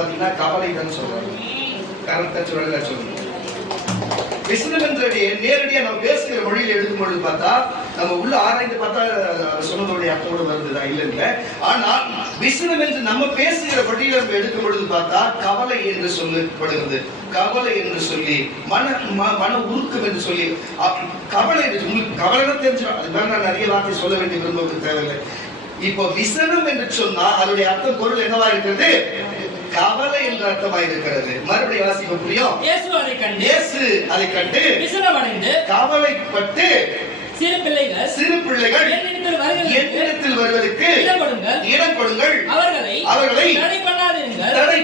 பாத்தீங்கன்னா கவலை தான் சொல்றாங்க. கரெக்டா சொல்லுங்க. விசனம் என்றே நேரடியா நம்ம பேசுகிற மொழியில எடுக்கும் பொழுது பார்த்தா நம்ம உள்ள ஆராய்ந்து பார்த்தா சொன்னதோடைய அர்த்தோடு வருதுதான் இல்ல. ஆனா விசனம் என்று நம்ம பேசுகிற மொழியில நம்ம எடுக்கும் பொழுது பார்த்தா கவலை என்று சொல்லப்படுகிறது. கவலை என்று சொல்லி மன உருக்கம் என்று சொல்லி கவலை உங்களுக்கு கவலை தெரிஞ்சிடும். அது மாதிரி நான் நிறைய வார்த்தை சொல்ல வேண்டிய விரும்ப தேவையில்லை. இப்போ விசனம் என்று சொன்னா அதனுடைய அர்த்தம் பொருள் என்னவா இருக்கிறது? கவலை என்ற அர்த்தமாக இருக்கிறது. மறுபடியும் வாசிக்க புரியும். இயேசு அதை கண்டு விசனமடைந்து கவலைப்பட்டு சிறு பிள்ளைகள் என்னிடத்தில் வருவதற்கு இடம் கொடுங்கள், அவர்களை தடை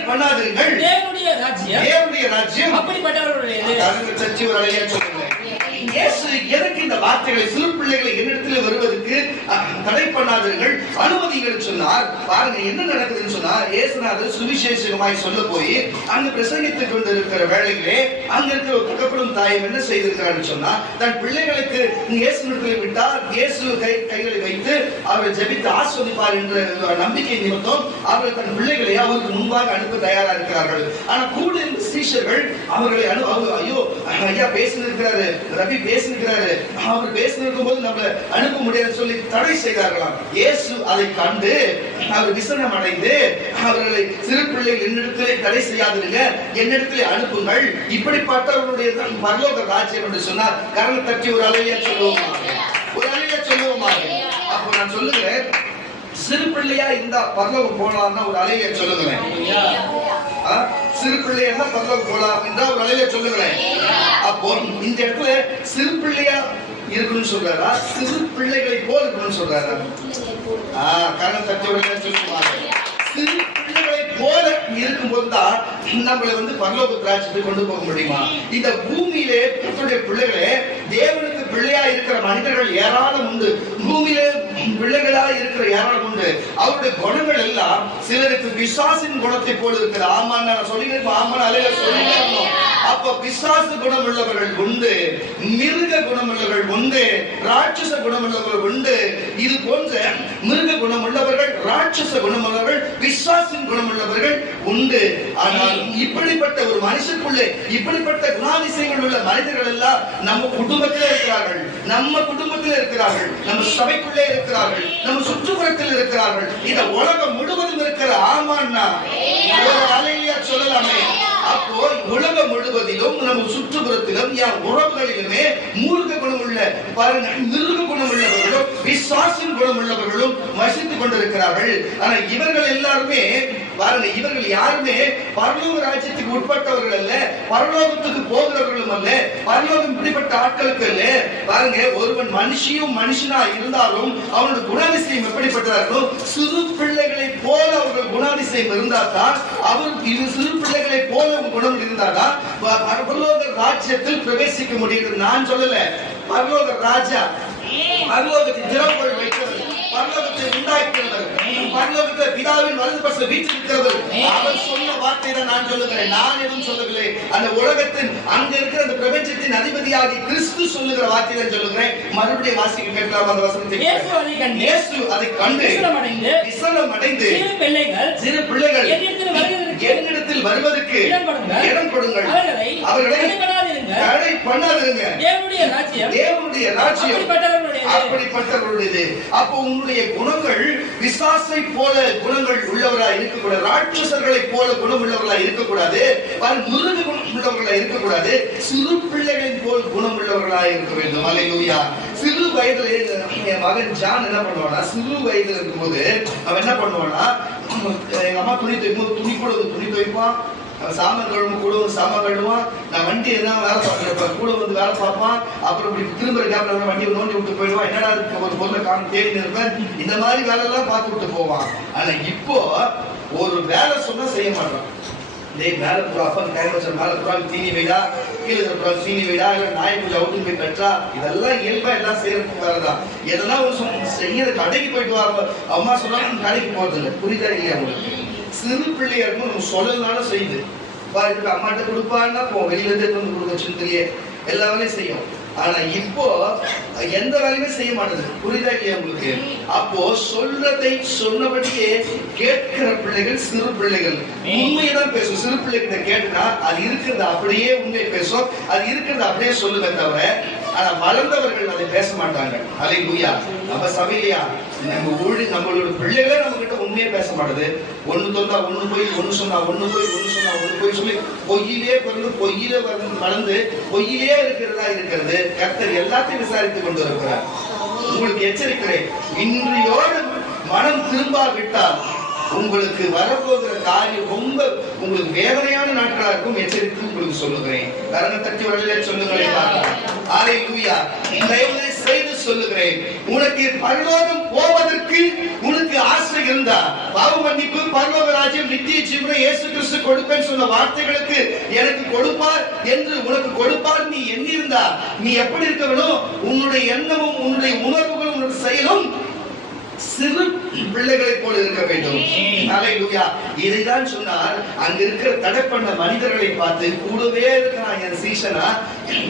பண்ணாதிருங்கள், தேவனுடைய ராஜ்யம் அப்படிப்பட்டவர்களுடையது. சர்ச்சை ஒரு அலையா சொல்லுங்க. இயேசு எதற்கு இந்த வார்த்தைகளை சிறு பிள்ளைகளை என்னிடத்தில் வருவதற்கு தடை பண்ணாதீர்கள், அனுமதிகள் சொன்னார். பாருங்க என்ன நடக்குதுன்னு சொன்னா, இயேசுநாதர் சுவிசேஷமாய் சொல்ல போய் அங்கு பிரசங்கித்துக் கொண்டிருக்கிற வேளையிலே அங்க இருக்கிற ஒரு தகப்பனும் தாயும் என்ன செய்திருக்கிறான்னு சொன்னா, தன் பிள்ளைகளுக்கு இயேசுவிடத்தில் விட்டால் இயேசு கைகளை வைத்து அவரை ஜெபித்து ஆஸ்வதிப்பார் என்ற நம்பிக்கை நிமித்தம் அவர்கள் தன் பிள்ளைகளை அவருக்கு முன்பாக அனுப்ப தயாரா இருக்கிறார்கள். ஆனா கூட இருந்த சீஷர்கள் அவர்களை ஐயோ ஐயா பேசினிருக்கிறாரு, ரவி பேசினிருக்கிறாரு, அவர் பேசினிருக்கும் போது நம்மளை அனுப்ப முடியாது சொல்லி தடை செய்தார்களாம். இயேசு அதை கண்டு அவர் விசனம் அடைந்து அவர்களை சிறு பிள்ளைகள் என்னிடத்திலே தடை செய்யாதீங்க, என்னிடத்திலே அனுப்புங்கள், இப்படிப்பட்டவர்களுடைய பரலோக ராஜ்யம் என்று சொன்னார். கரலை தட்டி ஒரு அலையா சொல்லுவோமா, ஒரு அலையா சொல்லுவோமா? அப்போ நான் சொல்லுகிறேன், சிறு பிள்ளையா இருந்தா பரலோகம் போலாம்னா ஒரு அலையை சொல்லுங்களேன். சிறு பிள்ளையா இருந்தா பரலோகம் போலாம் என்றா ஒரு அலையை சொல்லுங்களேன். அப்போ இந்த இடத்துல சிறு பிள்ளையா இருக்கணும்னு சொல்றாரா, சிறு பிள்ளைகளை போல இருக்கணும்னு சொல்றாரா? கரணம் தட்டி சொல்லுவாங்க. சிறு பிள்ளைகளை போல இருக்கும்போது தான் நம்மளை பரலோக ராஜ்யத்துக்கு கொண்டு போக முடியுமா? இந்த பூமியிலே பிள்ளைகளே, தேவனுக்கு பிள்ளையா இருக்கிற மனிதர்கள் ஏராளம் உண்டு. பூமியிலே பிள்ளைகளா இருக்கிற ஏராளம் உண்டு. அவருடைய குணங்கள் எல்லாம் சிலருக்கு பிசாசின் குணத்தை போல இருக்கிற. ஆமா நான் சொல்லிக்கிறேன், ஆமா அலையில சொல்லிக்கிறோம். அப்ப பிசாசு குணம் உள்ளவர்கள் உண்டு, மிருக குணம் உள்ளவர்கள் உண்டு, ராட்சச குணம் உள்ளவர்கள் உண்டு. இது போன்ற மிருக குணம் உள்ளவர்கள், ராட்சச குணம் உள்ளவர்கள், பிசாசின் குணம் உள்ளவர்கள் உண்டு. ஆனால் இப்படிப்பட்ட ஒரு மனுஷனுக்குள்ளே இப்படிப்பட்ட குணாதிசயங்கள் உள்ள மனிதர்கள் எல்லாம் நம்ம குடும்பத்திலே இருக்கிறார்கள், நம்ம குடும்பத்தில் இருக்கிறார்கள், நம்ம சபைக்குள்ளே இருக்கிறார்கள், நம்ம சுற்றுப்புறத்தில் இருக்கிறார்கள். இந்த உலகம் முழுவதும் இருக்கிற. ஆமான்னா அலையியா சொல்லலாமே. அப்போ உலகம் முழுவதிலும் நம்ம சுற்றுப்புறத்திலும் உறவுகளிலுமே மூர்க்க குணம் உள்ள பாருங்க, மிருக குணம் உள்ளவர்களும் விசுவாசின் குணம் உள்ளவர்களும் வசித்துக் கொண்டிருக்கிறார்கள். ஆனா இவர்கள் எல்லாருமே பாருங்க, இவர்கள் யாருமே பரலோக ராஜ்யத்துக்கு உட்பட்டவர்கள் அல்ல, பரலோகத்துக்கு போகிறவர்களும் அல்ல, பரலோகம் இப்படிப்பட்ட ஆட்களுக்கு அல்ல. பாருங்க, ஒருவன் மனுஷனா இருந்தாலும் அவனுடைய குணாதிசயம் எப்படிப்பட்டதாலும் சிறு பிள்ளைகளை போல அவர்கள் குணாதிசயம் இருந்தால்தான் அவருக்கு இது சிறு பிள்ளைகளை போல குணம் இருந்தால்தான் பரலோக ராஜ்யத்தில் பிரவேசிக்க முடியும். நான் சொல்லல, பரலோக ராஜா பரலோகத்தில் திறவுகோல் வைத்தவர், பரலோகத்தை உண்டாக்கிறவர், பரலோகத்தை பிதாவின் வலது பக்கத்தில் வீற்றிருக்கிறவர், அவர் சொன்ன வார்த்தை தான் நான் சொல்லுகிறேன். நான் எதுவும் சொல்லவில்லை. அந்த உலகத்தின் அங்க இருக்கிற அந்த பிரபஞ்சத்தின் அதிபதியாகி கிறிஸ்து சொல்லுகிற வார்த்தை தான் சொல்லுகிறேன். மறுபடியும் வாசிக்க கேட்கலாம் அந்த வசனத்தை. இயேசு அதை கண்டு விசனம் அடைந்து சிறு பிள்ளைகள் என்னிடத்தில் வருவதற்கு இடம் கொடுங்கள், அவர்களை தடை பண்ணாதீங்க, தேவனுடைய ராஜ்யம் அப்படிப்பட்டவர்களுடையது. அப்போ உன்னுடைய குணங்கள் விசுவாசை போல குணங்கள் உள்ளவர்களா இருக்கக்கூடாது, ராட்சசர்களை போல குணம் உள்ளவர்களா இருக்கக்கூடாது, மிருக குணம் உள்ளவர்களா இருக்கக்கூடாது, சிறு பிள்ளைகளின் போல் குணம் உள்ளவர்களா இருக்க வேண்டும். அல்லேலூயா. சிறு வயதுல என் மகன் ஜான் என்ன பண்ணுவானா, சிறு வயதுல இருக்கும்போது அவன் என்ன பண்ணுவானா, எங்க அம்மா துணி துவைக்கும், துணி கூட துணி துவைப்பான், சாமான் கழுவும், கூட வந்து சாமான் கழுவான், நான் வண்டி எல்லாம் வேலை பார்க்கிறேன், கூட வந்து வேலை பார்ப்பான். அப்புறம் இப்படி திரும்ப கேப்ல வண்டியை நோண்டி விட்டு போயிடுவான், என்னடா இருக்கு ஒரு பொருளை காணும் தேடி இருப்பேன், இந்த மாதிரி வேலை எல்லாம் பார்த்து விட்டு போவான். ஆனா இப்போ ஒரு வேலை சொன்னா செய்ய மாட்டான். மேல புறா அப்பா டைம் வச்ச மேல புறா தீனி வைடா, கீழே புறா தீனி வைடா, இல்ல நாய்க்குள்ள அவுட்டு போய் கட்டா, இதெல்லாம் இயல்பா எல்லாம் செய்யறதுக்கு வேறதான். எதனா ஒரு செய்யற கடைக்கு போயிட்டு வா, அம்மா சொன்னாலும் கடைக்கு போறது இல்லை. புரியுதா இல்லையா உங்களுக்கு? சிறு பிள்ளையா இருக்கும் நம்ம சொல்லனாலும் செய்யுது. அம்மாட்ட கொடுப்பான்னா போ, வெளியில இருந்து வந்து கொடுக்க சின்னத்திலேயே எல்லா வேலையும் செய்யும். ஆனா இப்போ எந்த வேலையுமே செய்ய மாட்டேது. புரியுதா இல்லையா உங்களுக்கு? அப்போ சொல்றதை சொன்னபடியே கேட்கிற பிள்ளைகள் சிறு பிள்ளைகள் உண்மையதான் பேசும். சிறு பிள்ளைகிட்ட கேட்டா அது இருக்கிறது அப்படியே உண்மையை பேசும், அது இருக்கிறது அப்படியே சொல்லுங்க தவிர, ஆனா வளர்ந்தவர்கள் அதை பேச மாட்டாங்க. அல்லேலூயா. நம்ம சபையிலையா நம்மளோட பிள்ளைகளே நம்ம கிட்ட உண்மையே பேச மாட்டது. ஒண்ணு சொன்னா ஒண்ணு போய், ஒண்ணு சொன்னா ஒண்ணு போய், ஒண்ணு சொன்னா ஒண்ணு போய் சொல்லி பொய்யிலே பிறந்து பொய்யிலே வளர்ந்து பொய்யிலே இருக்கிறது. கர்த்தர் எல்லாத்தையும் விசாரித்துக் கொண்டு இருக்கிறார். உங்களுக்கு எச்சரிக்கிறேன், இன்றையோடு மனம் திரும்பாவிட்டால் உங்களுக்கு வரப்போகிற காரியம் ரொம்ப உங்களுக்கு வேதனையான நாட்களா இருக்கும். எச்சரித்து உங்களுக்கு சொல்லுகிறேன். கரண தட்டி வரல சொல்லுங்களேன். அல்லேலூயா. தயவு செய்து சொல்லுகிறேன், உனக்கு பரலோகம் போவதற்கு உனக்கு ஆசை இருந்தா, பாவ மன்னிப்பு, பரலோக ராஜ்யம், நித்திய ஜீவனை இயேசு கிறிஸ்து கொடுப்பேன்னு சொன்ன வார்த்தைகளுக்கு எனக்கு கொடுப்பார் என்று உனக்கு கொடுப்பார் நீ எண்ணிருந்தா, நீ எப்படி இருக்க வேணும்? உன்னுடைய எண்ணமும் உன்னுடைய உணர்வுகளும் உன்னுடைய செயலும் சிறு பிள்ளைகளை போல இருக்க வேண்டும். அல்லேலூயா. இதைதான் சொன்னார். அங்க இருக்கிற தடை பண்ண மனிதர்களை பார்த்து, கூடவே இருக்கிறான் என் சீஷனா,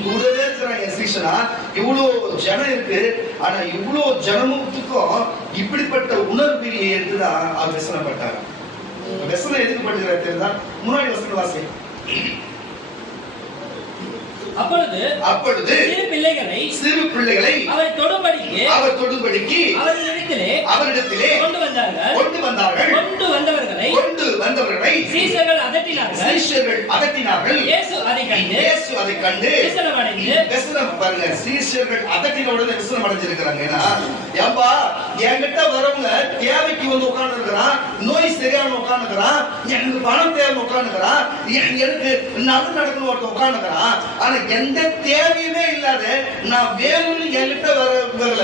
கூடவே இருக்கிறான் என் சீஷனா, இவ்வளவு ஜனம் இருக்கு, ஆனா இவ்வளவு ஜனமுத்துக்கும் இப்படிப்பட்ட உணர்வு என்றுதான் அவர் வசனப்பட்டார். வசனம் எதுக்கு பட்டுகிறார் தெரியுதா? முன்னாடி வசன வாசி. அப்பொழுது சிறு பிள்ளைகளை அவர் தொடும்படிக்கு அவரிடத்திலே கொண்டு வந்தார்கள். கொண்டு வந்தவர்களை சீஷர்கள் அதட்டினார்கள். இயேசு அதை கண்டு விசனம் பாருங்க. சீஷர்கள் அதட்டின உடனே விசனம் அடைஞ்சிருக்கிறாங்க. ஏன்னா ஏம்பா என்கிட்ட வரவங்க தேவைக்கு வந்து உட்கார்ந்து இருக்கிறான், நோய் சரியான உட்கார்ந்து இருக்கிறான், எனக்கு பணம் தேவை உட்கார்ந்து இருக்கிறான், எனக்கு நல்ல நடக்கணும் ஒருத்த உட்கார்ந்து இருக்கிறான். ஆனா எந்த தேவையுமே இல்லாத நான் வேணும்னு என்கிட்ட வரல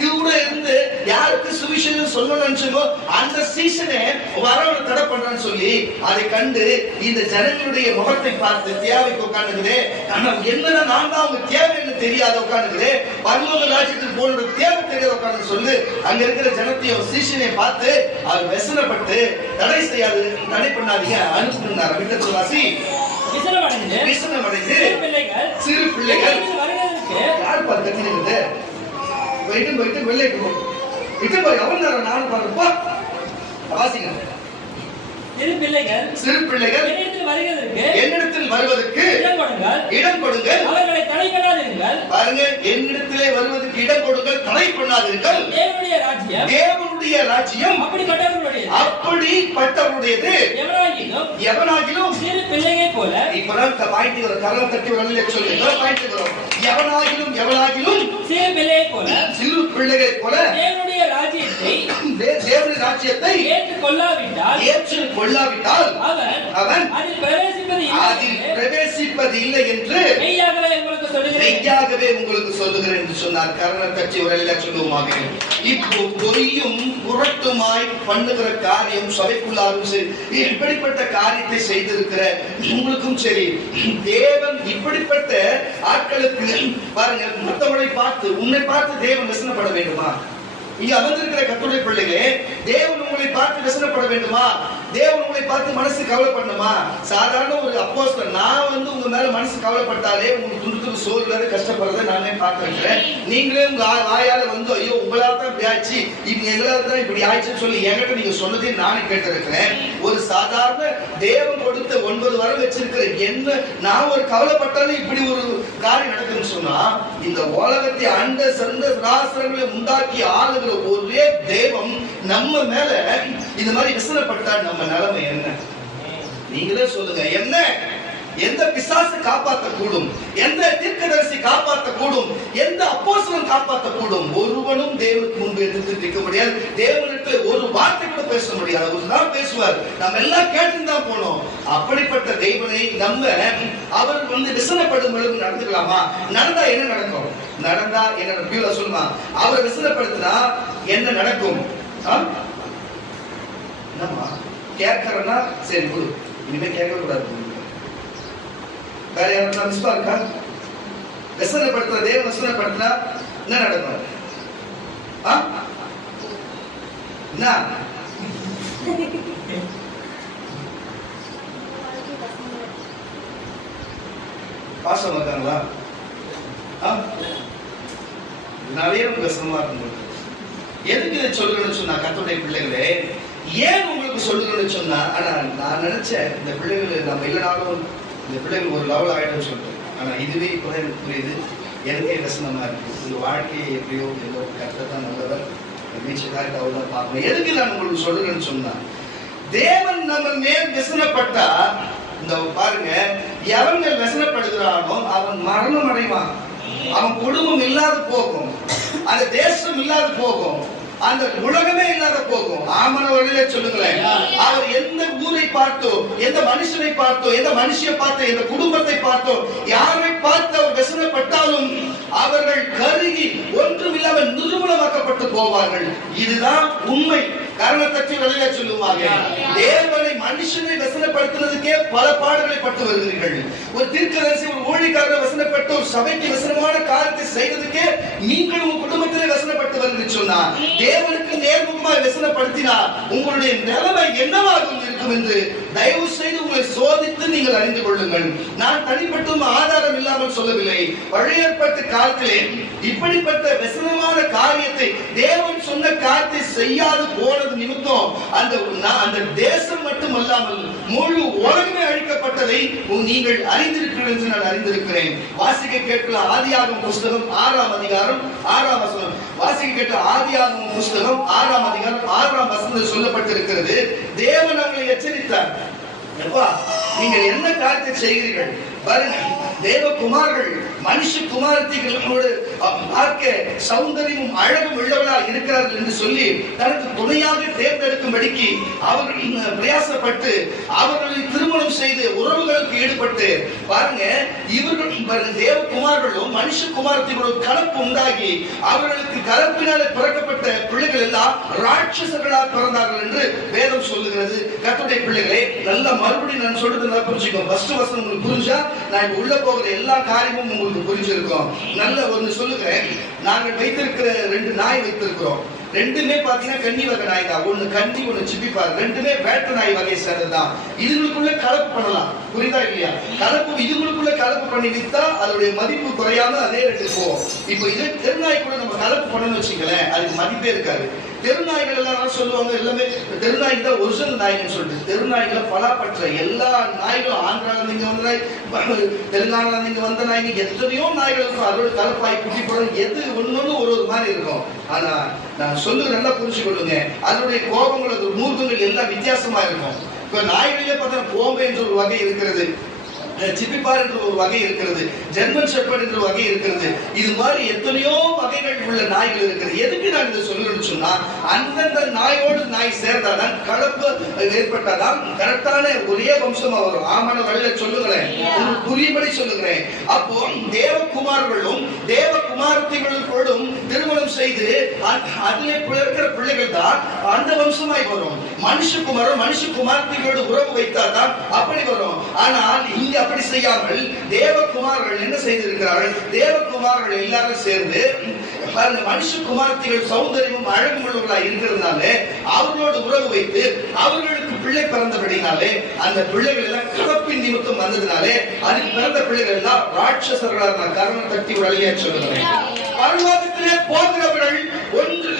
கூட இருந்து யாருக்கு சுவிசேஷம் சொல்லணும்னு நினைச்சோ அந்த சீசனே வரவனை தடை பண்றான்னு சொல்லி அதை கண்டு இந்த ஜனங்களுடைய முகத்தை பார்த்து தேவைக்கு உட்காந்துக்குது. ஆனா என்னன்னா நான் தான் அவங்க தேவைன்னு தெரியாத உட்காந்துக்குது, பரலோக ராஜ்யத்துக்கு போன தேவை தெரியாத உட்காந்து சொல்லு. அங்க இருக்கிற ஜனத்தையும் சீசனை பார்த்து அவர் வெசனப்பட்டு தடை செய்யாது, தடை பண்ணாதீங்க அனுப்புனார். விட்டு வாசி. சிறு பிள்ளைகள் யார் பார்த்து கத்தினது போயிட்டு வெள்ளை விட்டு போய் அவன் நானும் பாருப்பா வாசிங்க. சிறு பிள்ளைகள் என்னிடத்தில் வருவதற்கு இடம் கொடுங்கள். அவர்களை தடை பண்ணாதீர்கள். பாருங்க, என்னிடத்திலே வருவதற்கு இடம் கொடுங்கள், தடை பண்ணாதீர்கள். தேவனுடைய ராஜ்யம் அப்படிப்பட்டவருடையது. எவனாகிலும் சிறு பிள்ளையை போல. இப்பதான் பாயிண்ட் வர கரம் தட்டி வரல சொல்லுங்க. பாயிண்ட் வரும். எவனாகிலும் சிறு பிள்ளையை போல, சிறு பிள்ளையை போல தேவனுடைய ராஜ்யத்தை ஏற்றுக்கொள்ளாவிட்டால் அவன் அதில் பிரவேசிப்பது இல்லை என்று மெய்யாகவே உங்களுக்கு சொல்லுகிறேன் என்று சொன்னார். கரணம் தட்டி வரல சொல்லுவோமாக. இப்போ பொய்யும் புரட்டுமாய் பண்ணுகிற காரியம் சபைக்குள்ளாரும் சரி, இப்படிப்பட்ட காரியத்தை செய்திருக்கிற உங்களுக்கும் சரி, தேவன் இப்படிப்பட்ட ஆட்களுக்கு பாருங்க, மற்றவர்களை பார்த்து உன்னை பார்த்து தேவன் வசனப்பட வேண்டுமா? இங்க அமர்ந்திருக்கிற கர்த்தருடைய பிள்ளைகளே, தேவன் உங்களை பார்த்து வசனப்பட வேண்டுமா? தேவன் உங்களை பார்த்து மனசு கவலைப்படணுமா? சாதாரண ஒரு அப்போஸ்தலன் நான் உங்க மேல மனசு கவலைப்பட்டாலே உங்களுக்கு துண்டுக்கு சோர்வு கஷ்டப்படுறதை நானே பார்க்கிறேன். நீங்களே உங்க வாயால ஐயோ உங்களால தான் இப்படி ஆயிடுச்சு, இது எங்களால தான் இப்படி ஆயிடுச்சுன்னு சொல்லி என்கிட்ட நீங்க சொன்னதையும் நானே கேட்டிருக்கிறேன். ஒரு சாதாரண தேவன் கொடுத்த 9 வரம் வச்சிருக்கிற என்ன நான் ஒரு கவலைப்பட்டாலும் இப்படி ஒரு காரியம் நடக்குதுன்னு சொன்னா, இந்த உலகத்தை அண்ட சந்த ராசிரங்களை உண்டாக்கி ஆளுகிற ஒரே தெய்வம் நம்ம மேல இந்த மாதிரி விசனப்பட்டா நம்ம நிலைமை என்ன? நீங்களே சொல்லுங்க. என்ன எந்த பிசாசு காப்பாற்றக்கூடும்? எந்த தீர்க்கதரிசி காப்பாற்றக்கூடும்? எந்த அப்போஸ்தலன் காப்பாற்றக்கூடும்? ஒருவனும் தேவனுக்கு முன்பு எதிர்த்து நிற்க முடியாது. தேவனுக்கு ஒரு வார்த்தை கூட பேச முடியாது. அவர் தான் பேசுவார். நம்ம எல்லாம் கேட்டுதான் போனோம். அப்படிப்பட்ட தேவனை நம்ம அவர் விசனப்படும் பொழுது நடந்துக்கலாமா? நடந்தா என்ன நடக்கும்? நடந்தா என்ன பியூலா சொல்லுமா? அவரை விசனப்படுத்தினா என்ன நடக்கும்? என்னம்மா கேட்கறன்னா சரி குரு, இனிமே கேட்க கூடாது. வேற யாரும் மிஸ்பா இருக்கா? வசனப்படுத்துற தேவ வசனப்படுத்தினா என்ன நடக்கும்? என்ன பாசம் இருக்காங்களா? நிறைய விசனமா இருந்தது. எதுக்கு இதை சொல்லுங்கன்னு சொன்னா, கர்த்தருடைய பிள்ளைகளே, ஏன் உங்களுக்கு சொல்லுங்கன்னு சொன்னா, ஆனா நான் நினைச்சேன் இந்த பிள்ளைகள் நம்ம இல்லைனாலும் இந்த பிள்ளைகள் ஒரு லெவல் ஆயிடும் சொல்லிட்டு. ஆனா இதுவே இப்பதான் எனக்கு புரியுது, எனக்கே விசனமா இருக்கு. இந்த வாழ்க்கையை எப்படியோ ஏதோ கர்த்தர் தான் நல்லவர், வீழ்ச்சிதான் அவ்வளவுதான் பார்க்கணும். எதுக்கு நான் உங்களுக்கு சொல்லுங்கன்னு சொன்னா, தேவன் நம்ம மேல் விசனப்பட்டா, இந்த பாருங்க, எவன் மேல் விசனப்படுகிறானோ அவன் மரணம் அடைவான், அவன் குடும்பம் இல்லாத போகும், அந்த தேசம் இல்லாத போகும், அந்த உலகமே இல்லாத போகும். ஆமனவர்களே சொல்லுங்களேன். அவர் எந்த ஊரை பார்த்தோ, எந்த மனுஷனை பார்த்தோ, எந்த மனுஷியை பார்த்தோ, எந்த குடும்பத்தை பார்த்தோ, யாரை பார்த்து அவர் விசனப்பட்டாலும் அவர்கள் கருகி ஒன்றும் இல்லாமல் நிர்மூலமாக்கப்பட்டு போவார்கள். இதுதான் உண்மை. காரணத்தை வெளியில சொல்லுவாங்க. தேவனை மனுஷனை வசனப்படுத்துறதுக்கே பல பாடுகளை பட்டு வருகிறீர்கள். ஒரு தீர்க்கதரிசி, ஒரு ஊழியக்காரரை வசனப்பட்டு ஒரு சபைக்கு வசனமான காரியத்தை செய்வதற்கே நீங்கள் உங்க குடும்பத்திலே வசனப்பட்டு வருகிறீர்கள் சொன்னா, தேவனுக்கு நேர்முகமாக வசனப்படுத்தினார் உங்களுடைய நிலைமை என்னவாகும் இருக்கும் என்று தயவு செய்து உங்களை சோதித்து நீங்கள் அறிந்து கொள்ளுங்கள். நான் தனிப்பட்ட ஆதாரம் இல்லாமல் சொல்லவில்லை. பழைய ஏற்பாட்டு காலத்திலே இப்படிப்பட்ட வசனமான காரியத்தை, தேவன் சொன்ன காரியத்தை செய்யாது போனது நிமித்தம் அந்த தேசம் மட்டுமல்லாமல் முழு உலகமே அழிக்கப்பட்டதை நீங்கள் அறிந்திருக்கிறீர்கள் என்று நான் அறிந்திருக்கிறேன். வாசிக்க கேட்கலாம். ஆதியாகமம் புஸ்தகம் 6ஆம் அதிகாரம் 6ஆம் வசனம். வாசிக்க கேட்ட ஆதியாகமம் புஸ்தகம் 6ஆம் அதிகாரம் 6ஆம் வசனத்தில் சொல்லப்பட்டிருக்கிறது. தேவன் அவர்களை எச்சரித்தார். நீங்கள் என்ன காரியத்தை செய்கிறீர்கள் பாருங்க. தேவகுமார்கள் மனுஷ குமாரத்திகளோடு பார்க்க சௌந்தரியமும் அழகும் உள்ளவளா இருக்கிறார்கள் என்று சொல்லி தனக்கு துணையாக தேர்ந்தெடுக்கும்படிக்கு அவர்கள் பிரயாசப்பட்டு அவர்களை திருமணம் செய்து உறவுகளுக்கு ஈடுபட்டு பாருங்க, இவர்கள் தேவகுமார்களும் மனுஷ குமாரத்திகளோடு கலப்பு உண்டாகி அவர்களுக்கு கலப்பினால பிறக்கப்பட்ட பிள்ளைகள் எல்லாம் ராட்சசர்களால் பிறந்தார்கள் என்று வேதம் சொல்லுகிறது. கர்த்தருடைய பிள்ளைகளே, நல்ல மறுபடியும் நான் சொல்றது நல்லா புரிஞ்சுக்கோ. ஃபர்ஸ்ட் வசனம் உங்களுக்கு புரிஞ்சா நான் உள்ள போகிற எல்லா காரியமும் உங்களுக்கு புரிஞ்சிருக்கும். நல்ல ஒன்று சொல்லுகிறேன். நாங்கள் வைத்திருக்கிற 2 நாய் வைத்திருக்கிறோம். ரெண்டுமே பாத்தீங்கன்னா கன்னி வகை நாய் தான். ஒண்ணு கன்னி, ஒண்ணு சிப்பிப்பாரு. ரெண்டுமே வேட்டை நாய் வகையை சேர்ந்ததுதான். இதுங்களுக்குள்ள கலப்பு பண்ணலாம், புரியுதா இல்லையா? கலப்பு இதுங்களுக்குள்ள கலப்பு பண்ணி வித்தா அதோடைய மதிப்பு குறையாம அதே ரேட்டு போகும். இப்போ இது தெருநாய் கூட நம்ம கலப்பு பண்ணணும்னு வச்சுங்களேன், அதுக்கு மதிப்பே இருக்காது. தெருநாய்கள் எல்லாம் சொல்லுவாங்க, எல்லாமே தெருநாய்க்கு தான் ஒரிஜினல் நாய்ன்னு சொல்லிட்டு. தெருநாய்களை பலாப்பற்ற எல்லா நாய்களும், ஆந்திரால நீங்க வந்த நாய், தெலுங்கானால நீங்க வந்த நாய்ங்க, எத்தனையோ நாய்கள் இருக்கும். அதோட கலப்பாய் குட்டி போடும். எது ஒன்னொன்னு ஒரு மாதிரி இருக்கும். ஆனா நான் சொல்லுங்க, நல்லா புரிஞ்சு கொள்ளுங்க, அதனுடைய கோபங்கள், மூர்க்கங்கள் எல்லாம் வித்தியாசமா இருக்கும். இப்ப நாய்களிலே பார்த்தா கோம்பை என்ற ஒரு வகை இருக்கிறது, சிப்பிப்பார் என்ற ஒரு வகை இருக்கிறது, ஜெர்மன் ஷெப்பர்ட் என்ற வகை இருக்கிறது. இது மாதிரி எத்தனையோ வகைகள் உள்ள நாய்கள் இருக்கிறது. எதுக்கு நான் இதை சொல்லுன்னு சொன்னா, அந்தந்த நாயோடு நாய் சேர்ந்தாதான், கலப்பு ஏற்பட்டாதான் கரெக்டான ஒரே வம்சமா வரும். ஆமான வழியில சொல்லுகிறேன், புரியும்படி சொல்லுகிறேன். அப்போ தேவகுமார்களும் தேவகுமாரத்திகளும் திருமணம் செய்து அதிலே இருக்கிற பிள்ளைகள் தான் அந்த வம்சமாய் வரும். மனுஷகுமாரும் மனுஷகுமாரத்திகளோடு உறவு வைத்தாதான் அப்படி வரும். ஆனால் இங்க அப்படி செய்யாமல் தேவகுமார்கள் என்ன செய்திருக்கிறார்கள்? தேவகுமார்கள் எல்லாரும் சேர்ந்து மனுஷகுமாரத்திகள் சௌந்தரியமும் அழகும் உள்ளவர்களாக இருக்கிறதுனால அவர்களோடு உறவு வைத்து அவர்களுக்கு பிள்ளை பிறந்தபடினாலே அந்த பிள்ளைகள் எல்லாம் கலப்பின் நிமித்தம் வந்ததுனாலே அதுக்கு பிறந்த பிள்ளைகள் எல்லாம் ராட்சசர்களாக நான் கரணம் தட்டி வழியா சொல்லுகிறேன். பரலோகத்திலே போகிறவர்கள் ஒன்று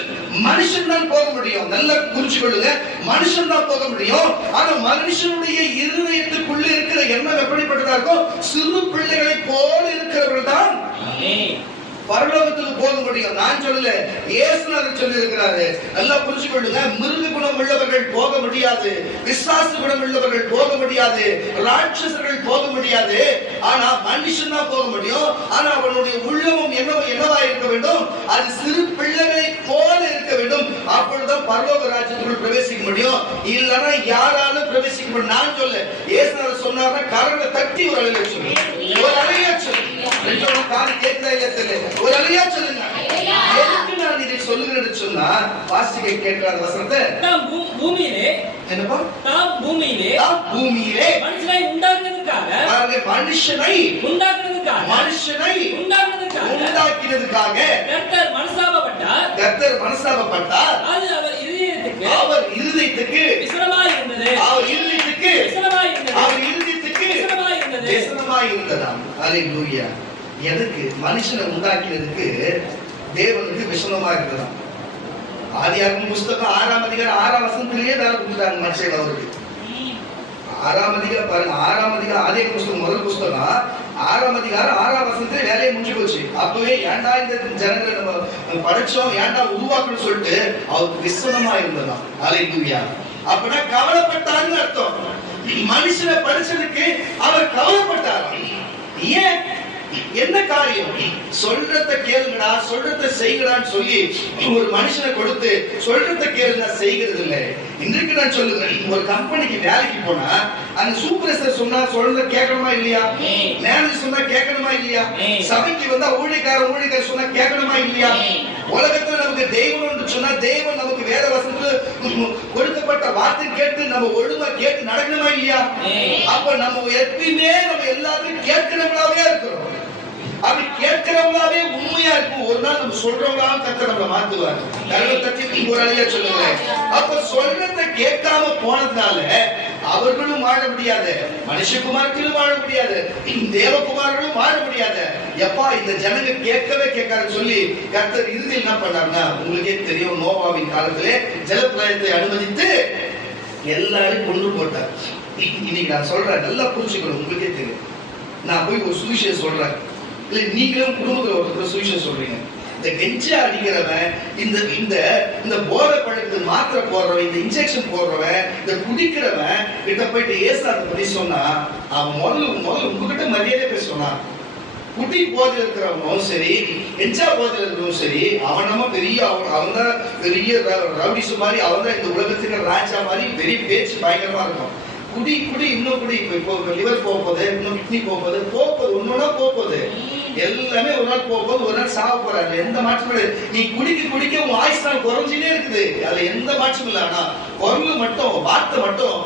மனுஷன் தான் போக முடியும். நல்லா புரிஞ்சு கொள்ளுங்க, மனுஷன் தான் போக முடியும். ஆனா மனுஷனுடைய இருதயத்துக்குள்ள இருக்கிற எண்ணம் எப்படிப்பட்டதா இருக்கும்? சிறு பிள்ளைகளை போல இருக்கிறவர்கள் தான் பரலோகத்துக்கு போக முடியும். நான் சொல்லல, இயேசுநாதர் சொல்லி இருக்கிறாரு. நல்லா புரிஞ்சு கொள்ளுங்க, மிருக குணம் உள்ளவர்கள் போக முடியாது, விசுவாச குணம் உள்ளவர்கள் போக முடியாது, ராட்சசர்கள் போக முடியாது. ஆனா மனுஷன் தான் போக முடியும். ஆனா அவனுடைய உள்ளமும் என்னவா இருக்க வேண்டும்? அது சிறு பிள்ளைகளை போல இருக்க வேண்டும். அப்பொழுதுதான் பரலோக ராஜ்யத்துக்குள் பிரவேசிக்க முடியும். இல்லைன்னா யாராலும் பிரவேசிக்க முடியும். நான் சொல்ல, இயேசுநாதர் சொன்னார்னா கரங்களை தட்டி ஒரு அலையா சொல்லு, ஒரு அலையா சொல்லு. கேட்கிறா இல்ல தெரியல, ஒரு அலையா சொல்லுங்க. எதுக்கு நான் இதை சொல்லுகிறேன்னு சொன்னா, வாசிக்க கேட்கிற வசனத்தை, பூமியிலே என்னப்பா? பூமியிலே மனுஷனை உண்டாக்குறதுக்காக கர்த்தர் மனஸ்தாபப்பட்டார். அது அவர் இருதயத்துக்கு விசனமாய் இருந்தது. எதுக்கு? மனுஷனை உண்டாக்கினதுக்கு தேவனுக்கு விசனமா இருந்ததாம். ஆதியாகமம் புஸ்தகம் 6ஆம் அதிகாரம் 6ஆம் வசனத்திலேயே வேலை கொடுத்துட்டாங்க மனுஷன் அவருக்கு. 6ஆம் அதிகாரம் பாருங்க, 6ஆம் அதிகாரம் ஆதியாகமம் புஸ்தகம் முதல் புஸ்தகம் 6ஆம் அதிகாரம் 6ஆம் வசனத்திலே வேலையை முடிஞ்சு போச்சு. அப்பவே ஏன்டா இந்த ஜனங்களை நம்ம படைச்சோம், ஏன்டா உருவாக்கணும்னு சொல்லிட்டு அவருக்கு விசனமா இருந்ததாம். அல்லேலூயா. அப்பனா கவலைப்பட்டாருன்னு அர்த்தம். மனுஷனை படைச்சதுக்கு அவர் கவலைப்பட்டார். ஏன்? என்ன காரியம்? சொல்றத கேளுங்கடா, சொல்றத செய்யடான்னு சொல்லி ஒரு மனுஷனை கொடுத்து சொல்றத கேளுங்க செய்கிறது இல்லை. இன்றைக்கு நான் சொல்லுறேன், ஒரு கம்பெனிக்கு வேலைக்கு போனா அந்த சூப்பர்வைசர் சொன்னா சொல்றத கேட்கணுமா இல்லையா? மேனேஜர் சொன்னா கேட்கணுமா இல்லையா? சபைக்கு வந்தா ஊழியக்காரர் சொன்னா கேட்கணுமா இல்லையா? உலகத்துல நமக்கு தெய்வம் சொன்னா தெய்வம் நமக்கு வேத வசனத்துல கொடுக்கப்பட்ட வார்த்தை கேட்டு நம்ம ஒழுங்கா கேட்டு நடக்கணுமா இல்லையா? அப்ப நம்ம எப்பயுமே நம்ம எல்லாத்தையும் கேட்கிறவங்களாவே இருக்கிறோம். அப்படி கேட்கிறவங்களாவே உண்மையா இருக்கும். ஒரு நாள் நம்ம சொல்றவங்களாவும் கர்த்தர் நம்மளை மாத்துவார். கர்த்தர் தட்டி ஒரு அழியா சொல்லுங்க. அப்ப சொல்றத கேட்காம போனதுனால அவர்களும் வாழ முடியாது, மனுஷகுமாரத்திலும் வாழ முடியாது, தேவகுமாரர்களும் வாழ முடியாது. எப்பா இந்த ஜனங்க கேட்கவே கேட்காதுன்னு சொல்லி கர்த்தர் இறுதியில் என்ன பண்ணாருன்னா, உங்களுக்கே தெரியும், நோவாவின் காலத்திலே ஜலப்பிரளயத்தை அனுமதித்து எல்லாரும் கொண்டு போட்டார். இன்னைக்கு நான் சொல்றேன், நல்லா புரிஞ்சுக்கணும். உங்களுக்கே தெரியும், நான் போய் ஒரு சுவிசேஷம் சொல்றேன், இல்ல நீங்களும் குடும்பத்துல ஒருத்தர் சுவிசேஷம் சொல்றீங்க. இந்த கெஞ்சா அடிக்கிறவன், இந்த இந்த இந்த போதை பழக்கத்துக்கு மாத்திரை போடுறவன், இந்த இன்ஜெக்ஷன் போடுறவன், இந்த குடிக்கிறவன் கிட்ட போயிட்டு ஏசாத பத்தி சொன்னா அவன் முதல்ல உங்ககிட்ட மரியாதை பேசுவானா? குடி போதையில் இருக்கிறவனும் சரி, கெஞ்சா போதையில் இருக்கிறவனும் சரி, அவன் நம்ம பெரிய அவன் தான் பெரிய ரவுடிஸ் மாதிரி, அவன் தான் இந்த உலகத்துக்கு ராஜா மாதிரி, பெரிய பேச்சு பயங்கரமா இருக்கும். குடி இன்னும் குடி, இப்போ லிவர் போகுது, இன்னும் கிட்னி போகுது, ஒன்னொன்னா போகுது, எல்லாமே ஒரு நாள் போகுது, ஒரு நாள் சாவ போறாரு. எந்த மாற்றமும் இல்லை. நீ குடிக்க உன் ஆயுசு நாள் குறைஞ்சிட்டே இருக்குது, அதுல எந்த மாற்றமும் இல்லை. ஆனா குரல் மட்டும், வார்த்தை மட்டும்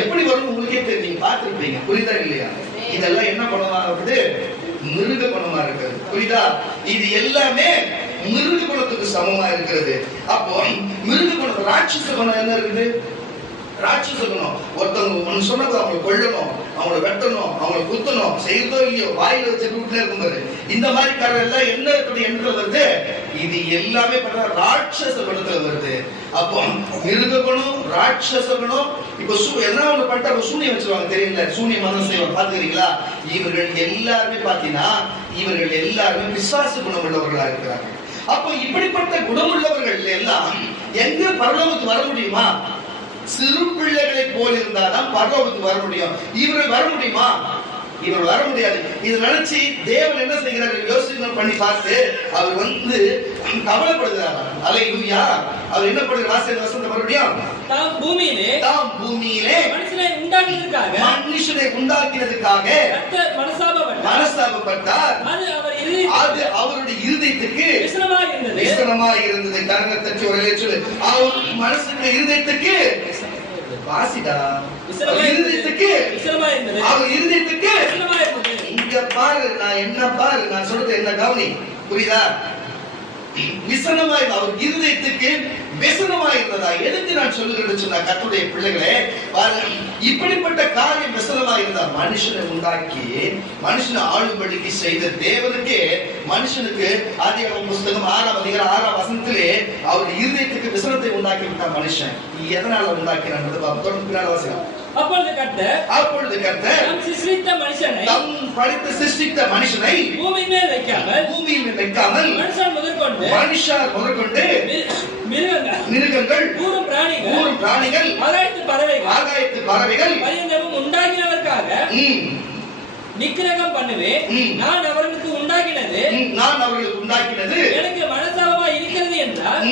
எப்படி வரும் உங்களுக்கே தெரியும், நீங்க பார்த்திருப்பீங்க. புரியுதா இல்லையா? இதெல்லாம் என்ன குணமா இருக்குது? மிருக குணமா இருக்கிறது. புரியுதா? இது எல்லாமே மிருக குணத்துக்கு சமமா இருக்கிறது. அப்போ மிருக குணம், ராட்சச குணம் என்ன இருக்குது? ராட்சச குணம். ஒருத்தவங்க சொன்னது அவங்களை கொல்லணும், அவங்களை வெட்டணும், அவங்களை குத்தணும், செய்தோ இல்லையோ வாயில வச்சு கூட்டிலே இருக்கும்போது இந்த மாதிரி காரணம் எல்லாம் என்ன எண்ணத்துல வருது? இது எல்லாமே ராட்சச குணத்துல வருது. அப்போ மிருக குணம், ராட்சச குணம். இப்ப என்ன ஒண்ணு பண்ணிட்டு அப்ப சூனியம் வச்சிருவாங்க, தெரியல, சூனியம் மதம் செய்வாங்க, பாத்துக்கிறீங்களா? இவர்கள் எல்லாருமே பாத்தீங்கன்னா இவர்கள் எல்லாருமே விசுவாச குணம் உள்ளவர்களா இருக்கிறாங்க. அப்போ இப்படிப்பட்ட குணமுள்ளவர்கள் எல்லாம் எங்க பரலோகத்துக்கு வர முடியுமா? சிறு பிள்ளைகளை போல் இருந்தாதான் பரலோகத்துக்கு வர முடியும். இவர்கள் வர முடியுமா? இவர் வர முடியாது. இது நினைச்சு தேவன் என்ன செய்கிறார் யோசனை பண்ணி பார்த்து அவர் கவலைப்படுகிறார். அல்லேலூயா. அவர் என்ன பண்ணுகிறார்? வாசல் வசந்த மறுபடியும் தாம் பூமியிலே மனுஷனை உண்டாக்கினதுக்காக கர்த்தர் மனஸ்தாபப்பட்டார். அது அவருடைய இருதயத்துக்கு விசனமாய் இருந்தது. கரங்களை தட்டி ஒரே சொல்லு, அவர் மனசுக்கு இருதயத்துக்கு வாசிடா, இருதயத்துக்கு அவர் இருதயத்துக்கு. இங்க பாரு, நான் என்ன பாரு, நான் சொல்றது என்ன கவனி, புரியுதா? விசனமாய், அவர் இருதயத்துக்கு விசனமாய் இருந்ததா? எதுக்கு நான் சொல்லுகிறேன்னு சொன்னா, கர்த்தருடைய பிள்ளைகளே, இப்படிப்பட்ட காரியம் விசனமாய் இருந்தா மனுஷனை உண்டாக்கி மனுஷனை ஆளும்படிக்கு செய்த தேவனுக்கு, மனுஷனுக்கு ஆதியாகமம் புஸ்தகம் 6ஆம் அதிகாரம் 6ஆம் வசனத்திலே அவருடைய இருதயத்துக்கு விசனத்தை உண்டாக்கி விட்டான். மனுஷன் எதனால உண்டாக்கினான்? தொடர்ந்து வாசிக்கலாம். அப்பொழுது கர்த்தர் தம் படைத்து சிருஷ்டித்த மனுஷனை பூமியின் மேல் வைக்காமல் மனுஷர் முதற்கொண்டு மிருகங்கள், ஊரும் பிராணிகள், ஆகாயத்து பறவைகள் உண்டாகினவர்க்காக நிக்கிரகம் பண்ணுவேன். நான் அவர்களுக்கு உண்டாக்கினது எனக்கு மனசாபமா இருக்கிறது என்றால்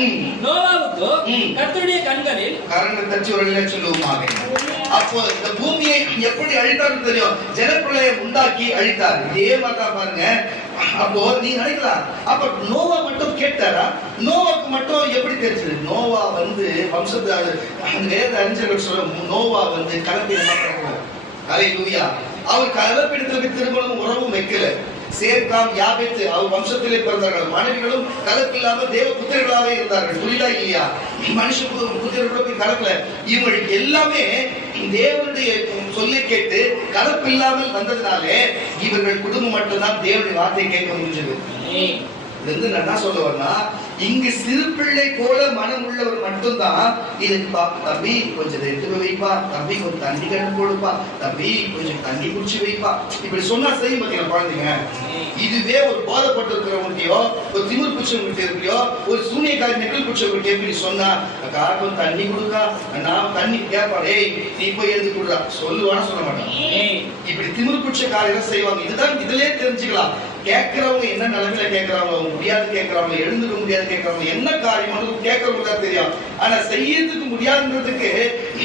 நோவாவுக்கோ கர்த்தருடைய கண்களில் கரங்களை தட்டி ஒரு சொல்லுவோமாக. அப்போ இந்த பூமியை எப்படி அழித்தார் தெரியும்? ஜலப்பிரளயம் உண்டாக்கி அழித்தார். இதே மாதிரி பாருங்க. அப்போ நீ நினைக்கலாம், அப்ப நோவா மட்டும் கேட்டாரா? நோவாக்கு மட்டும் எப்படி தெரிஞ்சது? நோவா வம்சத்தை வேத அறிஞர்கள் சொல்ல, நோவா கலப்பின. அல்லேலூயா. அவர் கலப்பிடத்திற்கு திருமணம் உறவும் வைக்கல. சேர்காம், யாபேத்து அவர் வம்சத்திலே பிறந்தார்கள். மனைவிகளும் கலப்பில்லாமல் தேவ புத்திரர்களாவே இருந்தார்கள். புரியுதா இல்லையா? மனுஷ புத்திரர்களோட போய் கலக்கல. இவங்களுக்கு எல்லாமே தேவனுடைய சொல்லை கேட்டு கலப்பில்லாமல் வந்ததுனாலே இவர்கள் குடும்பம் மட்டும்தான் தேவனுடைய வார்த்தையை கேட்க முடிஞ்சது. இது வந்து நான் என்ன சொல்ல வரேன்னா, இங்கு சிறு பிள்ளை போல மனம் உள்ளவர் மட்டும்தான் இதுக்கு தம்பி கொஞ்சம் எடுத்து வைப்பா, தம்பி கொஞ்சம் தண்ணி கண்டு போடுப்பா, தம்பி கொஞ்சம் தண்ணி குடிச்சு வைப்பா, இப்படி சொன்னா செய்யும் பார்த்தீங்களா குழந்தைங்க. இதுவே ஒரு போதைப்பட்டு இருக்கிறவங்ககிட்டயோ, ஒரு திமிர் பிடிச்சவங்க இருக்கையோ, ஒரு சூனியக்காரி நெக்கில் பிடிச்சவங்க இப்படி சொன்னா, அக்கா கொஞ்சம் தண்ணி கொடுக்கா, நான் தண்ணி கேட்பா, டேய் நீ போய் எழுதி கொடுறா சொல்லுவான்னு சொல்ல மாட்டான். இப்படி திமிர் பிடிச்ச காரியம் செய்வாங்க. இதுதான் இதுலயே தெரிஞ்சுக்கலாம் கேட்கிறவங்க என்ன நிலைமையில கேட்கறாங்க, அவங்க முடியாது கேட்கறாங்க, எழுந்துக்க முடியாது கேட்கறாங்க, என்ன காரியம் கேட்கறவங்க தான் தெரியும். ஆனா செய்யறதுக்கு முடியாதுன்றதுக்கு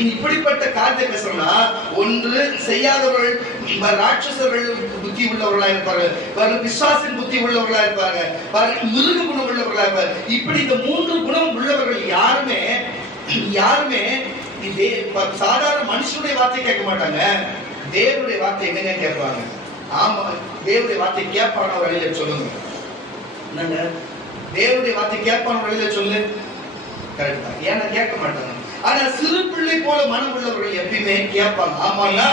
இப்படிப்பட்ட காரியத்தை பேசுறோம்னா, ஒன்று செய்யாதவர்கள் ராட்சசர்கள் புத்தி உள்ளவர்களா இருப்பாங்க, பிசாசின் புத்தி உள்ளவர்களா இருப்பாங்க, மிருக குணம் உள்ளவர்களா இருப்பாங்க. இப்படி இந்த 3 குணம் உள்ளவர்கள் யாருமே சாதாரண மனுஷனுடைய வார்த்தையை கேட்க மாட்டாங்க, தேவனுடைய வார்த்தை என்னங்க கேட்பாங்க. ஆமா, தேவனுடைய வார்த்தை கேட்பான வழியில சொல்லுங்க. என்னங்க தேவனுடைய வார்த்தை கேட்பான வழியில சொல்லு, கரெக்டா? ஏன்னா கேட்க மாட்டாங்க. ஆனா சிறு பிள்ளை போல மனம் உள்ளவர்கள் எப்பயுமே கேட்பாங்க. ஆமாங்களா?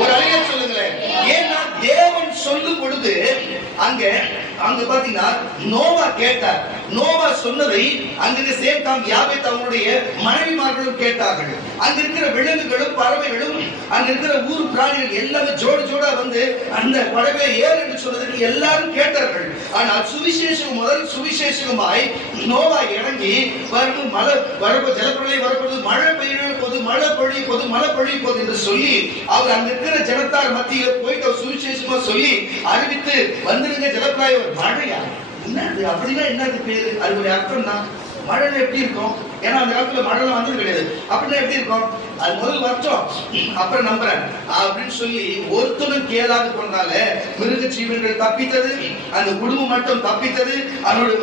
ஒரு அழிய சொல்லுங்களேன். ஏன்னா தேவன் சொல்லும் பொழுது அங்க பாத்தீங்கன்னா நோவா கேட்டார். நோவா சொன்னதை அங்கிருந்த சேம் யாபேத் அவங்களுடைய மனைவிமார்களும் கேட்டார்கள். அங்க இருக்கிற விலங்குகளும் பறவைகளும் அங்க இருக்கிற ஊர் பிராணிகள் எல்லாமே ஜோடு ஜோடா வந்து அந்த படவை ஏறு என்று சொன்னதுக்கு எல்லாரும் கேட்டார்கள். ஆனால் முதல் சுவிசேஷமாய் நோவா இறங்கி வரும் மழை வரப்போ ஜலப்பிரளயம் வரப்போது, மழை பெய்ய போது, மழை பொழிய போது, மழை பொழிய போது என்று சொல்லி அவர் அங்க இருக்கிற ஜனத்தார் மத்தியில போயிட்டு அவர் சுவிசேஷமா சொல்லி அறிவித்து வந்துருங்க ஜலப்பிரளயம் மழையா என்னது அப்படின்னா என்னது பேரு, அது அர்த்தம் தான். மழை எப்படி இருக்கும்? ஏன்னா அந்த காலத்துல மழை வந்தது கிடையாது. அப்படின்னா எப்படி இருக்கும்? அது முதல் வருஷம் அப்புறம் நம்புறேன் அப்படின்னு சொல்லி ஒருத்தனும் கேளாது கொண்டால மிருக ஜீவன்கள் தப்பித்தது, அந்த குடும்பம் மட்டும் தப்பித்தது. அவனுடைய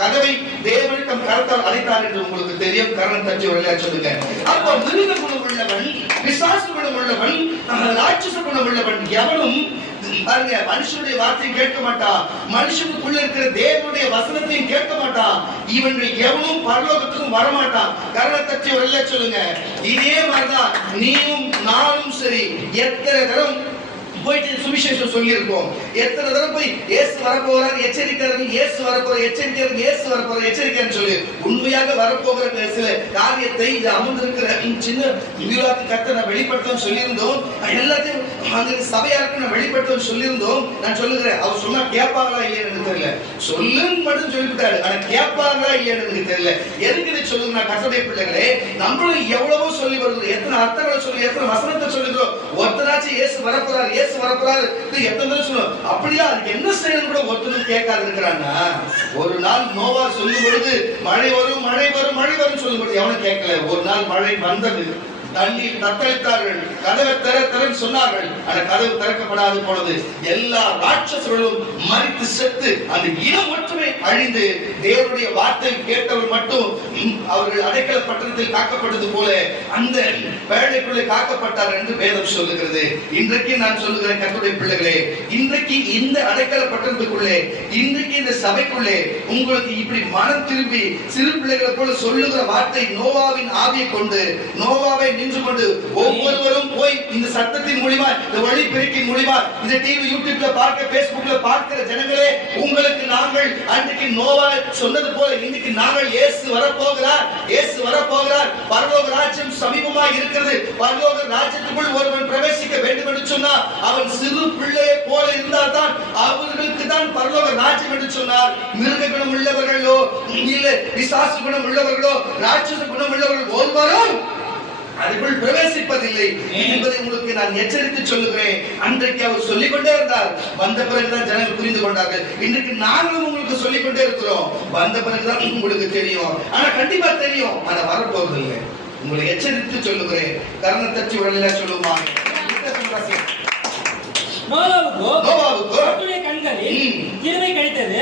கதவை தேவன் தம் கரத்தால் அழைத்தார் என்று உங்களுக்கு தெரியும். கரணம் தட்டி விளையா சொல்லுங்க. அப்போ மிருக குணம் உள்ளவன், பிசாசு குணம் உள்ளவன், ராட்சச குணம் உள்ளவன் எவனும் பாருங்க மனுஷனுடைய வார்த்தையை கேட்க மாட்டான், மனுஷனுக்குள்ள இருக்கிற தேவனுடைய வசனத்தையும் கேட்க மாட்டான். இவர்கள் எவனும் பரலோகத்துக்கும் வரமாட்டான். கரணத்தட்டி வரல சொல்லுங்க. இதே மாதிரிதான் நீயும் நானும் சரி எத்தனை தரம் போயிட்டு சுவிசேஷம் சொல்லி இருக்கோம். எத்தனை தடவை போய் இயேசு வரப்போறார் எச்சரிக்கிறாரு, இயேசு வரப்போற எச்சரிக்கிறாரு, இயேசு வரப்போற எச்சரிக்கைன்னு சொல்லி உண்மையாக வரப்போகிற சில காரியத்தை இது அமர்ந்திருக்கிற சின்ன விழாக்கு கத்த நான் வெளிப்படுத்தம் சொல்லியிருந்தோம். எல்லாத்தையும் அங்க சபையாருக்கு நான் வெளிப்படுத்தம் சொல்லியிருந்தோம். நான் சொல்லுகிறேன், அவர் சொன்னா கேட்பாங்களா இல்லையா எனக்கு தெரியல, சொல்லுன்னு மட்டும் சொல்லிவிட்டாரு. ஆனா கேட்பாங்களா இல்லையா எனக்கு தெரியல. எதுக்கு இதை சொல்லுங்க? நான் கட்டளை பிள்ளைகளே, நம்மளும் எவ்வளவோ சொல்லி வருகிறோம், எத்தனை அர்த்தங்களை சொல்லி, எத்தனை வசனத்தை சொல்லுகிறோம். ஒருத்தராச்சும் இயேசு வரப்போறாரு, இயேசு வரப்போறாரு எத்தனை சொல்லுவோம். அப்படியா அதுக்கு என்ன செய்யணும் கூட ஒருத்தரும் கேட்காது இருக்கிறாங்க. ஒரு நாள் நோவா சொல்லும் பொழுது மழை வரும் மழை வரும் மழை வரும் சொல்லும் பொழுது எவனும் கேட்கல. ஒரு நாள் மழை வந்தது, தண்ணீர் தத்தளித்தார்கள், கதவை திறன்னு சொன்னார்கள். அந்த கதவு திறக்கப்படாது போனது. எல்லா ராட்சசர்களும் மரித்து செத்து அந்த இனம் மட்டுமே அழிந்து தேவனுடைய வார்த்தை கேட்டவர் மட்டும் அவர்கள் அடைக்கல பட்டணத்தில் காக்கப்பட்டது போல அந்த பேழைக்குள்ளே காக்கப்பட்டார் என்று வேதம் சொல்லுகிறது. இன்றைக்கு நான் சொல்லுகிறேன் கர்த்தருடைய பிள்ளைகளே, இன்றைக்கு இந்த அடைக்கல பட்டணத்துக்குள்ளே, இன்றைக்கு இந்த சபைக்குள்ளே உங்களுக்கு இப்படி மனம் திரும்பி சிறு பிள்ளைகளை போல சொல்லுகிற வார்த்தை நோவாவின் ஆவியை கொண்டு, நோவாவை நின்று கொண்டு ஒவ்வொருவரும் போய் இந்த சத்தத்தின் மூலமா, இந்த ஒளி பெருக்கின் மூலமா, இந்த டிவி யூடியூப்ல பார்க்க, பேஸ்புக்ல பார்க்கிற ஜனங்களே, உங்களுக்கு நாங்கள் அன்றைக்கு நோவா சொன்னது போல இன்னைக்கு நாங்கள் இயேசு வரப்போகிறார், இயேசு வரப்போகிறார், பரலோக ராஜ்யம் சமீபமாக இருக்கிறது, பரலோக ராஜ்யத்துக்குள் ஒருவன் பிரவேசிக்க வேண்டும் என்று சொன்னார். அவன் சிறு பிள்ளையை போல இருந்தால் தான் அவர்களுக்கு தான் பரலோக ராஜ்யம் என்று சொன்னார். மிருக குணம் உள்ளவர்களோ இல்ல பிசாசு குணம் உள்ளவர்களோ ராட்சச குணம் உள்ளவர்கள் ஒருவரும் அதுக்குள் பிரவேசிப்பதில்லை என்பதை உங்களுக்கு நான் எச்சரித்து சொல்லுகிறேன். அன்றைக்கு அவர் சொல்லிக் கொண்டே இருந்தார், வந்த பிறகுதான் ஜனங்கள் புரிந்து கொண்டார்கள். இன்றைக்கு நாங்களும் உங்களுக்கு சொல்லிக் கொண்டே இருக்கிறோம், வந்த பிறகுதான் உங்களுக்கு தெரியும். ஆனா கண்டிப்பா தெரியும், ஆனா வரப்போவதில்லை. உங்களை எச்சரித்து சொல்லுகிறேன். கரணத்தச்சு உடனே சொல்லுவாங்க. நோவாவுக்கு கண்களில் கிருபை கிடைத்தது.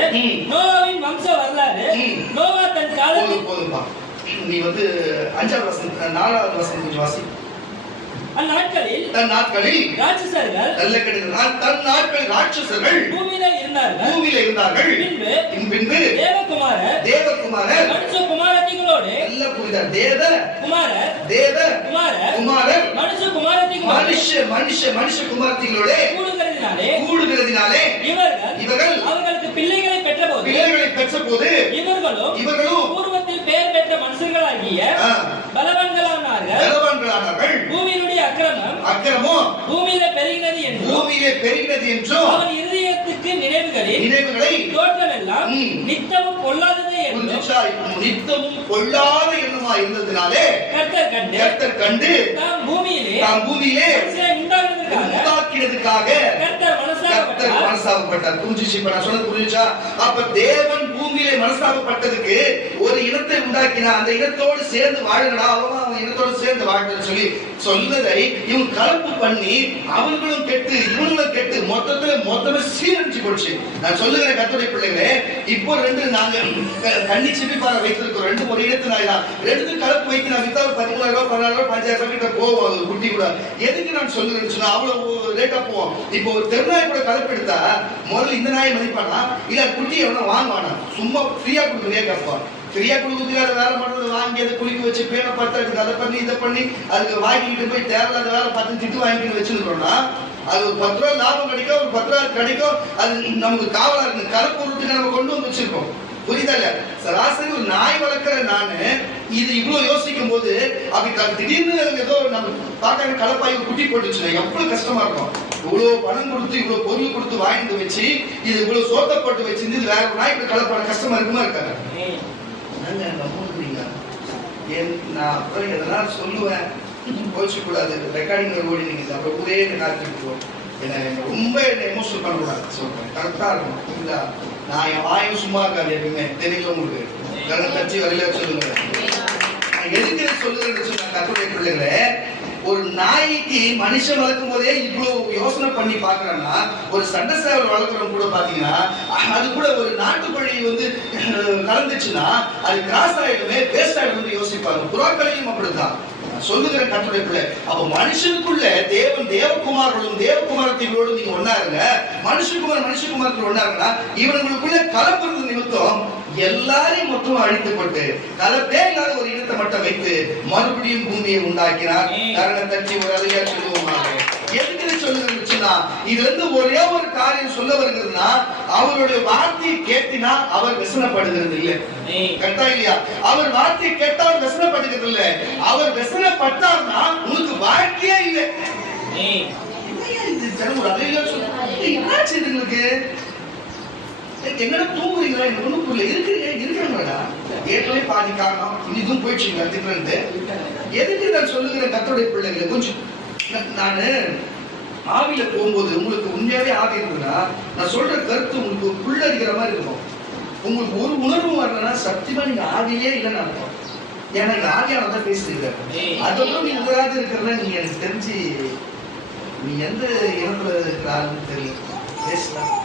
நோவாவின் வம்ச வரலாறு. நோவா தன் காலத்தில் போதும்பா, நீ வந்து 5வது வசனம் 4வது வசனம் கொஞ்சம் வாசி. அந்நாட்களில் ராட்சசர்கள் தன் நாட்களில் ராட்சசர்கள் பூமியில இருந்தார்கள். பின்பு தேவகுமாரர் மனுஷகுமாரத்திகளோடு எல்லாம் புரியுதா? தேவகுமாரர் மனுஷகுமாரத்திகளோடு கூடுகிறதினாலே இவர்கள் அவர்களுக்கு பிள்ளைகளை பெற்றபோது பெற்ற போது இவர்களும் பூர்வத்தில் பெயர் பெற்ற மனுஷர்களாகிய பலவான்களானார்கள். பூமியினுடைய அக்கிரமம் பூமியிலே பெருகினது என்றும் அவன் இருதயத்துக்கு நினைவுகளை தோற்றமெல்லாம் நித்தமும் பொல்லாதது நித்தமும் பொல்லாத எண்ணமா இருந்ததினாலே கர்த்தர் கண்டு தாம் பூமியிலே உண்டாக்கினதுக்காக கர்த்தர் மனசாபப்பட்டார். புரிஞ்சுச்சு? இப்ப நான் சொன்னது புரிஞ்சுச்சா? அப்ப தேவன் பூமியிலே மனசாபப்பட்டதுக்கு ஒரு இனத்தை உண்டாக்கினா, அந்த இனத்தோடு சேர்ந்து வாழுங்கடா, அவன் இனத்தோடு சேர்ந்து வாழ்ந்து சொல்லி சொன்னதை இவங்க கலப்பு பண்ணி அவங்களும் கெட்டு இவங்களும் கெட்டு மொத்தமே சீரழிச்சு போச்சு. நான் சொல்லுகிறேன் கர்த்தருடைய பிள்ளைங்களே, இப்போ நாங்க கண்ணி சிப்பி பாறை வைத்திருக்கோம். ஒரு இனத்து நாய் தான். கலப்பு வைக்க நான் வித்தா 13,000 14,000 5,000 கிட்ட போவோம் குட்டி கூட. எதுக்கு நான் சொல்லுறேன்னு சொன்னா அவ்வளவு ரேட்டா போவோம். இப்போ ஒரு தெருநாய் கூட கலப்பு எடுத்தா முதல்ல இந்த நாயை மதிப்பானா இல்ல குட்டி எவனா வாங்குவானா? சும்மா ஃப்ரீயா கொடுக்குறே கேட்பான். ஃப்ரீயா கொடுக்குறதுக்கு அதை வேலை பண்றது, வாங்கி அதை குளிக்க வச்சு பேனை பத்து அதை பண்ணி இதை பண்ணி அதுக்கு வாங்கிக்கிட்டு போய் தேவையில்லாத வேலை பார்த்து திட்டு வாங்கிட்டு வச்சுருக்கோம்னா அது ஒரு 10 ரூபா லாபம் கிடைக்கும், ஒரு 10 ரூபா கிடைக்கும். அது நமக்கு காவலா இருக்கு. கலப்புறதுக்கு நம்ம கொண்டு வந்து வச்சிருக்கோம். புரியுதா? சராசரி ஒரு நாய் வளர்க்கிற நானு இது இவ்வளவு யோசிக்கும் போது அப்படி திடீர்னு ஏதோ நம்ம பார்க்க கலப்பாய் குட்டி போட்டுச்சுன்னா எவ்வளவு கஷ்டமா இருக்கும். இவ்வளவு பணம் கொடுத்து இவ்வளவு பொருள் கொடுத்து வாங்கிட்டு வச்சு இது இவ்வளவு சோத்த போட்டு வச்சிருந்து வேற ஒரு நாய்க்கு கலப்பான கஷ்டமா இருக்குமா இருக்காங்க? நான் அப்புறம் எதெல்லாம் சொல்லுவேன், கோச்சு கூடாது. ரெக்கார்டிங் ஓடி நீங்க அப்புறம் ஒரே காத்துட்டு போவோம். ரொம்ப எமோஷனல் பண்ணக்கூடாது சொல்றேன். கரெக்டா இருக்கும். புரியுதா? நான் என் வாயும் சும்மா இருக்காது. எப்பயுமே தெரியல உங்களுக்கு கட்சி வரையில சொல்லுங்க. எதுக்கு சொல்லுறேன்னு சொன்னா கர்த்தருடைய பிள்ளைகளே, ஒரு நாய்க்கு மனுஷன் வளர்க்கும் போதே இவ்வளவு யோசனை பண்ணி பாக்குறேன்னா ஒரு சண்டை சேவல் வளர்க்குறவங்க கூட பாத்தீங்கன்னா அது கூட ஒரு நாட்டுக்கோழி கலந்துச்சுன்னா அது கிராஸ் ஆயிடுமே வேஸ்ட் ஆயிடும் யோசிப்பாங்க. புறாக்களையும் அப்படித்தான் சொல்லுகிற கர்த்தருடைய பிள்ளை. அப்ப மனுஷனுக்குள்ள தேவகுமாரோடும் தேவகுமாரத்தினோடும் நீங்க ஒன்னா இருங்க. மனுஷகுமாரத்தில் ஒன்னா இருந்தா இவனுக்குள்ள கலப்புறது நிமித்தம் எல்லாரையும் மொத்தம் அழித்துப்பட்டு கலப்பே இல்லாத ஒரு இனத்தை மட்டும் வைத்து மறுபடியும் பூமியை உண்டாக்கினார். காரணத்தட்டி ஒரு அதையா சொல்லுவோமாக. எதுக்கு சொல்லுங்கன்னா இதுல இருந்து ஒரே ஒரு காரியம் சொல்ல வருகிறதுனா அவருடைய வார்த்தையை கேட்டினா அவர் விசனப்படுகிறது இல்லை. கரெக்டா இல்லையா? அவர் வார்த்தையை கேட்டால் விசனப்படுகிறது இல்லை. அவர் விசனப்பட்டார்னா உனக்கு வாழ்க்கையே இல்லை. ஒரு அதையா சொல்லுங்களுக்கு எங்கடா தூங்குறீங்களா? எனக்கு ஒண்ணும் புரியல. இருக்கிறாங்களா? ஏற்கனவே பாதி காரணம் இதுவும் போயிடுச்சுங்களா டிஃபரெண்ட். எதுக்கு நான் சொல்லுகிறேன் கர்த்தருடைய பிள்ளைகளை, கொஞ்சம் நானு ஆவியில போகும்போது உங்களுக்கு உண்மையாவே ஆவி இருக்குன்னா நான் சொல்ற கருத்து உங்களுக்கு புள்ள அடிக்கிற மாதிரி இருக்கும். உங்களுக்கு ஒரு உணர்வு வரலன்னா சத்தியமா நீங்க ஆவியே இல்லைன்னு அர்த்தம். ஏன்னா நீங்க ஆவியானதான் பேசுறீங்க. அதோட நீங்க உங்களாக இருக்கிறதா நீங்க எனக்கு தெரிஞ்சு நீ எந்த இனத்துல இருக்கிறாருன்னு தெரியல. பேசலாம்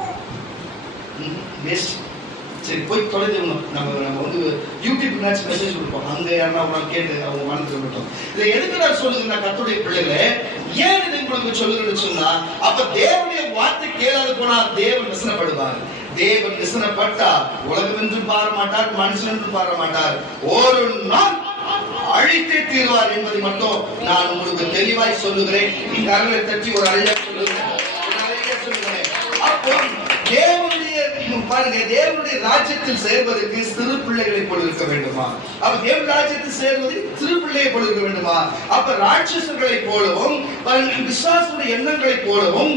சரி போய் தொலைஞ்சிடணும். நம்ம யூடியூப் மெசேஜ் கொடுப்போம். அங்க யாருன்னா கேட்டு அவங்க மனசுல விட்டோம். இதை எதுக்கு நான் சொல்லுங்க கர்த்தருடைய பிள்ளைகளே, ஏன் இது உங்களுக்கு சொல்லுங்கன்னு சொன்னா அப்ப தேவனுடைய வார்த்தை கேளாது போனா தேவன் விசனப்படுவார். தேவன் விசனப்பட்டா உலகம் என்றும் பார மாட்டார், மனுஷன் என்றும் பார மாட்டார். ஒரு நாள் அழித்தே தீர்வார் என்பதை மட்டும் நான் உங்களுக்கு தெளிவாய் சொல்லுகிறேன். கரங்களை தட்டி ஒரு அழியா சொல்லுகிறேன். அப்போ தேவனுடைய ராஜ்யத்தில் சேர்வதற்கு சிறு பிள்ளைகளை போல இருக்க வேண்டுமா? அப்ப தேவ ராஜ்யத்தில் சேர்வது சிறு பிள்ளையை போல இருக்க வேண்டுமா? அப்ப ராட்சசர்களை போலவும் விசுவாசனுடைய எண்ணங்களை போலவும்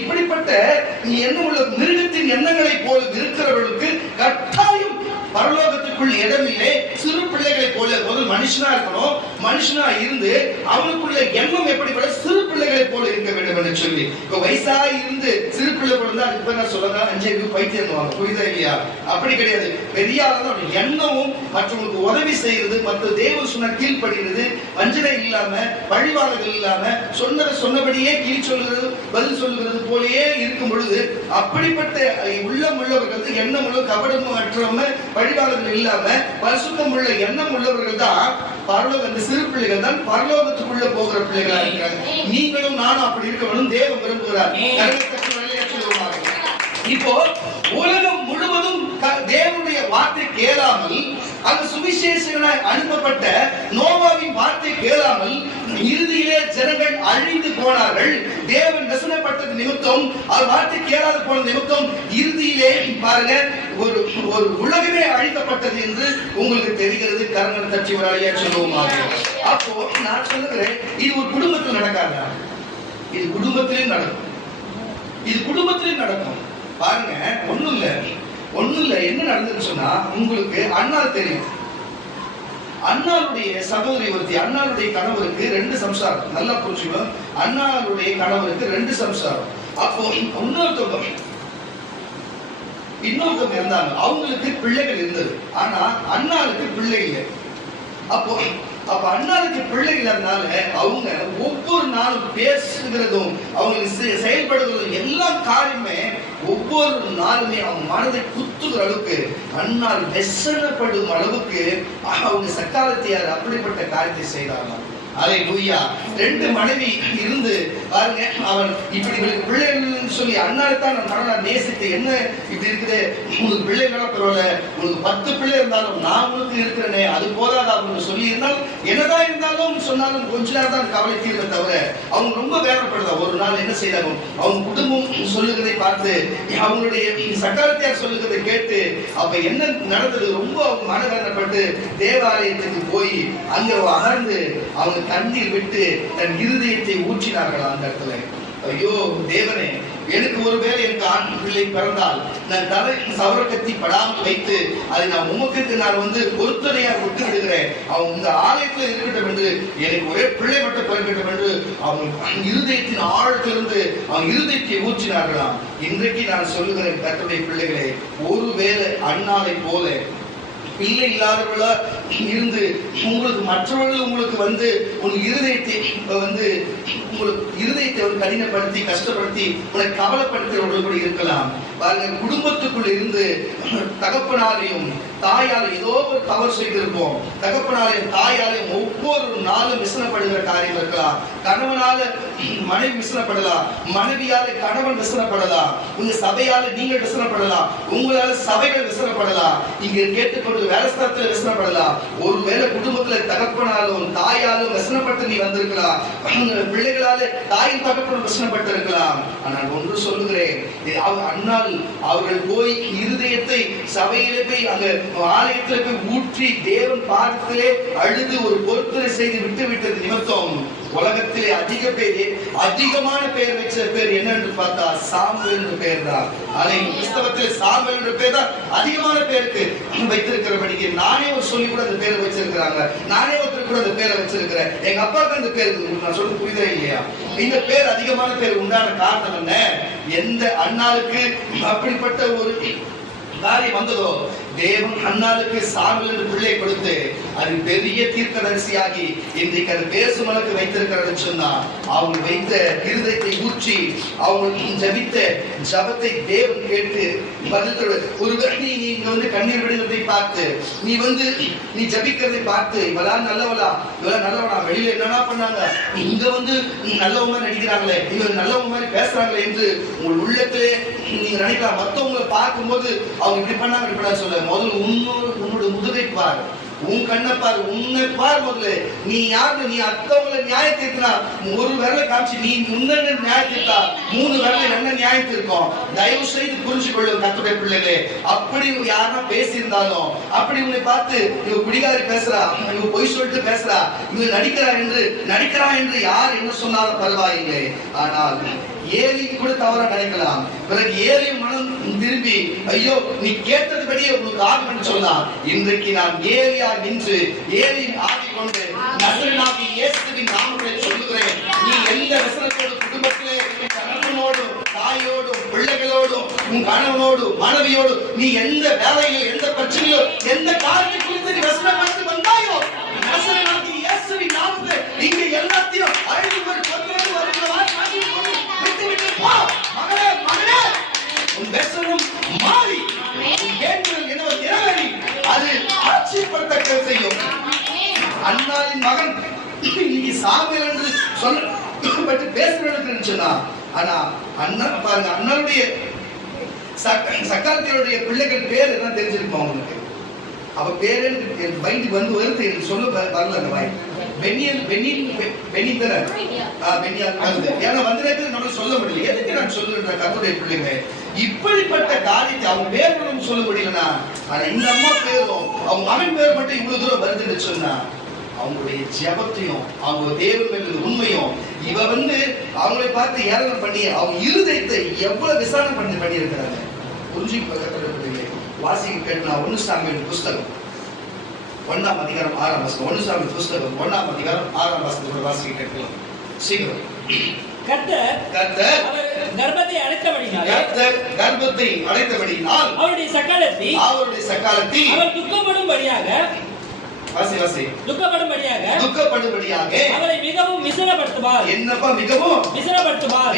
இப்படிப்பட்ட எண்ணம் உள்ள மிருகத்தின் எண்ணங்களை போல இருக்கிறவர்களுக்கு கட்டாயம் பரலோகத்துக்குள் இடமில்லை. சிறு பிள்ளைகளை போல முதல் மனுஷனா இருக்கணும். மனுஷனா இருந்து அவனுக்குள்ள எண்ணம் எப்படிப்பட்ட சிறு பிள்ளைகளை போல இருக்க வேண்டும் என்று சொல்லி இப்ப வயசா இருந்து சிறு பிள்ளை போல இருந்தா அதுக்கு நான் சொல்லலாம் 5 பைத்தியம். புரியுதா இல்லையா? அப்படி கிடையாது. பெரிய ஆளுதான் எண்ணமும் மற்றவங்களுக்கு உதவி செய்யறது, மற்ற தேவ சொன்ன கீழ்படுகிறது, வஞ்சனை இல்லாம பழிவாளர்கள் இல்லாம சொன்னபடியே கீழ் சொல்லுகிறது பதில் சொல்லுகிறது போலயே இருக்கும் பொழுது அப்படிப்பட்ட உள்ளம் உள்ளவர்கள் எண்ணம் உள்ள கபடமும் மற்றவங்க வழிபாடுகள் இல்லாம பரிசுத்தம் உள்ள எண்ணம் உள்ளவர்கள் தான் பரலோக அந்த சிறு பிள்ளைகள் தான் பரலோகத்துக்குள்ள போகிற பிள்ளைகளா இருக்காங்க. நீங்களும் நானும் அப்படி இருக்க வேண்டும் தேவன் விரும்புகிறார். இப்போ உலகம் முழுவதும் தேவனுடைய வார்த்தை கேளாமல், அந்த சுவிசேஷகனாய் அனுப்பப்பட்ட நோவாவின் வார்த்தை கேளாமல் இறுதியிலே ஜனங்கள் அழிந்து போனார்கள். தேவன் வசனப்பட்டது நிமித்தம், அவர் வார்த்தை கேளாது போன நிமித்தம் இறுதியிலே பாருங்க ஒரு ஒரு உலகமே அழிக்கப்பட்டது என்று உங்களுக்கு தெரிகிறது. கரங்கள் தட்டி ஒரு அழியா சொல்லுவோமாக. அப்போ நான் சொல்லுகிறேன், இது ஒரு குடும்பத்தில் நடக்காதா? இது குடும்பத்திலே நடக்கும். இது குடும்பத்திலே நடக்கும். பாருங்க, ஒண்ணும் இல்ல என்ன நடந்ததுன்னு சொன்னா, உங்களுக்கு அண்ணால் தெரியும். அண்ணாளுடைய சகோதரி ஒருத்தி, அண்ணாளுடைய கணவருக்கு 2 சம்சாரம். நல்லா புரிஞ்சுக்கணும், அண்ணாளுடைய கணவருக்கு 2 சம்சாரம். அப்போ இன்னொருத்தவங்க இருந்தாங்க, அவங்களுக்கு பிள்ளைகள் இருந்தது. ஆனா அண்ணாளுக்கு பிள்ளை இல்லை. அப்ப அண்ணாளுக்கு பிள்ளை இல்லாதனால அவங்க ஒவ்வொரு நாளும் பேசுகிறதும், அவங்களுக்கு செயல்படுவதும் எல்லா காரியமே ஒவ்வொரு நாளுமே அவங்க மனதை குத்துகிற அளவுக்கு, அண்ணால் வெசனப்படும் அளவுக்கு அவங்க சக்காலத்தியார் அப்படிப்பட்ட காரியத்தை செய்தாங்க. அல்லேலூயா. 2 மனைவி இருந்து பாருங்க, அவன் இப்படி பிள்ளைகள் சொல்லி அண்ணாத்தான் நான் நேசித்து, என்ன இப்படி இருக்குது, உங்களுக்கு பிள்ளைகளா பரவாயில்ல, உங்களுக்கு 10 பிள்ளை இருந்தாலும் நான் உங்களுக்கு இருக்கிறேனே, அது போதாது அப்படின்னு சொல்லி இருந்தாலும், என்னதான் இருந்தாலும் சொன்னாலும் கொஞ்ச நேரம் தான் கவலை தீர்க்க தவிர அவங்க ரொம்ப வேதனைப்படுதா. ஒரு நாள் என்ன செய்தாங்க, அவங்க குடும்பம் சொல்லுகிறதை பார்த்து, அவங்களுடைய சக்காலத்தியார் சொல்லுகிறதை கேட்டு, அப்ப என்ன நடந்தது, ரொம்ப அவங்க மனவேதனைப்பட்டு தேவாலயத்துக்கு போய் அங்க அமர்ந்து அவங்க தண்ணீர் விட்டு தன் இருதயத்தை ஊற்றினார்கள் அந்த இடத்துல. ஐயோ தேவனே, எனக்கு ஒருவேளை எனக்கு ஆண் பிள்ளை பிறந்தால் நான் தலை சவரக்கத்தி படாமல் வைத்து அதை நான் உமக்கு நான் பொருத்தனையாக விட்டு விடுகிறேன். அவன் இந்த ஆலயத்தில் இருக்கட்டும் என்று, எனக்கு ஒரே பிள்ளை மட்டும் பிறக்கட்டும் என்று அவன் இருதயத்தின் ஆழத்திலிருந்து அவன் இருதயத்தை ஊற்றினார்களாம். இன்றைக்கு நான் சொல்லுகிறேன் கர்த்தருடைய பிள்ளைகளே, ஒருவேளை அண்ணாலை போல பிள்ளை இல்லாதவர்களா இருந்து உங்களுக்கு மற்றவர்கள் உங்களுக்கு உங்க இருதயத்தை உங்களுக்கு இருதயத்தை கடினப்படுத்தி கஷ்டப்படுத்தி உங்களை கவலைப்படுத்துகிறவர்கள் கூட இருக்கலாம். பாருங்க, குடும்பத்துக்குள்ள இருந்து தகப்பனாலையும் தாயாலும் ஏதோ ஒரு தவறு செய்திருப்போம். தகப்பனாலையும் தாயாலையும் ஒவ்வொரு நாளும் விசனப்படுகிற காரியம் இருக்கலாம். கணவனால மனைவி விசனப்படலாம், மனைவியால கணவன் விசனப்படலாம், உங்க சபையால நீங்கள் விசனப்படலாம், உங்களால சபைகள் விசனப்படலாம், இங்க கேட்டுக்கொண்டு வேலைஸ்தலத்தில் விசனப்படலாம். ஒருவேளை குடும்பத்துல தகப்பனாலும் தாயாலும் விசனப்பட்டு நீ வந்திருக்கலாம், பிள்ளைகளால தாயின் தகப்பனும் விசனப்பட்டு இருக்கலாம். ஆனால் ஒன்று சொல்லுகிறேன், அண்ணால் அவர்கள் போய் இருதயத்தை சபையிலே போய் அங்க ஆலயத்திலே போய் ஊற்றி தேவன் பாதத்திலே அழுது ஒரு பொருத்தனை செய்து விட்டது நிமித்தம் உலகத்திலே அதிகமான பெயர் வச்ச பேர் என்னன்னு பார்த்தா சாமுவேல் என்ற பெயர் தான். அதை கிறிஸ்தவத்தில் சாமுவேல் என்ற பேர் தான் அதிகமான பேருக்கு வைத்திருக்கிறபடிக்கு நானே ஒரு சொல்லி கூட அந்த பேரை வச்சிருக்கிறாங்க. நானே ஒருத்தர் கூட அந்த பேரை வச்சிருக்கிறேன். எங்க அப்பாவுக்கு அந்த பேர் நான் சொல்றது புரியுதா இல்லையா? இந்த பேர் அதிகமான பேர் உண்டான காரணம் என்ன? எந்த அண்ணாளுக்கு அப்படிப்பட்ட ஒரு காரியம் வந்ததோ, தேவன் அண்ணாளுக்கு சாமுவேல் என்ற பிள்ளை கொடுத்து அது பெரிய தீர்க்கதரிசியாகி இன்றைக்கு அது பேசும் அளவுக்கு வைத்திருக்கிறது சொன்னா, அவங்க வைத்த இருதயத்தை ஊற்றி அவங்க ஜபித்த ஜபத்தை தேவன் கேட்டு பதில். ஒரு நீ இங்க கண்ணீர் விடுவதை பார்த்து நீ ஜபிக்கிறதை பார்த்து, இவெல்லாம் நல்லவளா இவெல்லாம் நல்லவனா, வெளியில என்னன்னா பண்ணாங்க, இங்க நல்லவங்க நடிக்கிறாங்களே, இவங்க நல்லவங்க மாதிரி பேசுறாங்களே என்று உங்கள் உள்ளத்திலே நீங்க நினைக்கலாம். மற்றவங்களை பார்க்கும்போது அவங்க இப்படி பண்ணாங்க இப்படி பண்ண சொல்ல, முதல்ல உன்னோட முதுகை பார், உன் கண்ணை பார், உன்னை பார். முதல்ல நீ யாரு? நீ அத்தவங்களை நியாயம் தீர்த்தா ஒரு விரலை காமிச்சு நீ முன்ன நியாயம் தீர்த்தா 3 விரல என்ன நியாயம் தீர்க்கும்? தயவு செய்து புரிஞ்சு கொள்ளும் கர்த்தருடைய பிள்ளைகளே. அப்படி யாருன்னா பேசியிருந்தாலும், அப்படி உன்னை பார்த்து இவ குடிகாரி பேசுறா, இவ பொய் சொல்லிட்டு பேசுறா, இவ நடிக்கிறா என்று யார் என்ன சொன்னாலும் பரவாயில்லை. ஆனால் ஏலிக்கு கூட தவறா நினைக்கலாம். பிறகு ஏலி மனம் திரும்பி, ஐயோ நீ கேட்டதுபடியே உங்களுக்கு ஆகும் என்று சொல்லலாம். இன்றைக்கு நான் ஏலியா நின்று ஏலியின் ஆவி கொண்டு நசரேயனாகிய இயேசுவின் நாமத்தை சொல்லுகிறேன். நீ எந்த வசனத்தோடு குடும்பத்திலே கணவனோடும் தாயோடும் பிள்ளைகளோடும் உன் கணவனோடும் மனைவியோடும் நீ எந்த வேலையிலும் எந்த பிரச்சனையிலும் எந்த காரியத்தை குறித்து நீ வசனப்பட்டு வந்தாயோ, நசரேயனாகிய இயேசுவின் நாமத்தை இங்க எல்லாத்தையும் அழிவு மாறி அது ஆட்சிப்படுத்த செய்யும். அண்ணாவின் மகன் இன்னைக்கு சாமுவேல் என்று சொல்லப்பட்டு பேசுறேன்னு சொன்னா, ஆனா அண்ணன் பாருங்க, அண்ணனுடைய சக்காத்தியோடைய பிள்ளைகள் பேர் என்ன தெரிஞ்சிருக்கும் அவங்களுக்கு. அவ பேரு மைண்ட் வந்து வருது, எனக்கு சொல்ல வரல அந்த வாய். நம்ம சொல்ல முடியல. எதுக்கு நான் சொல்லுன்ற கர்த்தருடைய பிள்ளைங்க இப்படிப்பட்ட காரியத்தை அவங்க பேர் நம்ம சொல்ல முடியலனா, ஆனா இந்த அம்மா பேரும் அவங்க மகன் பேர் மட்டும் இவ்வளவு தூரம் வருதுன்னு சொன்னா அவங்களுடைய ஜெபத்தையும் அவங்க தேவன் மேல உண்மையும் இவ வந்து அவங்களை பார்த்து ஏளனம் பண்ணி அவங்க இருதயத்தை எவ்வளவு விசாரணை பண்ணி இருக்கிறாங்க. புரிஞ்சு கர்த்தருடைய வாசிக்க கேட்டா 1 சாமுவேல் புஸ்தகம் 1ஆம் அதிகாரம் 6ஆம் வசனம். 1 சாமுவேல் புஸ்தகம் 1ஆம் அதிகாரம் 6ஆம் வசனத்தை வாசிக்க கேட்கலாம். சீக்கிரம். கர்த்தர் அவர் கர்ப்பத்தை அடைத்தபடியினால் அவருடைய சக்காலத்தில் அவர் துக்கப்படும்படியாக அவரை மிகவும் விசனப்படுத்துவார். என்னப்பா மிகவும் விசனப்படுத்துவார்.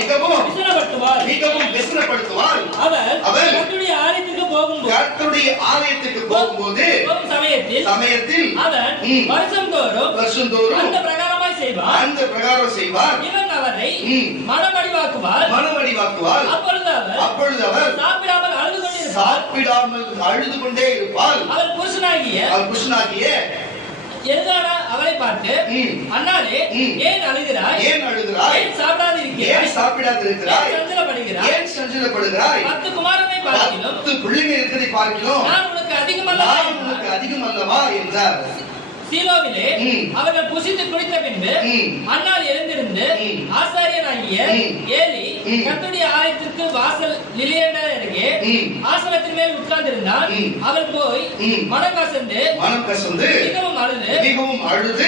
அவர் கர்த்தருடைய ஆலயத்துக்கு போகும்போது சமயத்தில் அவர் வருஷந்தோறும் அந்த பிரகாரமாய் செய்வார். இவன் அவரை மனமடிவாக்குவார். அப்பொழுது அவர் சாப்பிடாமல் அழுது கொண்டே இருப்பார். அவர் புருஷனாகிய எல்கானா அவரை பார்த்து, அண்ணாளே, ஏன் அழுகிறாய்? ஏன் சாப்பிடாதிருக்கிறாய்? ஏன் சஞ்சலப்படுகிறாய்? 10 குமாரனை பார்க்கிலும் 10 பிள்ளைகள் இருக்கிறதை பார்க்கிலும் நான் உனக்கு அதிகமல்லவா என்றார். சீலோவிலே அவர்கள் புசித்து குடித்த பின்பு அன்னாள் எழுந்திருந்து ஆசாரியனாகிய ஏலி கர்த்தருடைய ஆலயத்திற்கு வாசல் நிலையண்டர் அருகே ஆசனத்தின் மேல் உட்கார்ந்திருந்தார். அவள் போய் மனம் கசந்து மிகவும் அழுது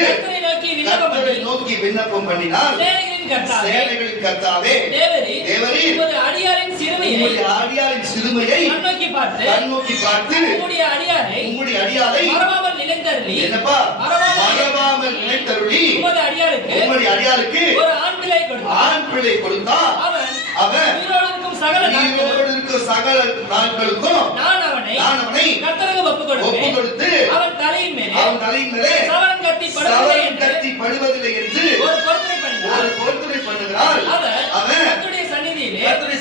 கர்த்தரை நோக்கி விண்ணப்பம் பண்ணினார். சேனைகளின் கர்த்தாவே, தேவரீர் உமது அடியாரின் சிறுமையை கண்ணோக்கி பார்த்து உம்முடைய அடியாரை மறவாமல் நிலைத்தருளி உமது அடியாருக்கு ஒரு ஆண் பிள்ளை கொடுத்தார். அவன் உயிரோடு இருக்கும் சகல நாட்களுக்கும் நான் அவனை கர்த்தருக்கு ஒப்புக்கொடுத்து அவன் தலையின் மேலே சவரன் கத்தி படுவதில்லை என்று ஒரு பொருத்தனை பண்ணுகிறார். அவன் கர்த்தருடைய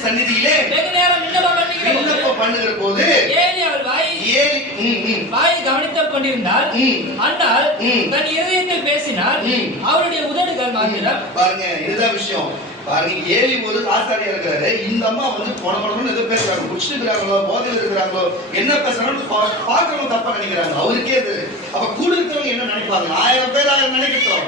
சந்நிதியிலே வெகு நேரம் விண்ணப்பம் பண்ணுகிற போது ஏலி அவள் வாயை கவனித்துக் கொண்டிருந்தாள். அன்னாள் தன் இருதயத்தில் பேசினாள். அவருடைய உதடுகள் மாத்திரம். பாருங்க, இதுதான் விஷயம். பாருங்க, ஏலி ஒரு ஆசாரியா இருக்கிறாரு. இந்த அம்மா வந்து போன ஏதோ பேசுறாங்க, குடிச்சிட்டு இருக்கிறாங்களோ, போதையில் இருக்கிறாங்களோ, என்ன பேசுறாங்கன்னு பார்க்கணும் தப்பா நினைக்கிறாங்க. அவருக்கே அது. அப்ப கூட இருக்கிறவங்க என்ன நினைப்பாங்க? 1000 பேர் 1000 நினைக்கட்டும்.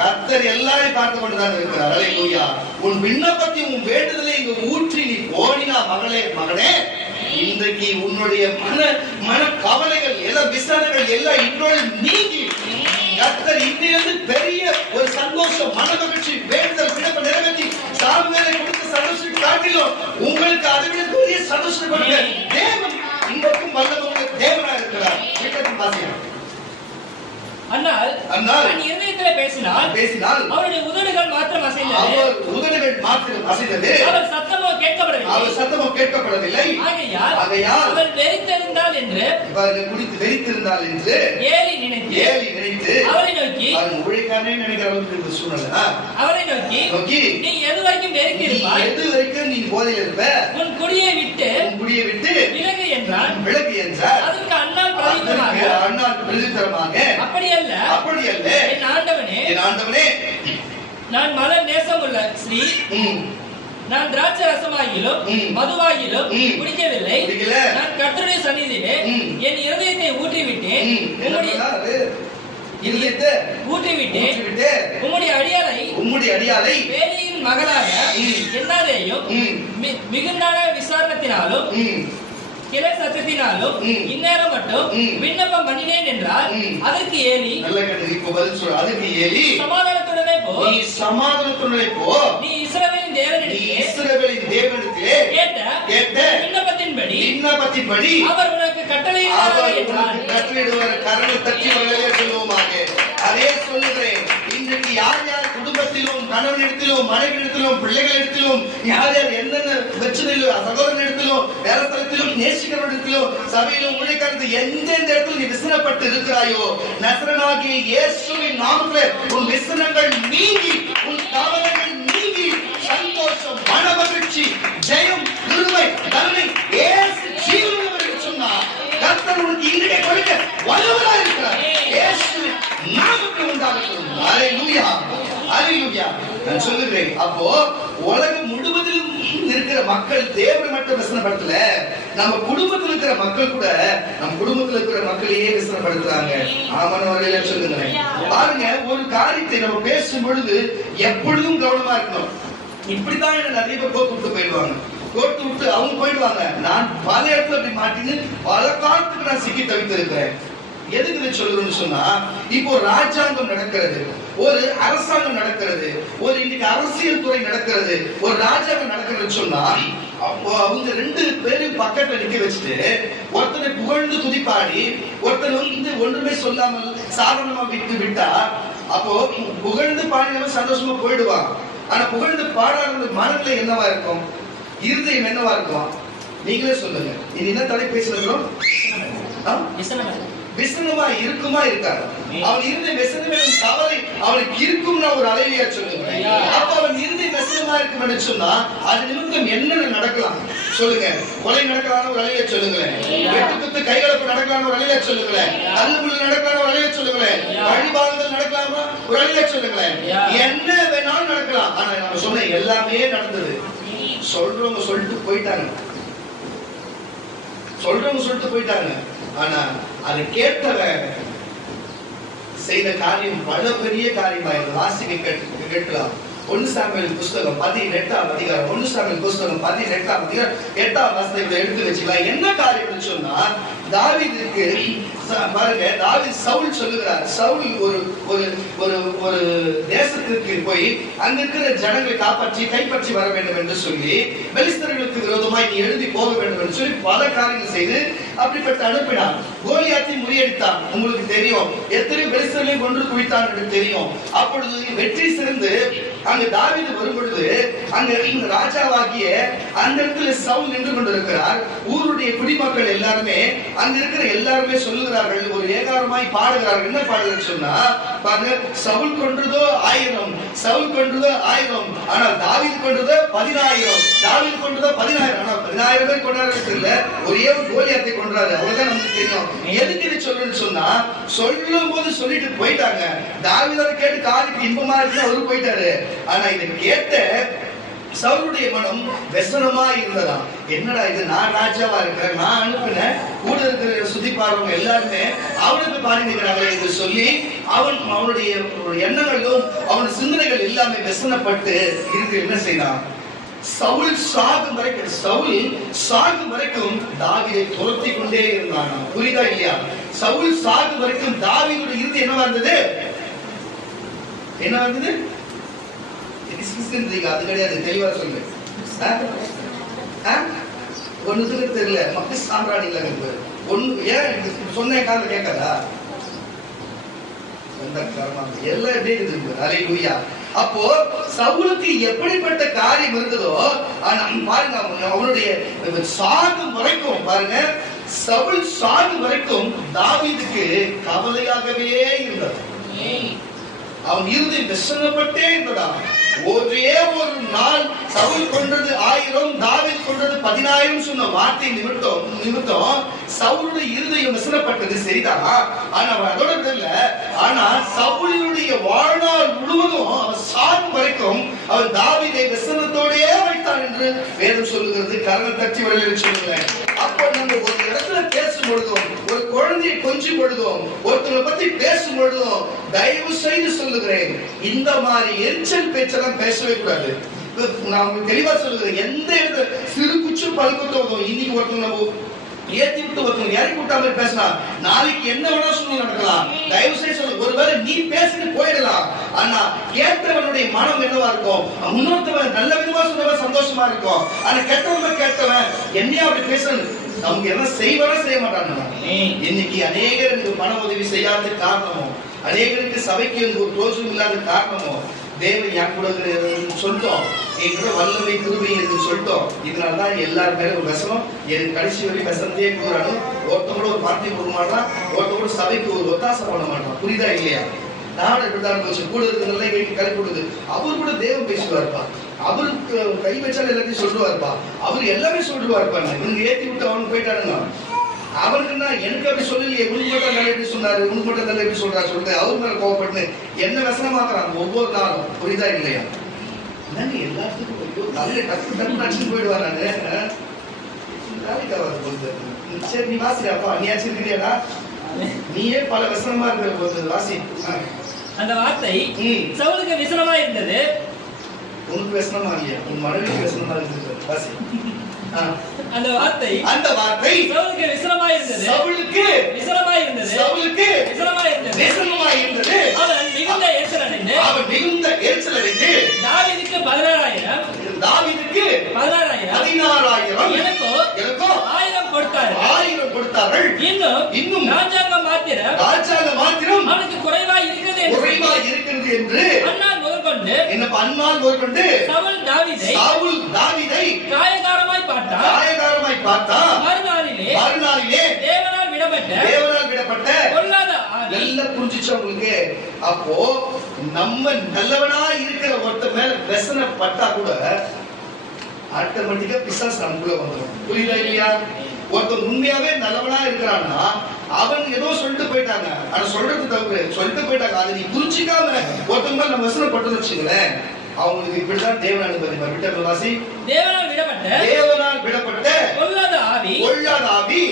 கர்த்தர் எல்லாரையும் பார்த்து கொண்டுதான் இருக்கிறார். அல்லேலூயா. உன் விண்ணப்பத்தை உன் வேண்டுதலை இங்க ஊற்றி நீ போனினா மகனே, இன்றைக்கு உன்னுடைய மன கவலைகள் எல்லாம் விசாரணைகள் எல்லாம் இன்றோடு நீங்கி கர்த்தர் இன்னிலிருந்து பெரிய ஒரு சந்தோஷம், மன மகிழ்ச்சி, வேண்டுதல் விண்ணப்பம் நிறைவேற்றி சாமுவேலை கொடுத்த சந்தோஷத்தை காட்டிலும் உங்களுக்கு அதை விட பெரிய சந்தோஷம் கொடுக்க தேவன் இன்றைக்கும் வல்லமையுள்ள தேவனா இருக்கிறார். அன்னாள் தன் இருதயத்திலே பேசினாள். அவருடைய உதடுகள் மாத்திரம் அசைந்தது. அவள் சத்தமோ கேட்கப்படவில்லை. ஆகையால் அவள் வெறித்திருந்தாள் என்று ஏலி நினைத்து அவரை நோக்கி அவரை நோக்கி நீ எது வரைக்கும் வெறித்திருப்பாய்? எது வரைக்கும் நீ போதையில் இருப்ப? உன் குடியை விட்டு விலகு என்றான். அதற்கு அன்னாள் பிரதித்தரமாக அப்படி அல்ல என் ஆண்டவனே, நான் மலர் நேசம் உள்ள ஸ்ரீ, நான் திராட்சை ரசமாகிலும் மதுவாகிலும் குடிக்கவில்லை. நான் கர்த்தருடைய சந்நிதியிலே என் இருதயத்தை ஊற்றிவிட்டேன். உம்முடைய அடியாரை வேலியின் மகளாக என்னாலேயும் மிகுந்தான விசாரணத்தினாலும் கிளை சத்தத்தினாலும் இந்நேரம் மட்டும் விண்ணப்பம் பண்ணினேன் என்றால் அதற்கு ஏலி சமாதானத்துடனே போ, நீ இஸ்ரவேலின் தேவனிடத்திலே கேட்ட விண்ணப்பத்தின்படி அவர் உனக்கு கட்டளையிடுவார். கரங்களை தட்டி சொல்லுவோமாக. அதே சொல்லுகிறேன். இன்றைக்கு யார் குடும்பத்திலும், கணவனிடத்திலும், மனைவியிடத்திலும், பிள்ளைகளிடத்திலும், யார் என்னென்ன பிரச்சனையிலும், சகோதரனிடத்திலும், வேலை தளத்திலும், நேசிக்கிறவனிடத்திலும், சபையிலும், ஊழியக்காரத்தில் எந்தெந்த இடத்துல நீ விசனப்பட்டு இருக்கிறாயோ, நசரனாகிய இயேசுவின் நாமத்தில் உன் விசனங்கள் நீங்கி, உன் கவலைகள் நீங்கி, சந்தோஷம், மன மகிழ்ச்சி, ஜெயம், கிருபை, நன்மை அல்லேலூயா, அல்லேலூயா. நான் சொல்லுகிறேன், அப்போ உலகம் முழுவதிலும் இருக்கிற மக்கள் தேவனை மட்டும் விசனப்படுத்தல, நம்ம குடும்பத்தில் இருக்கிற மக்கள் கூட நம்ம குடும்பத்தில் இருக்கிற மக்களையே விசனப்படுத்துறாங்க. ஆமானவர்களே சொல்லுங்களேன். பாருங்க, ஒரு காரியத்தை நம்ம பேசும் பொழுது எப்பொழுதும் கவனமா இருக்கணும். இப்படித்தான் என்ன நிறைய பேர் கோர்த்து விட்டு போயிடுவாங்க. கோர்த்து விட்டு அவங்க போயிடுவாங்க. நான் பல இடத்துல அப்படி மாட்டின்னு பல காலத்துக்கு நான் சிக்கி தவித்திருக்கிறேன். எதுக்கு இதை சொல்றேன்னு சொன்னா, இப்போ ராஜாங்கம் நடக்கிறது, ஒரு அரசாங்கம் நடக்கிறது, ஒரு இன்னைக்கு அரசியல் துறை நடக்கிறது, ஒரு ராஜாங்கம் நடக்கிறதுன்னு சொன்னா, அப்போ அவங்க ரெண்டு பேரும் பக்கத்துல நிக்க வச்சுட்டு ஒருத்தனை புகழ்ந்து துதிப்பாடி ஒருத்தர் வந்து ஒன்றுமே சொல்லாமல் சாதாரணமா விட்டா, அப்போ புகழ்ந்து பாடினவன் சந்தோஷமா போயிடுவான். ஆனா புகழ்ந்து பாடாத மனநிலை என்னவா இருக்கும், இருதயம் என்னவா இருக்கும்? நீங்களே சொல்லுங்க. இனி என்ன தலை பேசுறோம்? விசனமா இருக்குமா இருக்காது? அவன் இருந்த விசனமே கவலை அவனுக்கு இருக்கும்னா ஒரு அலையிலையா சொல்லுங்க. அப்ப அவன் இருந்த விசனமா இருக்கும் என்று சொன்னா அது நிமித்தம் என்னென்ன நடக்கலாம் சொல்லுங்க. கொலை நடக்கலாம் ஒரு அலையில சொல்லுங்களேன். வெட்டு குத்து கைகலப்பு நடக்கலாம் ஒரு அலையில சொல்லுங்களேன். தள்ளுபடி நடக்கலாம் ஒரு அலையில சொல்லுங்களேன். வழிபாடுதல் நடக்கலாமா ஒரு அலையில சொல்லுங்களேன். என்ன வேணாலும் நடக்கலாம். ஆனா நம்ம சொன்ன எல்லாமே நடந்தது. சொல்றவங்க சொல்லிட்டு போயிட்டாங்க, சொல்றவங்க சொல்லிட்டு போயிட்டாங்க. ஆனா அதை கேட்டவன் செய்த காரியம் பல பெரிய காரியமா வாசிக்க கேட்கலாம். 1 சாமுவேல் புஸ்தகம் 18ஆம் அதிகாரம், 1 சாமுவேல் புஸ்தகம் 18ஆம் அதிகாரம் 8ஆம் வசனத்தை எடுத்து வச்சுக்கலாம். என்ன காரியம் சொன்னா, தாவீதுக்கு பாருங்க, தாவீது சவுல் சொல்லுகிறார். சவுல் ஒரு ஒரு ஒரு ஒரு தேசத்திற்கு போய் அங்க இருக்கிற ஜனங்களை காப்பாற்றி கைப்பற்றி வர வேண்டும் என்று சொல்லி பெலிஸ்தர்களுக்கு விரோதமாய் நீ எழுதி போக வேண்டும் என்று சொல்லி பல காரியங்கள் செய்து அப்படிப்பட்ட அனுப்பினார். கோலியாத்தை முறியடித்தான். உங்களுக்கு தெரியும், எத்தனை பெலிஸ்தர்களையும் கொன்று குவித்தான் என்று தெரியும். அப்பொழுது வெற்றி சிறந்து அங்க தாவீது வரும் பொழுது அங்க ராஜாவாகிய அந்த இடத்துல சவுல் நின்று கொண்டிருக்கிறார். ஊருடைய குடிமக்கள் எல்லாருமே அங்க இருக்கிற எல்லாருமே சொல்லுகிறார்கள், ஒரு ஏகாரமாய் பாடுகிறார்கள். என்ன பாடுகிறார்கள் சொன்னா, பாருங்க, சவுல் கொன்றதோ 1000, சவுல் கொன்றதோ 1000, ஆனால் தாவீது கொன்றதோ 10000, தாவீது கொன்றதோ 10000. ஆனா 10000 பேர் கொண்டாடுறது இல்ல, ஒரே ஒரு கோலியாத்தை கொன்றாரு. அவ்வளவுதான் நமக்கு தெரியும். எதுக்கு இதை சொல்றேன்னு சொன்னா, சொல்லும் போது சொல்லிட்டு போயிட்டாங்க. தாவீதை கேட்டு காதுக்கு இன்பமா இருக்கு, அவரு போயிட்டாரு. ஆனா இதை கேட்ட சவுலுடைய மனம் வெசனமா இருந்ததா. என்னடா இது, நான் ராஜாவா இருக்கிறேன், நான் அனுப்பினேன், கூட இருக்கிற சுத்திப்பாருங்க எல்லாருமே அவனுக்கு பாடிக்கிறாங்களே என்று சொல்லி அவனுடைய எண்ணங்களும் அவனுடைய சிந்தனைகள் எல்லாமே வெசனப்பட்டு இருக்கு. என்ன செய்யலாம், சவுல் சாகும் வரைக்கும் தாவீதை துரத்தி கொண்டே இருந்தான். புரியுதா இல்லையா? சவுல் சாகும் வரைக்கும் தாவீதுடைய இறுதி என்னவா இருந்தது? என்ன இருந்தது? அது கிடையாது, தெளிவா சொல்லு. ஒண்ணுக்கு தெரியல, மக்கள் சாம்பிராணில ஒண்ணு. ஏன் சொன்ன காலம் கேட்காதா? எல்லாம் எப்படி இருக்கு? அல்லேலூயா. அப்போ சவுலுக்கு எப்படிப்பட்ட காரியம் இருந்ததோ பாருங்க, அவனுடைய சாகும் வரைக்கும் பாருங்க, சவுல் சாகும் வரைக்கும் தாவீதுக்கு கவலையாகவே இருந்தது. அவன் இறுதி விஷமப்பட்டே இருந்ததா. ஒரே ஒரு நாள் சவுல் கொன்றது 1000, தாவீது கொன்றது 10000 சொன்ன வார்த்தை நிமித்தம் சவுலுடைய இருதயம் விசனப்பட்டது. சரிதான். ஆனா அதோட இல்ல, ஆனா சவுலுடைய வாழ்நாள் முழுவதும் அவன் சாகும் வரைக்கும் அவன் தாவீதை விசனத்தோடே வைத்தான் என்று வேதம் சொல்லுகிறது. கரண தட்டி வழியில் சொல்லுங்க. அப்போ நம்ம ஒரு இடத்துல பேசும் பொழுதும், ஒரு குழந்தையை கொஞ்சம் பொழுதும், ஒருத்தரை பத்தி பேசும் பொழுதும் தயவு செய்து சொல்லுகிறேன், இந்த மாதிரி எரிச்சல் பேச்செல்லாம் பேசவே கூடாது. நான் உங்களுக்கு தெளிவா சொல்லுகிறேன். எந்த இடத்துல சிறு குச்சு பழுக்கத்தோதும், இன்னைக்கு ஒருத்தர் நம்ம ஏத்தி விட்டு ஒருத்தர் இறக்கி விட்டா மாதிரி பேசலாம், நாளைக்கு என்ன வேணா சூழ்நிலை நடக்கலாம். தயவு செய்து சொல்லு, ஒருவேளை நீ பேசிட்டு போயிடலாம், ஆனா கேட்டவனுடைய மனம் என்னவா இருக்கும்? முன்னோர்த்தவன் நல்ல விதமா சொன்னவன் சந்தோஷமா இருக்கும். ஆனா கெட்டவன் கேட்டவன் என்னையா அப்படி பேசணும், நமக்கு என்ன செய்வாரா செய்ய மாட்டாங்க. இன்னைக்கு அநேகருக்கு பண உதவி செய்யாத காரணமும், அநேகருக்கு சபைக்கு ஒரு தோஷம் இல்லாத காரணமும், தேவன் என் கூட சொல்லிட்டோம், என்கிட்ட வல்லமை கிருபை இருக்குன்னு சொல்லிட்டோம். இதனாலதான் எல்லாரும் மேல ஒரு விஷம் என் கடைசி வரைக்கும் விஷத்தையே கூறானு. ஒருத்தவங்க ஒரு வார்த்தை கொடுக்க மாட்டான், ஒருத்தவங்க சபைக்கு ஒரு ஒத்தாசை பண்ண மாட்டான். புரியுதா இல்லையா? நாடு இப்படிதான் போச்சு. கூட இருக்கிற கை கொடுக்குது. அவர் கூட தேவன் பேசுவார்ப்பா, அவருக்கு கை வச்சாலும் எல்லாத்தையும் சொல்லுவார்ப்பா, அவரு எல்லாமே சொல்லுவார்ப்பா. இவங்க ஏத்தி விட்டு அவனுக்கு போயிட்டானுங்க. அவனுக்குன்னா எனக்கு அப்படி சொல்லலையே, உனக்கு மட்டும் நல்ல எப்படி சொன்னாரு, உனக்கு மட்டும் நல்ல எப்படி சொல்றாரு சொல்லிட்டு அவர் மேல கோவப்பட்டு என்ன வசனமாக்குறாங்க ஒவ்வொரு நாளும். புரியுதா இல்லையா? எல்லாத்துக்கும் நல்ல டக்கு டக்கு அடிச்சுட்டு போயிடுவாரு. சரி நீ வாசிடாப்பா, நீ ஆச்சிருக்கிறியாடா, நீயே பல வசனமா இருக்கிற போது வாசி. அந்த வார்த்தை சவுலுக்கு விசனமா இருந்தது. உனக்கு விசனமா இல்லையா? உன் மனைவிக்கு விசனமா இருந்தது. வாசி. அந்த வார்த்தை சவுலுக்கு விசனமா இருந்தது. சவுலுக்கு விசனமா இருந்தது. அவன் மிகுந்த எரிச்சல் அடைந்து தாவீதுக்கு 16,000 எனக்கோ 1000 கொடுத்தார்கள். இன்னும் ராஜாங்கம் மாத்திரம் அவனுக்கு குறைவாய் இருக்கிறது என்று அன்னாள் முதற்கொண்டு சவுல் தாவீதை காயகாரமாய் பார்த்தான். மறுநாளிலே தேவனால் விடப்பட்ட பொல்லாத ஆவி. நல்லா புரிஞ்சுச்சு உங்களுக்கு. அப்போ நம்ம நல்லவனா இருக்கிற ஒருத்த மேல வெசன பட்டா கூட ஆட்டோமேட்டிக்கா பிசாசு நமக்குள்ள வந்துடும். புரியுதா இல்லையா? ஒருத்தன் உண்மையாவே நல்லவனா இருக்கிறான்னா அவன் ஏதோ சொல்லிட்டு போயிட்டாங்க, ஆனா சொல்றது தவிர சொல்லிட்டு போயிட்டாங்க, அதை நீ புரிஞ்சிக்காம ஒருத்தவங்க நம்ம வசனப்பட்டு வச்சுங்களேன், அவங்களுக்கு இப்படிதான் தேவனால் விட்ட வாசி. தேவனால் விடப்பட்ட பொல்லாத ஆவி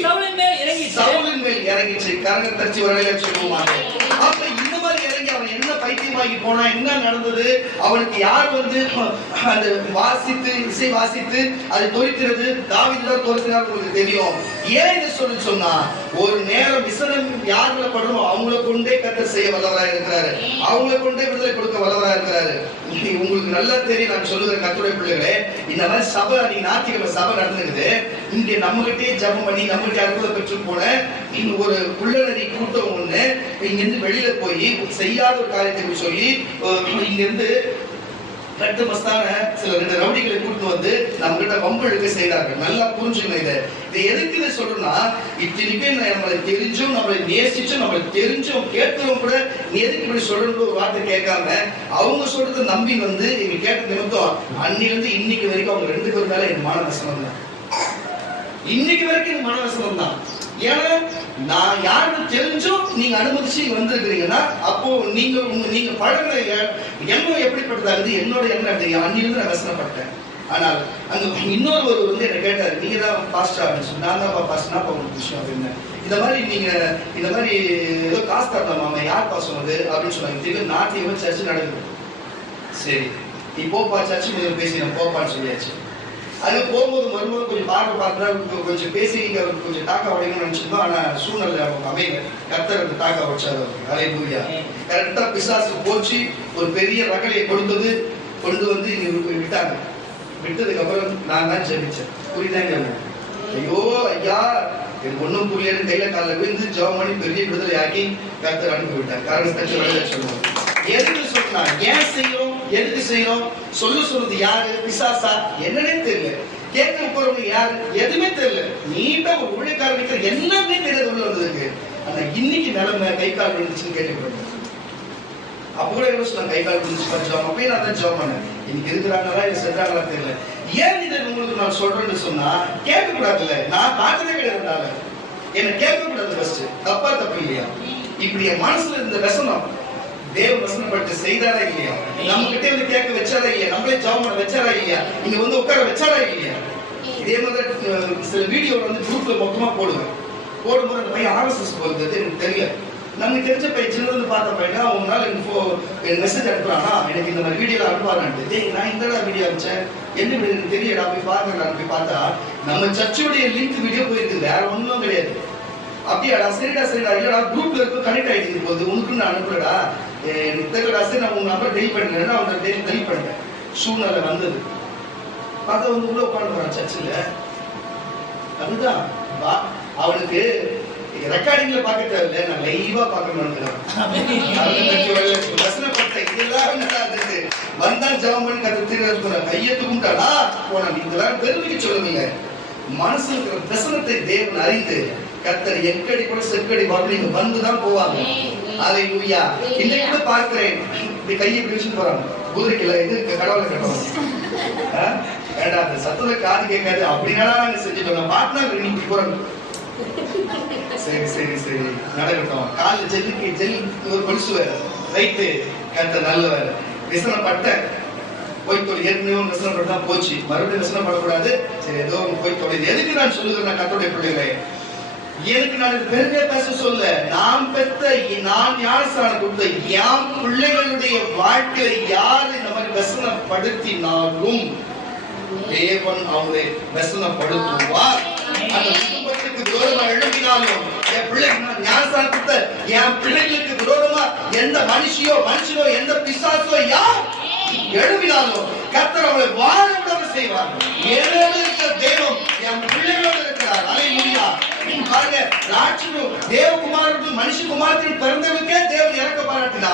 சவுலின் மேல் இறங்கிச்சு. கரங்க தச்சு வரலையா சொல்லுவாங்க. அப்ப இந்த மாதிரி இறங்கி அவன் என்ன பைத்தியமாகி போனா, என்ன நடந்தது, அவனுக்கு யார் வந்து அந்த இசை வாசித்து அது தொழிக்கிறது, தாவீதுதான் தொழிக்கிறார் உங்களுக்கு தெரியும். ஏன் இதை சொன்னா ஒரு நேரம் விசனம் யாருல படுறோமோ அவங்களை கொண்டே கர்த்தர் செய்ய வல்லவராக இருக்கிறாரு, அவங்களை கொண்டே விடுதலை கொடுக்க வல்லவராக இருக்கிறாரு. உங்களுக்கு நல்லா தெரியும், நான் சொல்லுகிற கர்த்தருடைய பிள்ளைகளே, இந்த மாதிரி சபை நீ ஞாயிற்றுக்கிழமை சபை நடந்துக்குது, இங்க நம்மகிட்டே ஜபம் பண்ணி நம்மகிட்ட அற்புதம் பெற்று போன ஒரு புள்ளநதி கூட்டம் ஒண்ணு இங்கிருந்து வெளியில போய் செய்யாத ஒரு காரியத்தை சொல்லி இங்கிருந்து கட்டு மஸ்தான சில 2 ரவுடிகளை கூட்டு வந்து நம்ம கிட்ட வம்பு எடுக்க செய்யறார்கள். நல்லா புரிஞ்சுக்கணும். இதை எதுக்கு இதை சொல்றோம்னா, இத்தனைக்கும் நம்மளை தெரிஞ்சும் நம்மளை நேசிச்சும் நம்மளை தெரிஞ்சும் கேட்கிறோம் கூட நீ எதுக்கு இப்படி சொல்றது ஒரு வார்த்தை கேட்காம அவங்க சொல்றதை நம்பி வந்து இங்க கேட்ட நிமித்தம் அன்னிலிருந்து இன்னைக்கு வரைக்கும் அவங்க 2 பேர் மேல எனக்கு மன வசனம் தான். இன்னைக்கு வரைக்கும் எனக்கு மன வசனம் தான். ஏன்னா நான் யாருன்னு தெரிஞ்சும் நீங்க அனுமதிச்சு வந்திருக்கிறீங்கன்னா அப்போ நீங்க பழகிற எண்ணம் எப்படிப்பட்டதாகுது, என்னோட எண்ணம் அன்னிலிருந்து நான் வசனப்பட்டேன். ஆனால் அங்க இன்னொரு வந்து என்ன கேட்டாரு, நீங்க தான் பாஸ்டா அப்படின்னு சொல்லி, நான் தான் பாஸ்டா உங்களுக்கு விஷயம் அப்படின்னு. இந்த மாதிரி நீங்க இந்த மாதிரி ஏதோ காசு தரலாமா, யார் பாஸ் சொன்னது அப்படின்னு சொன்னாங்க. திரும்ப நாட்டியமா சர்ச்சு நடக்குது. சரி நீ போப்பா, சர்ச்சு முதல்ல பேசி நான் போப்பான்னு சொல்லியாச்சு. அது போகும்போது வரும்போது கொஞ்சம் பார்த்தா கொஞ்சம் பேசி கொஞ்சம் தாக்க உடையணும்னு நினைச்சிருந்தோம். ஆனா சூழ்நிலை அவங்க அமைங்க கர்த்தர் தாக்க வச்சாரு. ஹல்லேலூயா. கரெக்டா பிசாசு போச்சு, ஒரு பெரிய ரகலையை கொண்டு வந்து இங்க விட்டாங்க. விட்டதுக்கு அப்புறம் நான் தான் ஜெபிச்சேன். புரியுதாங்க? ஐயோ ஐயா எனக்கு ஒன்னும் புரியலன்னு கையில காலில் விழுந்து ஜெபம் பண்ணி பெரிய விடுதலை ஆக்கி கர்த்தர் அனுப்பி விட்டார். காரணம் தச்சு வேலை சொல்லுவோம். எதுக்கு சொன்னா, ஏன் செய்யறோம், எதுக்கு செய்யறோம், சொல்றது யாரு, பிசாசா, என்னன்னே தெரியல. கேட்க போறவங்க யாரு, எதுவுமே தெரியல. நீட்டா ஒரு ஊழியக்காரனுக்கு என்னன்னே தெரியல உள்ள வந்ததுக்கு. ஆனா இன்னைக்கு நிலைமை கை கால் விழுந்துச்சுன்னு கேள்விப்படுறேன். அப்ப கூட என்ன சொன்னாங்க, கை கால் விழுந்துச்சு ஜெபம். அப்பயே நான் தான் ஜெபம் பண்ணேன். இன்னைக்கு இருக்கிறாங்களா இல்ல சென்றாங்களா தெரியல. ஏன் இதை உங்களுக்கு நான் சொல்றேன்னு சொன்னா, கேட்க கூடாதுல்ல. நான் பார்த்ததே கிடையாது. என்ன கேட்க கூடாது. ஃபர்ஸ்ட் தப்பு இல்லையா? இப்படி என் மனசுல இருந்த வசனம் தேவ வசனப்பட்டு செய்தாரா இல்லையா? நம்ம கிட்ட வந்து கேட்க வச்சாரா இல்லையா? நம்மளே ஜெபம் பண்ண வச்சாரா இல்லையா? இங்க வந்து உட்கார வச்சாரா இல்லையா? இதே மாதிரி சில வீடியோ வந்து குரூப்ல மொத்தமா போடும்போது அந்த பையன் ஆர்எஸ்எஸ் போகிறது எனக்கு தெரியல. நமக்கு தெரிஞ்ச பையன் சின்ன வந்து பார்த்த பையன் அவங்களால எனக்கு மெசேஜ் அனுப்புறானா, எனக்கு இந்த மாதிரி வீடியோல அனுப்புவாரான்ட்டு. நான் இந்த வீடியோ அனுப்பிச்சேன், என்ன வீடியோ எனக்கு தெரியடா, போய் பாருங்க. போய் பார்த்தா நம்ம சர்ச்சுடைய லிங்க் வீடியோ போயிருக்கு, வேற ஒன்றும் கிடையாது. அப்படியாடா, சரிடா இல்லடா குரூப்ல இருக்க கனெக்ட் ஆயிட்டு போகுது, உனக்கு நான் அனுப்புறடா, எனக்கு தெரியலடா, சரி நான் உங்க நம்பர் டெலிட் பண்ணிட்டேன். அவங்க டெலிட் பண்ணிட்டேன். சூழ்நிலை வந்தது. பார்த்தா வந்து உள்ள உட்காந்து சர்ச்சில். அதுதான் அவனுக்கு ரெக்கார்டிங்ல பார்க்க தேவையில்ல, நான் லைவா பார்க்கணும்னு வந்தான் ஜெபம் பண்ணி கத்து கையெழுத்து கும்பிட்டானா போனா. இதெல்லாம் பெருமைக்கு சொல்லுவீங்க. மனசு இருக்கிற பிரசனத்தை தேவன் அறிந்து கர்த்தர் எக்கடி கூட செக்கடி வரணும் வந்துதான் போவாங்க. ஹல்லேலூயா. இன்னைக்கு கூட பார்க்கிறேன், இப்படி கையை பிடிச்சிட்டு போறாங்க. குதிரைக்குல இது கடவுளை கட்டுவாங்க. வேண்டாம், அந்த சத்தத்தை காது கேட்காது அப்படின்னா நாங்க செஞ்சுட்டோம். பாட்டினா இன்னைக்கு போறாங்க. சரி சரி சரி நடக்கட்டும். கால ஜெல்லுக்கு ஜெல் கொலுசு வேற ரைட்டு கத்த நல்லவர். விசனப்பட்ட போய் தொழில் ஏற்கனவே விசனப்பட்டா போச்சு, மறுபடியும் விசனப்படக்கூடாது. சரி ஏதோ போய் தொழில். எதுக்கு நான் சொல்லுகிறேன் கத்தோடைய பிள்ளைகளே, எனக்கு நான் பெருமையா பேச சொல்ல, நான் பெற்ற நான் ஞானஸ்நானம் கொடுத்த என் பிள்ளைகளுடைய வாழ்க்கையை யாரு இந்த மாதிரி வசனப்படுத்தினாலும் தேவன் அவங்களை வசனப்படுத்துவார். அந்த குடும்பத்துக்கு விரோதமா எழுப்பினாலும் என் பிள்ளை ஞானஸ்நானம் கொடுத்த என் பிள்ளைகளுக்கு விரோதமா எந்த மனுஷனோ எந்த பிசாசோ யார் எழுப்பினாலும் கர்த்தர் அவளை வாழ விடாம செய்வார். ஏழு இருக்கிற தேவன் என் பிள்ளைகளோடு இருக்கிறார். அல்லேலூயா. பாருங்க, ராட்சனும் தேவகுமாரனும் மனுஷகுமாரத்தின் பிறந்தவனுக்கே தேவன் இறக்க பாராட்டினா,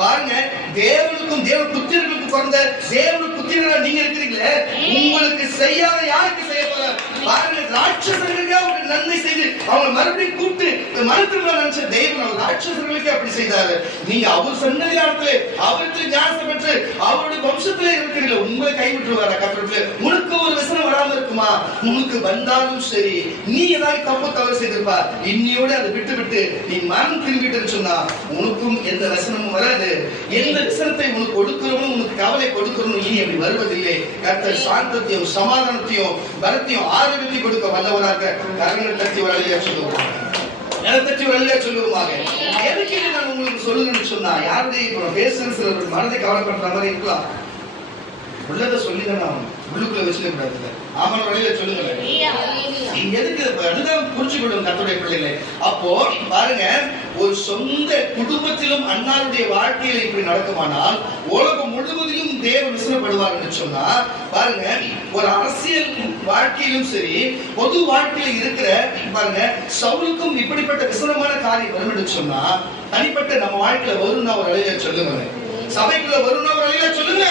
பாருங்க தேவனுக்கும் தேவ புத்திரர்களுக்கும் பிறந்த தேவனுக்கு புத்திரர்களா நீங்க இருக்கிறீங்களே, உங்களுக்கு செய்யாத யாருக்கு செய்ய போறார்? பாருங்க, ராட்சசர்களுக்கு அவருக்கு நன்மை செய்து அவங்க மறுபடியும் கூப்பிட்டு மறுத்துக்கலாம் நினைச்ச தேவன் அவர் ராட்சசர்களுக்கு அப்படி செய்தாரு. நீங்க அவர் சன்னதியானத்திலே அவருக்கு ஞானத்தை பெற்று அவருடைய வம்சத்திலே இருக்கிறீங்களா, உங்களை கைவிட்டுருவாரா கர்த்தர்? உனக்கு ஒரு வசனம் வராம இருக்குமா? உனக்கு வந்தாலும் சரி, நீ ஏதாவது தப்பு தவறு செய்திருப்பா, இன்னையோட அதை விட்டு நீ மனம் திரும்பிட்டு சொன்னா உனக்கும் எந்த வசனமும் வராது. எந்த வசனத்தை உனக்கு கொடுக்கிறவனும் உனக்கு கவலை கொடுக்கிறவனும் இனி அப்படி வருவதில்லை. கர்த்தர் சாந்தத்தையும் சமாதானத்தையும் பலத்தையும் ஆரோக்கியத்தையும் கொடுக்க வல்லவராக கரங்களை தட்டி வரலையா சொல்லுவாங்க, தட்டி வரலையா சொல்லுவாங்க. எதுக்கு நான் உங்களுக்கு சொல்லணும்னு சொன்னா, யாருடைய இப்ப பேசுற சில மனதை கவலைப்படுற மாதிரி இருக்கலாம், உள்ளதை சொல்லிதான் உள்ளுக்குள்ள வச்சுக்க கூடாது. ஆமாம், வழியில சொல்லுங்க. எதுக்கு அதுதான் புரிஞ்சுக்கணும் கர்த்தருடைய பிள்ளைகளை. அப்போ பாருங்க, ஒரு சொந்த குடும்பத்திலும் அண்ணாருடைய வாழ்க்கையில இப்படி நடக்குமானால் உலகம் முழுவதிலும் தேவன் விசனப்படுவார் என்று சொன்னா, பாருங்க ஒரு அரசியல் வாழ்க்கையிலும் சரி பொது வாழ்க்கையில இருக்கிற பாருங்க சவுலுக்கும் இப்படிப்பட்ட விசனமான காரியம் வரும் என்று சொன்னா, தனிப்பட்ட நம்ம வாழ்க்கையில வரும்னா ஒரு அழிய சொல்லுங்க, சபைக்குள்ள வரும்னா ஒரு அழிய சொல்லுங்க.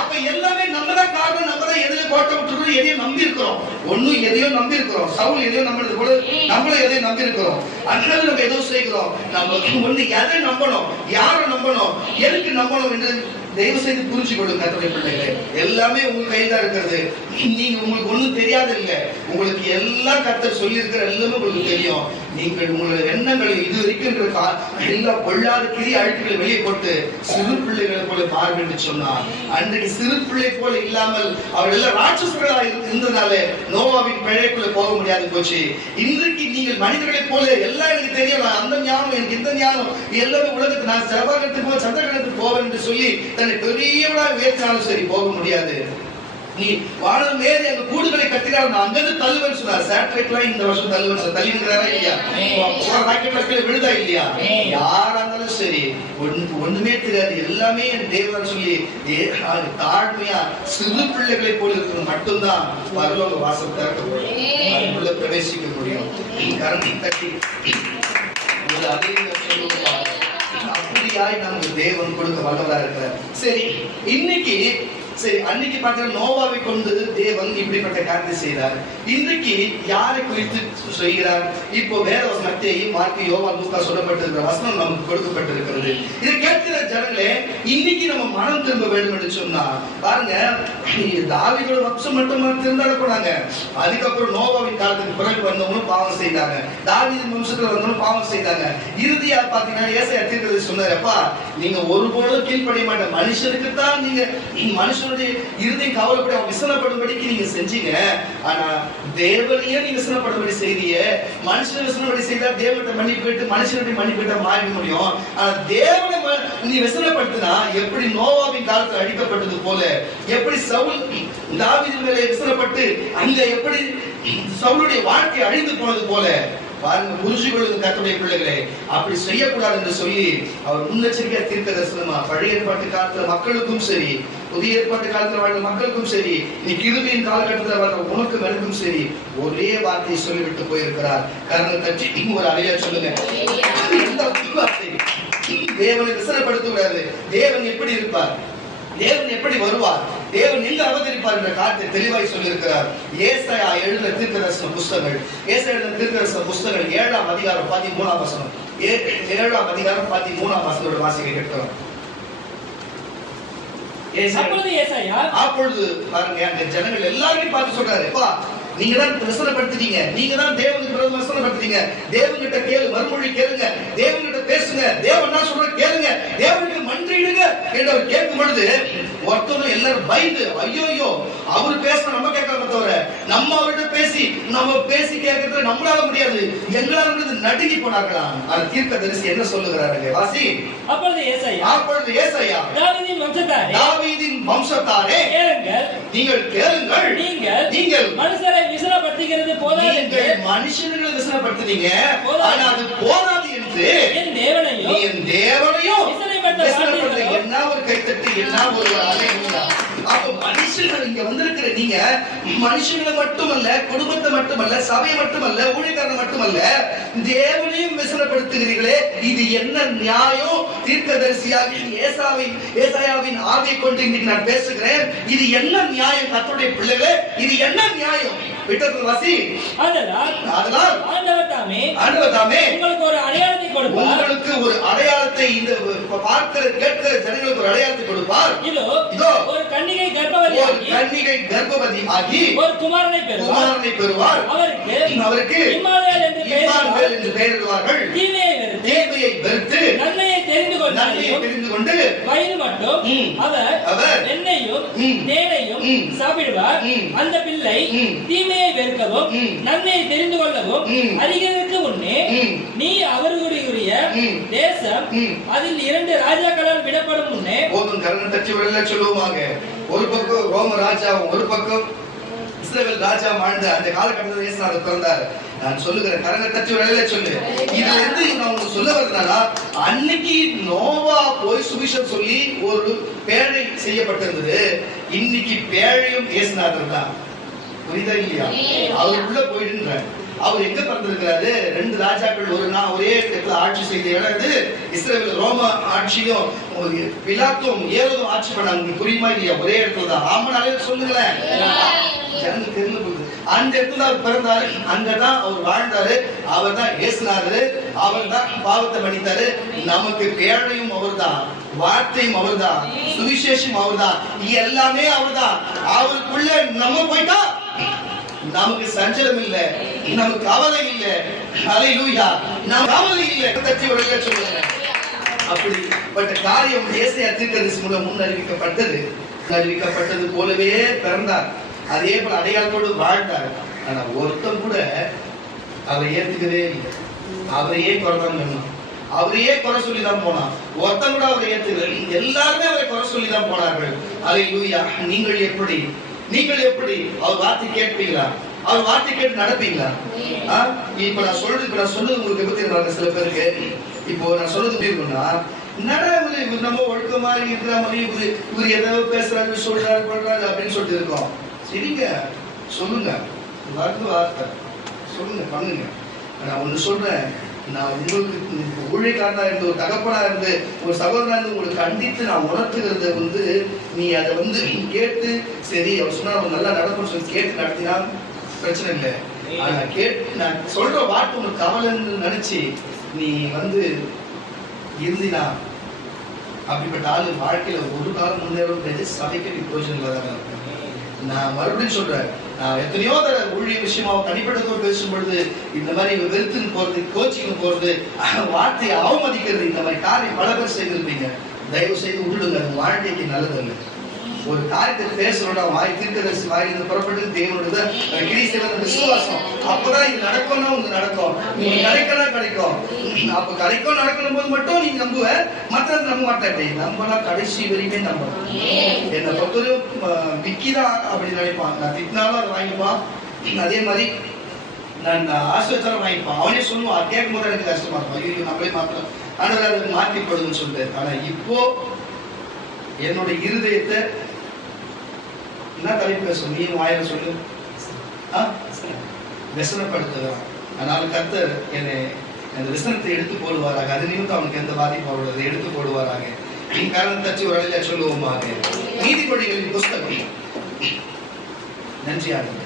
அப்ப எல்லாமே நம்ம தான் காரணம், நம்ம தான் எதையோ கோட்டை விட்டுருக்கோம், எதையோ நம்பி இருக்கிறோம். ஒன்னும் எதையோ நம்பி இருக்கிறோம், சவுல் எதையோ நம்பினது போல நம்மளும் எதையோ நம்பி இருக்கிறோம். அதனால நம்ம ஏதோ செய்கிறோம். நம்ம ஒண்ணு எதை நம்பணும், யாரை நம்பணும், எதுக்கு நம்பணும் என்று தயவு செய்து புரிஞ்சு கொடுங்க கர்த்தருடைய பிள்ளைகளே. எல்லாமே உங்க கையில் தான் இருக்கிறது. நீங்க உங்களுக்கு ஒண்ணும் தெரியாது இல்லை, உங்களுக்கு எல்லாம் கர்த்தர் சொல்லி இருக்கிற எல்லாமே உங்களுக்கு தெரியும். நீங்கள் உங்களுடைய எண்ணங்களை இது வரைக்கும் எல்லா பொல்லாத கிரி அழுக்குகளை வெளியே போட்டு சிறு பிள்ளைகளை போல மாறும் என்று சொன்னார். அன்றைக்கு சிறு பிள்ளை போல இல்லாமல் அவர் எல்லாம் ராட்சசர்களாக இருந்ததுனால நோவாவின் பிழைக்குள்ள போக முடியாது போச்சு. இன்றைக்கு நீங்கள் மனிதர்களை போல எல்லாம் எனக்கு தெரியும், அந்த ஞானம் எனக்கு இந்த ஞானம் எல்லாமே உலகத்துக்கு நான் செவ்வாய்க்கு சந்திரகிரகத்துக்கு போவேன் என்று சொல்லி தன்னை பெரியவளாக உயர்த்தினாலும் சரி போக முடியாது. நீ வானம் மேலே அந்த கூடுகளை கட்டினாலும் நான் அங்கிருந்து தள்ளுவேன்னு சொன்னார். சேட்டலைட்லாம் இந்த வருஷம் தள்ளுவேன் தள்ளிங்கிறாரா இல்லையா? ராக்கெட்ல விழுதா இல்லையா? யாரா இருந்தாலும் சரி ஒண்ணுமே தெரியாது, எல்லாமே என் தேவன் சொல்லி தாழ்மையா சிறு பிள்ளைகளை போல இருக்கிறது மட்டும்தான் பரலோக வாசல் திறக்க முடியும், அதுக்குள்ள பிரவேசிக்க முடியும். கரண்டி தட்டி அப்படியாய் நமக்கு தேவன் கொடுக்க வல்லவரா இருக்கிறார். சரி, இன்னைக்கு சரி அன்னைக்கு பார்த்தீங்கன்னா நோவாவை கொண்டு தேவன் இப்படிப்பட்ட காரியத்தை செய்தார். இன்றைக்கு யாரை குறித்து செய்கிறார்? இப்போ வேற மத்தேயு, மார்க்கு, யோவான், லூக்கா சொல்லப்பட்டிருக்கிற வசனம் நமக்கு கொடுக்கப்பட்டிருக்கிறது. இதை கேட்கிற ஜனங்களே, இன்னைக்கு நம்ம மனம் திரும்ப வேண்டும் என்று சொன்னா பாருங்க, தாவீதோட வம்சம் மட்டும் திருந்தாட போனாங்க. அதுக்கப்புறம் நோவாவின் காலத்துக்கு பிறகு வந்தவங்களும் பாவம் செய்தாங்க, தாவீதின் வம்சத்துல வந்தவங்களும் பாவம் செய்தாங்க. இறுதியா பாத்தீங்கன்னா ஏசாயா தீர்க்கதரிசி சொன்னார், அப்பா நீங்க ஒருபோதும் கீழ்ப்படிய மாட்டேன், மனுஷனுக்கு தான் நீங்க மனுஷனுடைய இருதயம் கவலைப்படி அவன் விசனப்படும்படிக்கு நீங்க செஞ்சீங்க, ஆனா தேவனையே நீ விசனப்படும்படி செய்திய. மனுஷனை விசனப்படி செய்தா தேவனை மன்னிப்பு போயிட்டு மனுஷனுடைய மன்னிப்பு போயிட்டா மாறிட முடியும். ஆனா தேவனை நீ விசனப்படுத்தினா எப்படி நோவாவின் காலத்தில் அடிக்கப்பட்டது போல, எப்படி சவுல் தாவீதின் மேலே விசனப்பட்டு அங்க எப்படி சவுலுடைய வாழ்க்கை அழிந்து போனது போல, பாருங்க புரிஞ்சுக்கொள்ளுங்க கர்த்தருடைய பிள்ளைகளே, அப்படி செய்யக்கூடாது என்று சொல்லி அவர் முன்னெச்சரிக்கையா தீர்க்க தரிசனமா பழைய ஏற்பாட்டு காலத்துல மக்களுக்கும் சரி, புதிய ஏற்பாட்டு காலத்துல வாழ்ந்த மக்களுக்கும் சரி, நீ கிருபையின் காலகட்டத்தில் வாழ்ற உனக்கும் எனக்கும் சரி ஒரே வார்த்தையை சொல்லிவிட்டு போயிருக்கிறார். கரங்களை தட்டி ஒரு அலையா சொல்லுங்க. தேவனை விசனப்படுத்தக்கூடாது. தேவன் எப்படி இருப்பார், தேவன் எப்படி வருவார், தேவன் எங்க அவதரிப்பார் என்ற காரியத்தை தெளிவாய் சொல்லியிருக்கிறார். ஏசாயா எழுதின தீர்க்கதரிசன புஸ்தகங்கள், ஏசாயா எழுதின தீர்க்கதரிசன புஸ்தகங்கள் 7ஆம் அதிகாரம் 13ஆம் வசனம், 7ஆம் அதிகாரம் 13ஆம் வசனோட வாசிக்க கேட்கிறோம். அப்பொழுது பாருங்க அந்த ஜனங்கள் எல்லாரையும் பார்த்து சொல்றாரு, அப்பா நீங்க தான் விசனப்படுத்துறீங்க, நீங்க தான் தேவனுக்கு விசனப்படுத்துறீங்க. தேவன்கிட்ட கேளு, மறுமொழி கேளுங்க, தேவன்கிட்ட பேசுங்க, தேவன் என்ன சொல்ற கேளுங்க, தேவனுக்கு மன்றிடுங்க என்று அவர் கேட்கும் பொழுது ஒருத்தரும் எல்லாரும் பயந்து, ஐயோ அவர் பேச நம்ம கேட்கலாம் தவிர நம்ம அவர்கிட்ட பேசி கேட்கறது நம்மளால முடியாது, எங்களால முடியாது நடுங்கி போனார்களாம். அந்த தீர்க்கதரிசி என்ன சொல்லுகிறாருங்க வாசி. அப்பொழுது ஏசாயா தாவீதின் வம்சத்தாரே நீங்கள் கேளுங்கள், நீங்கள் மனுஷரை விசனப்படுத்துகிறது போதாது, மனுஷர்களை விசனப்படுத்துறீங்க, ஆனா அது போதாது என்று என் தேவனையும் விசனப்படுத்த. என்ன ஒரு கைத்தட்டு, என்ன ஒரு அலையா. அப்ப மனுஷர்கள் இங்க வந்திருக்கிற நீங்க மனுஷங்களை மட்டுமல்ல, குடும்பத்தை மட்டுமல்ல, சபையை மட்டுமல்ல, ஊழியக்காரனை மட்டுமல்ல, தேவனையும் விசனப்படுத்துகிறீர்களே, இது என்ன நியாயம்? தீர்க்கதரிசியாக ஏசாயாவின் ஆவியை கொண்டு இன்னைக்கு நான் பேசுகிறேன். இது என்ன நியாயம்? கர்த்தருடைய பிள்ளைகளே, இது என்ன நியாயம்? விட்டது வாசி. அதனால் ஆண்டவர் தாமே உங்களுக்கு ஒரு அடையாளத்தை கொடுப்பார். உங்களுக்கு ஒரு அடையாளத்தை, இந்த பார்க்கிற கேட்கிற ஜனங்களுக்கு ஒரு அடையாளத்தை கொடுப்பார். இதோ ஒரு கன்னிகை கர்ப்பவதி ஆகி ஒரு குமாரனை பெறுவார். அவருக்கு இம்மானுவேல் என்று பெயரிடுவார்கள். தீமையை வெறுத்து நன்மையை தெரிந்து கொண்டு வயது மட்டும் அவர் எண்ணெயும் தேனையும் சாப்பிடுவார். அந்த பிள்ளை தீமையை வெறுக்கவும் நன்மையை தெரிந்து கொள்ளவும் அறிகிறதுக்கு முன்னே நீ அவர்களுடைய தேசம் அதில் 2 ராஜாக்களால் விடப்படும் முன்னே. போதும், கரணம் தட்டி விடல சொல்லுவாங்க. ஒரு பக்கம் ரோம ராஜாவும், ஒரு பக்கம் இஸ்ரவேல் ராஜா வாழ்ந்த அந்த காலகட்டத்தில் இயேசுநாதர் பிறந்தார். நான் சொல்லுகிற கரங்க தட்டி விடல சொல்லு. இது வந்து நான் உங்களுக்கு சொல்ல வருதுனா, அன்னைக்கு நோவா போய் சுவிசேஷம் சொல்லி ஒரு பேழை செய்யப்பட்டிருந்தது. இன்னைக்கு பேழையும் இயேசுநாதர் தான். புரியுதா இல்லையா? அவர் உள்ள போயிடுன்ற. அவர் எங்க பிறந்திருக்கிறாரு? 2 ராஜாக்கள் ஒரே இடத்துல ஆட்சி செய்த இடம் இது. இஸ்ரவேல் ரோம ஆட்சியும் பிலாத்தும் ஏரோதும் ஆட்சி பண்ணாங்க. புரியுமா இல்லையா? ஒரே இடத்துல தான். ஆமனாலே சொல்லுங்களேன், ஜனங்க தெரிந்து போகுது. அந்த இடத்துல அவர் பிறந்தாரு, அங்கதான் அவர் வாழ்ந்தாரு. அவர் தான் இயேசுநாதர். அவர் தான் பாவத்தை மன்னித்தாரு. நமக்கு பேழையும் அவர் தான், வார்த்தையும் அவர் தான், சுவிசேஷம் அவர் தான், எல்லாமே அவர் தான். அவருக்குள்ள நம்ம போயிட்டா நமக்கு சஞ்சலம் இல்ல, நமக்கு கவலை இல்ல. ஹல்லேலூயா, நமக்கு கவலை இல்ல. தட்டி விடல சொல்லுங்க. அப்படிப்பட்ட காரியம் ஏசாயா தீர்க்கதரிசி மூலம் முன்னறிவிக்கப்பட்டது போலவே பிறந்தார். அதே போல அடையாளத்தோடு வாழ்ந்தார். ஆனா ஒருத்தம் கூட அவரை ஏத்துக்கவே இல்லை. அவரையே குறைதான், அவரையே குறை சொல்லிதான் போனான். ஒருத்தம் கூட அவரை ஏத்துக்கல. எல்லாருமே அவரை குறை சொல்லிதான் போனார்கள். ஹல்லேலூயா. நீங்கள் எப்படி அவர் வார்த்தை கேட்பீங்களா? அவர் வார்த்தை கேட்டு நடப்பீங்களா? இப்ப நான் சொன்னது உங்களுக்கு எப்படி தெரியுமா? சில பேருக்கு இப்போ நான் சொல்றது எப்படி இருக்குன்னா, நம்ம ஒழுக்கமா இருக்கிற மாதிரி இவர் ஏதாவது பேசுறாரு, சொல்றாரு, பண்றாரு அப்படின்னு சொல்லிட்டு இருக்கோம். சரிங்க, சொல்லுங்க, வார்த்தை சொல்லுங்க, பண்ணுங்க. நான் ஒண்ணு சொல்றேன், நான் உங்களுக்கு ஊழியக்காரனா இருந்து, ஒரு தகப்பனா இருந்து, ஒரு சகோதரனா இருந்து உங்களுக்கு கண்டித்து நான் உணர்த்துகிறத வந்து நீ அதை வந்து கேட்டு, சரி அவர் சொன்னா அவர் நல்லா நடக்கும்னு சொல்லி கேட்டு நடத்தினா பிரச்சனை இல்லை. ஆனா நான் சொல்ற வார்த்தை உங்களுக்கு கவலைன்னு நினைச்சு நீ வந்து இருந்தினா, அப்படிப்பட்ட ஆளு வாழ்க்கையில ஒரு காலம் முன்னேற சபைக்கு நீ பிரயோஜனம் இல்லாத இருக்கும். நான் மறுபடியும் சொல்றேன், நான் எத்தனையோ ஊழிய விஷயமா தனிப்பட்ட பேசும் பொழுது இந்த மாதிரி வெறுத்துன்னு போறது, கோச்சிங் போறது, வார்த்தையை அவமதிக்கிறது, இந்த மாதிரி காரியம் பல பேர் செய்திருப்பீங்க. தயவு செய்து விட்டுடுங்க, அது வாழ்க்கைக்கு நல்லது இல்லை. ஒரு காரியத்தை பேசணும்னா வாய் தீர்க்கதரிசி வாயிலிருந்து புறப்பட்டு தேவனோட கிரி செய்வது விசுவாசம். அப்பதான் இது நடக்கும்னா உங்களுக்கு நடக்கும், நீங்க கிடைக்கும். அப்ப கிடைக்கும் நடக்கணும் போது மட்டும் நீங்க நம்புவ, மற்றது நம்ப மாட்டேன். நம்பனா கடைசி வரையுமே நம்பணும். என்னை பொறுத்தவரையும் விக்கிதான் அப்படி நினைப்பான். நான் திட்டினாலும் அதை வாங்கிப்பான். அதே மாதிரி நான் ஆசிரியத்தாலும் வாங்கிப்பான். அவனே சொல்லுவான், கேட்கும் போது எனக்கு கஷ்டமா இருக்கும். ஐயோ நம்மளே மாத்திரம் ஆனால் அது மாற்றிப்படுதுன்னு சொல்லிட்டு. ஆனா இப்போ என்னோட இருதயத்தை என்ன தலைப்பு பேசும், நீ வாயில சொல்லு, விசனப்படுத்துகிறான். அதனால கர்த்தர் என்னை அந்த விசனத்தை எடுத்து போடுவாராக. அது நிமித்தம் அவனுக்கு எந்த பாதிப்பு அவரோட எடுத்து போடுவாராக. காரணம் தச்சு ஒரு அழில சொல்லுவோமாக. நீதிமொழிகளின் புஸ்தகம், நன்றியாக,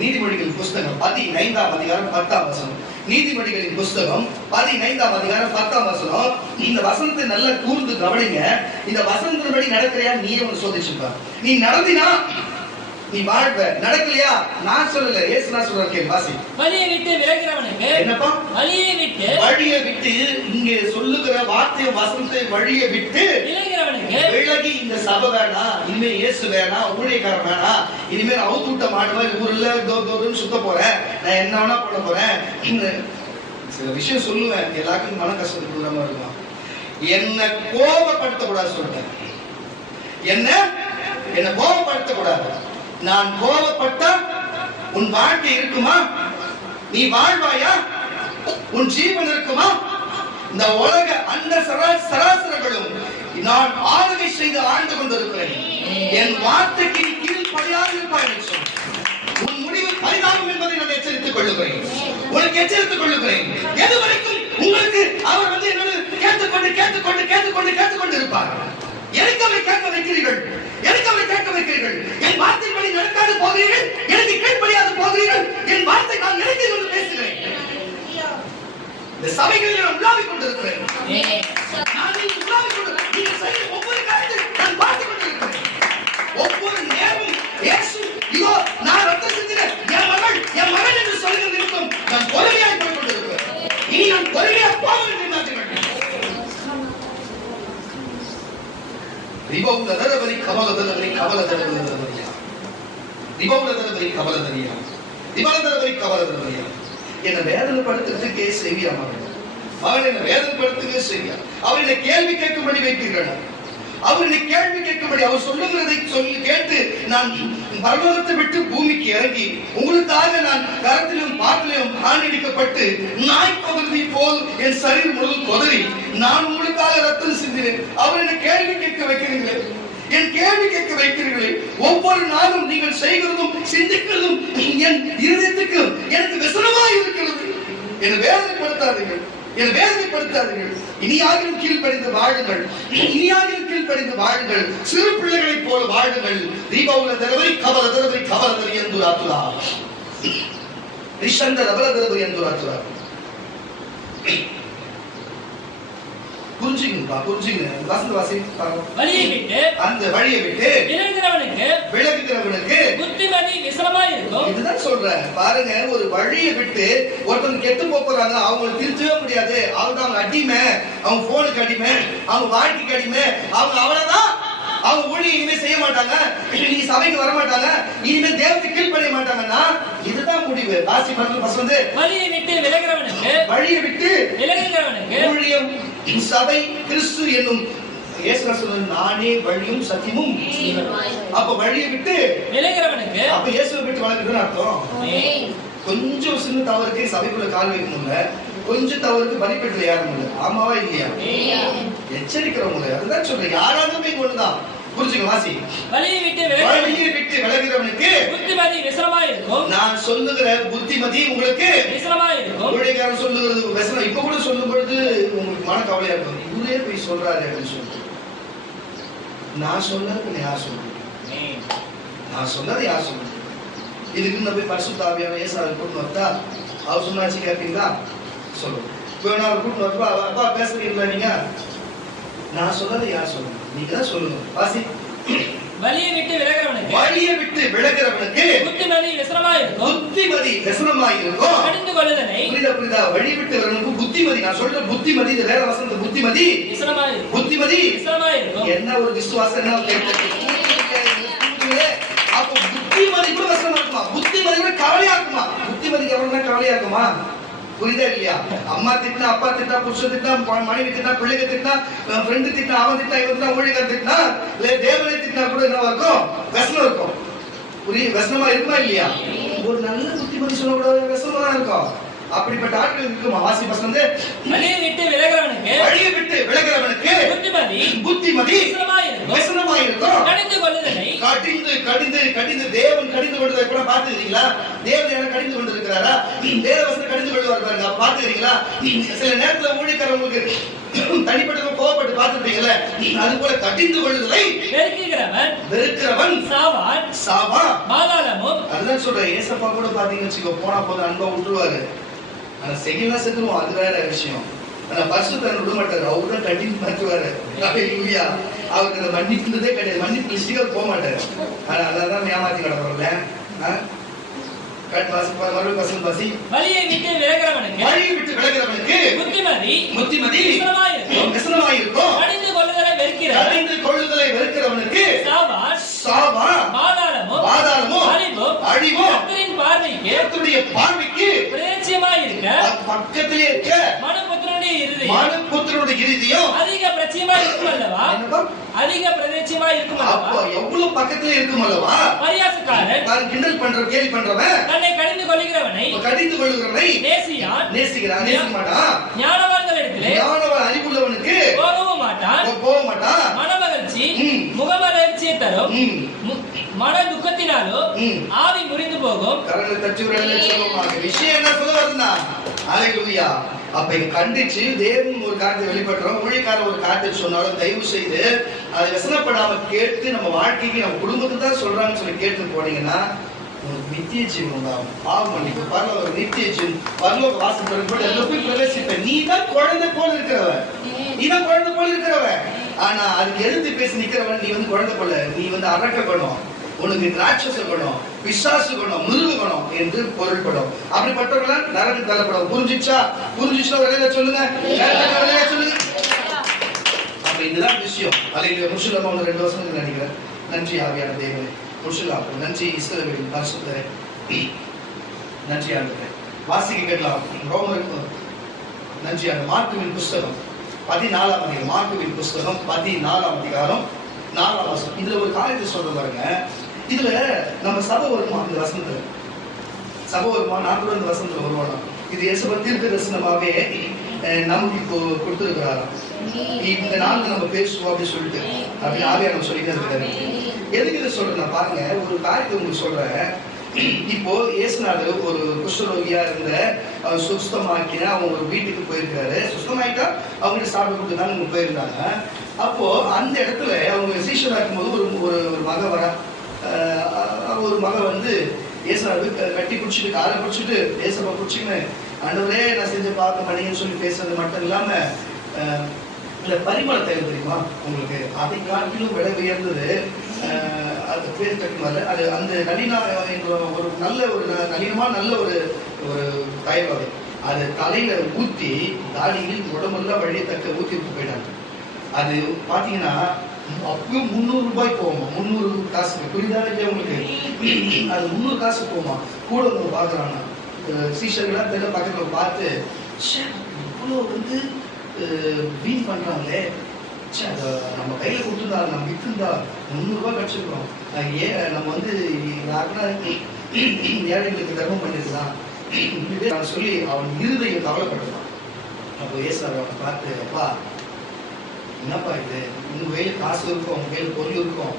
நீதிமொழிகளின் புஸ்தகம் 15ஆம் அதிகாரம் 10ஆம் வசனம். நீதிமொழிகளின் புஸ்தகம் 15ஆம் அதிகாரம் 10ஆம் வசனம். இந்த வசனத்தை நல்லா கூர்ந்து கவனிங்க. இந்த வசனத்தின்படி நடக்கிறையா நீயே ஒன்று சோதிச்சுப்பா. நீ நடந்தினா நீ வாழ்வ. நடக்கலையா? நான் சொல்லல, இயேசு நான் சொல்றேன், கேளு வாசி. வழியை விட்டு விலகிறவனுக்கு என்னப்பா? வழியை விட்டு இங்கே சொல்லுகிற வார்த்தை வசனத்தை வழியை விட்டு விலகி, இந்த சபை வேணாம், இனிமே இயேசு வேணாம், ஊழியக்காரன் வேணாம், இனிமேல் அவுத்தூட்ட மாடுவார் ஊர்ல தோறும் சுத்த போறேன், நான் என்ன வேணா பண்ண போறேன், சில விஷயம் சொல்லுவேன், எல்லாருக்கும் மன கஷ்டத்துக்கு இல்லாம இருக்கும். என்ன கோபப்படுத்தக்கூடாது சொல்றேன். என்ன கோபப்படுத்தக்கூடாது. நான் கோபப்பட்டா உன் வாழ்க்கை இருக்குமா? நீ வாழ்வாயா? உன் ஜீவன் இருக்குமா? இந்த உலக அந்த சராசரங்களும் நான் ஆளுகை செய்து ஆழ்ந்து கொண்டிருக்கிறேன். என் வார்த்தைக்கு கீழ்ப்படியாது இருப்பாய். உன் முடிவு பரிதாபம் என்பதை நான் எச்சரித்துக் கொள்ளுகிறேன். உனக்கு எச்சரித்துக் கொள்ளுகிறேன். எது வரைக்கும் உங்களுக்கு அவர் என்னோடு கேட்டுக்கொண்டு இருப்பார். எனக்கு அவரை கேட்க வைக்கிறீர்கள், என் வார்த்தைப்படி நடக்காது போகிறீர்கள், எனக்கு கீழ்ப்படியாது போகிறீர்கள். என் வார்த்தை நான் நினைத்து கொண்டு பேசுகிறேன். இந்த சபைகளில் நான் உலாவிக் கொண்டிருக்கிறேன். நீங்கள் செய்யும் ஒவ்வொரு காரியத்தையும் நான் பார்த்துக் கொண்டிருக்கிறேன். ஒவ்வொரு நேரமும் இயேசு இதோ நான் ரத்தம் சிந்தின என் மகன் என்று சொல்கிற நிமித்தம் நான் பொறுமையாக போய் கொண்டிருக்கிறேன். இனி நான் பொறுமையாக போவேன் என்று மாற்றுகிறேன். என்ன வேதனைப்படுத்துறதுக்கே செய்வியா மகன்? அவன் என்ன வேதனைப்படுத்துறதே செய்வியா? அவர் என்ன கேள்வி கேட்கும்படி வைப்பீர்கள். அவர் என்னை கேள்வி கேட்கும்படி அவர் சொல்லுகிறதை சொல்லி கேட்டு நான் பரலோகத்தை விட்டு பூமிக்கு இறங்கி உங்களுக்காக நான் கரத்திலும் பாட்டிலும் ஆண்டிடிக்கப்பட்டு நாய் கொதறி போல் என் சரீரம் முழுவதும் கொதறி நான் உங்களுக்காக ரத்தம் சிந்தினேன். அவர் என்னை கேள்வி கேட்க வைக்கிறீர்களே, என் கேள்வி கேட்க வைக்கிறீர்களே. ஒவ்வொரு நாளும் நீங்கள் செய்கிறதும் சிந்திக்கிறதும் என் இருதயத்துக்கு எனக்கு விசனமா இருக்கிறது. என்னை வேதனைப்படுத்தாதீர்கள், இனியாகிலும் கீழ்ப்படிந்து வாழுங்கள், சிறு பிள்ளைகளைப் போல வாழுங்கள். தீபாவளி தரவரி கவல தரவரி என்றுராத்துலா ரிஷந்த ரவல தரவரி என்றுராத்துலா. புரிஞ்சுங்க. வசந்த வாசி அந்த வழியை விட்டு விலகுகிறவனுக்கு புத்திமதி விசலமா இருக்கும். இதுதான் சொல்றேன் பாருங்க. ஒரு வழியை விட்டு ஒருத்தவங்க கெட்டு போறாங்க, அவங்க திருத்தவே முடியாது. அவங்க அடிமை, அவங்க போனுக்கு அடிமை, அவங்க வாழ்க்கைக்கு அடிமை, அவங்க அவ்வளவுதான். அவங்க ஊழியம் இனிமே செய்ய மாட்டாங்க, இனி சபைக்கு வர மாட்டாங்க, இனிமே தேவனுக்கு கீழ்ப்படிய மாட்டாங்கன்னா இதுதான் முடிவு. வாசி பசங்க வழியை விட்டு விலகுகிறவனுக்கு ஊழியம் சபை கிறிஸ்து என்னும் நானே வழியும் சத்தியமும். அப்ப வழியை விட்டு விலகுகிறவனுக்கு அப்ப இயேசுவை விட்டு வளர்க்குதுன்னு அர்த்தம். கொஞ்சம் சின்ன தவறுக்கு சபைக்குள்ள கால் வைக்க முடியல, கொஞ்சம் தவறுக்கு பலிப்பீடத்துல ஏற முடியல. ஆமாவா இல்லையா? எச்சரிக்கிறவங்க அதுதான் சொல்றேன். யாராலுமே ஒண்ணுதான். புரிஞ்சுக்க வாசி. வழியை விட்டு விலகுகிறவனுக்கு புத்திமதி விசலமா இருக்கும். நான் சொல்லுகிற புத்திமதி உங்களுக்கு விசலமா இருக்கும். ஊழியக்காரன் சொல்லுகிறது விசலம். இப்ப கூட சொல்லும் பொழுது உங்களுக்கு மன கவலையா இருக்கும். இவரே போய் சொல்றாரு அப்படின்னு சொல்லிட்டு. நான் சொன்னது யார் சொல்றீங்க? நான் சொன்னது யார் சொல்றீங்க? இதுக்கு நான் போய் பரிசுத்த ஆவியான இயேசுவை கூட்டு வந்தா அவர் சொன்னாச்சு கேட்பீங்களா? சொல்லுங்க. இப்போ நான் கூட்டு வரப்பா அப்பா பேசுறீங்களா? நீங்க நான் சொன்னது யார் சொல்லுங்க? நீங்க தான் சொல்லுங்க. வாசி. வழியை விட்டு விலகுகிறவனுக்கு புத்திமதி விசனமா இருக்கும். கடிந்து கொள்ளுதலை புரியுதா? வழி விட்டு வரவனுக்கு புத்திமதி. நான் சொல்ற புத்திமதி இந்த வேற வசனத்து புத்திமதி விசனமா இருக்கும். என்ன ஒரு விசுவாசம், என்ன கேட்டு அப்ப புத்திமதி கூட வசனமா இருக்குமா? புத்திமதி கூட கவலையா இருக்குமா? புத்திமதிக்கு எவ்வளவு கவலையா இருக்குமா? புரியுதா இல்லையா? அம்மா திட்டினா, அப்பா திட்டினா, புருஷன் திட்டினா, மனைவி திட்டினா, பிள்ளைங்க திட்டினா, ஃப்ரெண்டு திட்டினா, அவன் திட்டினா, இவன் திட்டினா, ஊழியக்காரன் திட்டினா, இல்ல தேவனை திட்டினா கூட என்னவா இருக்கும்? வசனம் இருக்கும். வசனமா இருக்குமா இல்லையா? ஒரு நல்ல புத்திமதி சொல்ல கூட வசனமா தான் இருக்கும். அப்படிப்பட்ட ஆட்கள் இருக்குமா? வாசி பசங்க. வழியை விட்டு விலகுகிறவனுக்கு புத்திமதி வசனமா இருக்கும். கடிந்து தேவன் கடிந்து கொண்டதை கூட பார்த்துக்கிறீங்களா? தேவன் என்ன கடிந்து கொண்டு இருக்கிறாரா? வேற வசனம் கடிந்து கொள்வார் பாருங்க, பார்த்துக்கிறீங்களா? சில நேரத்துல ஊழியக்காரங்களுக்கு தனிப்பட்ட கோபப்பட்டு பார்த்துட்டீங்களா? அது போல கடிந்து கொள்ளுதலை வெறுக்கிறவன் சாவான். அதுதான் சொல்றேன். ஏசப்பா கூட பாத்தீங்கன்னு வச்சுக்கோ, போனா போது அன்பா விட்டுருவாரு. ஆனா செய்யலாம் செத்துருவோம், அது வேற விஷயம். ஆனா பரிசுத்தர் விட மாட்டாரு, அவரு தான் கட்டி மாற்றுவாரு. அவருக்கு அந்த மன்னிப்புன்றதே கிடையாது, மன்னிப்பு லிஸ்டிக்கா போக மாட்டாரு. ஆனா அதான் ஏமாத்தி கிடக்குறோம்ல. வழியை விட்டு விலகிறவனுக்கு புத்திமதி விசனமாய் இருக்கும். கடிந்து கொள்ளுதலை வெறுக்கிறவனுக்கு சாபம் பாதாளமும் அழிவும் கர்த்தருடைய பார்வைக்கு பிரேட்சமாய் இருக்க பக்கத்திலே இருக்க மனுபுத்திரனுடைய இருதயம் அதிக பிரேட்சமாய் இருக்கும் அல்லவா? அதிக பிரேட்சமாய் இருக்கும் அல்லவா? அப்ப எவ்வளவு பக்கத்திலே இருக்கும் அல்லவா? பரியாசக்காரன் தான் கிண்டல் பண்ற கேலி பண்றவன் தன்னை கடிந்து கொள்ளுகிறவனை நேசிக்கிறான் நேசிக்க மாட்டான். ஞானவான்களிடத்திலே அறிவுள்ளவனுக்கு போக மாட்டான். மனமகிழ்ச்சி முகமலர்ச்சியை தரும், மன துக்கத்தினாலும் ஆவி முறிந்து போகும். விஷயம் என்ன சொல்ல வருதுன்னா, ஹல்லேலூயா. அப்ப கண்டிச்சு தேவன் ஒரு காரியத்தை வெளிப்படுறோம், ஊழியக்காரர் ஒரு காரியத்தை சொன்னாலும் தயவு செய்து அதை வசனப்படாம கேட்டு நம்ம வாழ்க்கைக்கு நம்ம குடும்பத்துக்கு தான் சொல்றாங்கன்னு சொல்லி கேட்டு போனீங்கன்னா நித்திய ஜீவன் உண்டாகும். பாவம் மன்னிப்பு, பரலோக நித்திய ஜீவன், பரலோக வாசல் போய் பிரவேசிப்ப. நீ தான் குழந்தை போல இருக்கிறவ, ஆனா அதுக்கு எழுத்து பேசி நிக்கிறவன் நீ குழந்தை போல, நீ அரக்க குணம், உனக்கு ராட்சச குணம், பிசாசு குணம், மிருக குணம் என்று பொருள்படும். அப்படிப்பட்டவர்கள நரகம் தள்ளப்படும். புரிஞ்சிச்சா வெளியில சொல்லுங்க. அப்ப இதுதான் விஷயம். அதை முஸ்லிமா 2 வருஷம் நினைக்கிறேன். நன்றி ஆவியான தேவனே, முஸ்லிம் நன்றி, இஸ்ரவேலின் பரிசுத்தரே நன்றி ஆண்டவரே. வாசிக்க கேட்கலாம். ரோமருக்கு நன்றி ஆண்டு. மார்க்குவின் புஸ்தகம் 14ஆம் அதிகாரம், மார்க்குவின் புஸ்தகம் 14ஆம் அதிகாரம் 4ஆம் வசனம். இதுல ஒரு காரியத்தை சொல்ற பாருங்க. இதுல நம்ம சபை வருமா, இந்த வசனத்துல சபை வருமா, நான் கூட இந்த வசனத்துல வருவானா? இது இயேசுவ தீர்க்க தரிசனமாவே நமக்கு இப்போ கொடுத்திருக்கிறாராம். இந்த நாள்ல நம்ம பேசுவோம் அப்படின்னு சொல்லிட்டு அப்படின்னு ஆவியானவர் சொல்லிட்டு இருக்காரு. எதுக்கு இதை சொல்றேன்னா பாருங்க, ஒரு காரியத்தை உங்களுக்கு சொல்றேன். இப்போ இயேசுநாதர் ஒரு குஷ்டரோகியா இருந்த அவர் சுஸ்தமாக்கின அவங்க ஒரு வீட்டுக்கு போயிருக்காரு. சுஸ்தமாயிட்டா அவங்ககிட்ட சாப்பிட கொடுத்துதான் அவங்க போயிருந்தாங்க. அப்போ அந்த இடத்துல அவங்க சீஷரா இருக்கும்போது ஒரு மக வர, ஒரு மக இயேசுநாதர் கட்டி பிடிச்சிட்டு காலை பிடிச்சிட்டு ஏசப்பா பிடிச்சின்னு ஆண்டவரே நான் செஞ்ச பார்க்க மாட்டேங்கன்னு சொல்லி பேசுறது மட்டும் இல்லாம இல்ல பரிமள தைலம் தெரியுமா உங்களுக்கு? அதை காட்டிலும் விலை உயர்ந்தது. அது பேர் கட்டுமாறு அது அந்த நளினா என்ற ஒரு நல்ல ஒரு நளினமா நல்ல ஒரு தயவு வகை. அது தலையில ஊத்தி தாடியில் உடம்பெல்லாம் வழியத்தக்க ஊத்தி விட்டு போயிட்டாங்க. அது பாத்தீங்கன்னா அப்பயும் 300 ரூபாய் போகுமா, 300 காசு. புரியுதா இல்லையா உங்களுக்கு? அது 300 காசு போகுமா. கூட பாக்குறாங்க சீஷர்களா தெரியல, பக்கத்துல பார்த்து இவ்வளவு வீண் பண்றாங்களே, நம்ம கையில கொடுத்துருந்தா நம்ம வித்துருந்தா 300 ரூபாய் கிடைச்சிருக்கோம், நம்ம யாருன்னா ஏழைகளுக்கு தர்மம் பண்ணிருக்கலாம் சொல்லி அவன் இருதயம் கவலைப்படுறான். அப்போ ஏசார் அவனை பார்த்து, அப்பா என்னப்பா இது, உங்க கையில காசு இருக்கும், உங்க கையில பொருள் இருக்கும்,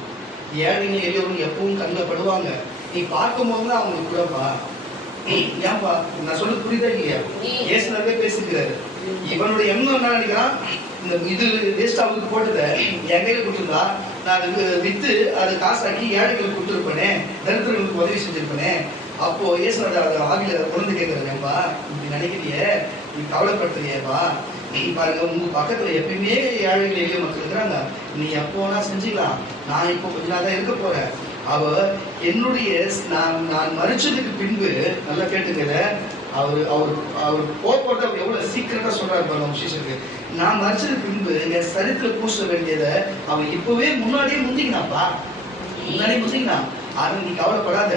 ஏழைங்க எளியவங்க எப்பவும் கண்ணில் படுவாங்க, நீ பார்க்கும் போதுதான் அவங்களுக்கு கூடப்பா. ஏன்பா நான் சொல்றது புரியுதா இல்லையா? ஏசுனவே பேசிக்கிறாரு. இவனுடைய எண்ணம் என்ன நினைக்கிறான், இந்த இது வேஸ்ட் அவருக்கு போட்டதை என் கையில கொடுத்துருந்தா நான் அது வித்து அது காசாக்கி ஏழைகளுக்கு கொடுத்துருப்பேனே, தரித்திரங்களுக்கு உதவி செஞ்சிருப்பேனே. அப்போ ஏசுனோட அதை ஆவில கொண்டு கேட்கறேன்ப்பா, இப்படி நினைக்கிறியே, நீ கவலைப்படுத்துறியேப்பா, நீ பாருங்க உங்க பக்கத்துல எப்பயுமே ஏழைகள் எளிய மக்கள் இருக்கிறாங்க, நீ எப்போனா செஞ்சுக்கலாம், நான் இப்போ கொஞ்ச நாள் தான் இருக்க போறேன். அவ என்னுடைய நான் மறிச்சதுக்கு பின்பு நல்லா கேட்டுக்கிற அவர் போறத எவ்வளவு சீக்கிரமா சொல்றாரு பாருங்க சிஷருக்கு. நான் மறிச்சதுக்கு பின்பு என் சரித்திர பூச வேண்டியதை அவன் இப்பவே முன்னாடியே முந்திக்கினாப்பா, முன்னாடியே முந்திக்கினான். ஆனா நீ கவலைப்படாத,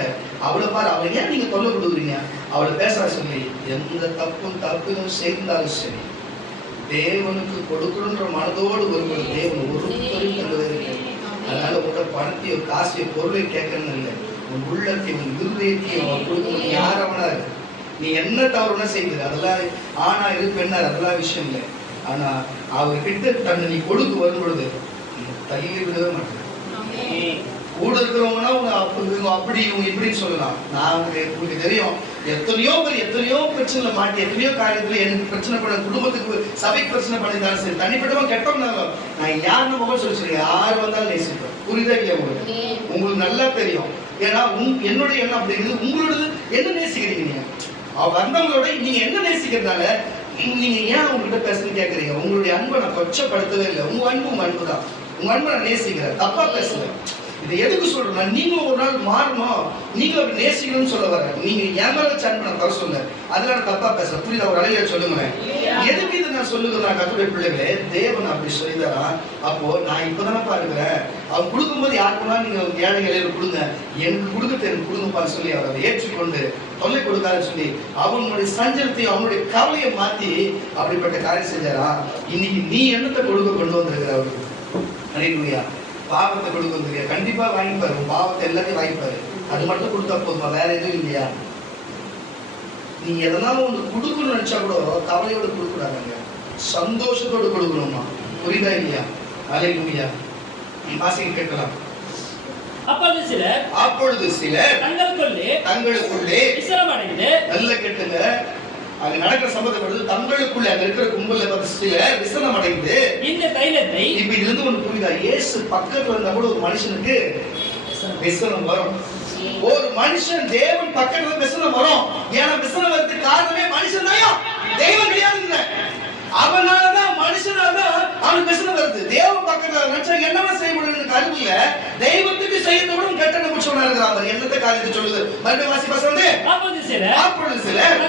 அவளை பாரு, அவளை ஏன் நீங்க தொல்லை கொடுக்குறீங்க, அவளை பேச சொல்லி எந்த தப்பும் சேர்ந்தாலும் சரி தேவனுக்கு கொடுக்கணுன்ற மனதோடு ஒரு தேவன் ஒருத்தரும் கண்டுவதற்கு. அதனால உங்களோட பணத்தையோ காசையோ பொருளை கேட்கணும் இல்லை, உன் உள்ளத்தையும் உன் இருதயத்தையும் அவர் கொடுக்கணும். யாரவனா இருக்கு, நீ என்ன தவறுனா செய்யுது, அதெல்லாம் ஆனா இரு பெண்ணார் அதெல்லாம் விஷயம் இல்லை. ஆனா அவர்கிட்ட தன்னை நீ கொடுக்க வரும் பொழுது தள்ளி விடவே மாட்டேன். கூட இருக்கிறவங்கன்னா அப்படி இவங்க இப்படின்னு சொல்லலாம். நான் உங்களுக்கு தெரியும் எத்தனையோ பிரச்சனை மாட்டி, எத்தனையோ காரியத்துல எனக்கு பிரச்சனை பண்ண, குடும்பத்துக்கு சபைக்கு பிரச்சனை பண்ணிருந்தாலும் சரி, தனிப்பட்டமா கெட்டவனாலும் நான் யாருன்னு முகம் சொல்லி சொல்லுங்க, யார் வந்தாலும் நேசிப்பேன். புரியுதா இல்லையா உங்களுக்கு நல்லா தெரியும். ஏன்னா என்னுடைய எண்ணம் அப்படி இருக்குது. உங்களோட என்ன நேசிக்கிறீங்க, வந்தவங்களோட நீங்க என்ன நேசிக்கிறதுனால நீங்க ஏன் உங்ககிட்ட பேசணும்னு கேட்கறீங்க. உங்களுடைய அன்பை நான் கொச்சப்படுத்தவே இல்லை. உங்க அன்பு தான், உங்க அன்பை நான் நேசிக்கிறேன், தப்பா பேசுறேன். இதை எதுக்கு சொல்றேன்னா, நீங்க ஒரு நாள் மாறணும், நீங்க ஒரு நேசிக்கணும்னு சொல்ல வர. நீங்க ஏமாற சாட் பண்ண குறை சொல்ல, அதனால தப்பா பேச புரியுதா? ஒரு அழகிய சொல்லுங்களேன். எதுக்கு இதை நான் சொல்லுகிறேன்? கர்த்தருடைய பிள்ளைகளே, தேவன் அப்படி சொல்லிதாரா? அப்போ நான் இப்பதானே பாருக்கிறேன், அவன் கொடுக்கும்போது யாருக்குன்னா நீங்க ஏழை இலையில கொடுங்க, எனக்கு கொடுக்க எனக்கு கொடுங்கப்பான்னு சொல்லி அவர் அதை ஏற்றுக்கொண்டு தொல்லை கொடுக்காதுன்னு சொல்லி அவனுடைய சஞ்சலத்தையும் அவனுடைய கவலையை மாத்தி அப்படிப்பட்ட காரியம் செஞ்சாரா? இன்னைக்கு நீ என்னத்தை கொடுக்க கொண்டு வந்திருக்கிற அவருக்கு? ஹல்லேலூயா. பாவத்தை கொடுக்க வந்திருக்கிற, கண்டிப்பா வாங்கிப்பாரு, பாவத்தை எல்லாத்தையும் வாங்கிப்பாரு. அது மட்டும் கொடுத்தா போதுமா? வேற எதுவும் இல்லையா? நீ எதனால ஒன்று கொடுக்கணும்னு நினைச்சா கூட கவலையோட கொடுக்க கூடாதுங்க, சந்தோஷத்தோடு கொடுக்கணுமா? புரியுதா இல்லையா? ஹல்லேலூயா. வாசிக்க கேட்கலாம். அப்பொழுது சிலர் தங்களுக்குள்ளே விசனமடைந்து, நல்ல கேட்டுங்க, அங்க நடக்கிற சம்பவத்தை தங்களுக்குள்ளே அங்க இருக்கிற கும்பல சிலர் விசனமடைந்து இந்த தைலத்தை, இப்ப இதுல இருந்து ஒண்ணு புரியுதா? இயேசு பக்கத்துல இருந்தா கூட ஒரு மனுஷனுக்கு விசனம் வரும். ஒரு மனுஷன் தேவன் பக்கத்துல விசனம் வரும். ஏன்னா விசனம் வரதுக்கு காரணமே மனுஷன் தான், தெய்வம் கிடையாதுங்க. அவனாலதான் மனுஷனாலதான் அவனுக்கு விசனம் வருது. தேவ பக்கத்துல நினைச்சா என்னவா செய்ய முடியும் அறிவு இல்ல. தெய்வத்துக்கு செய்யறத விட கெட்ட நிமிஷம் இருக்கிறாங்க. என்னத்தை காரியத்தை சொல்லுது? மறுபடியும் வாசி பசங்க. அப்பொழுது சிலர்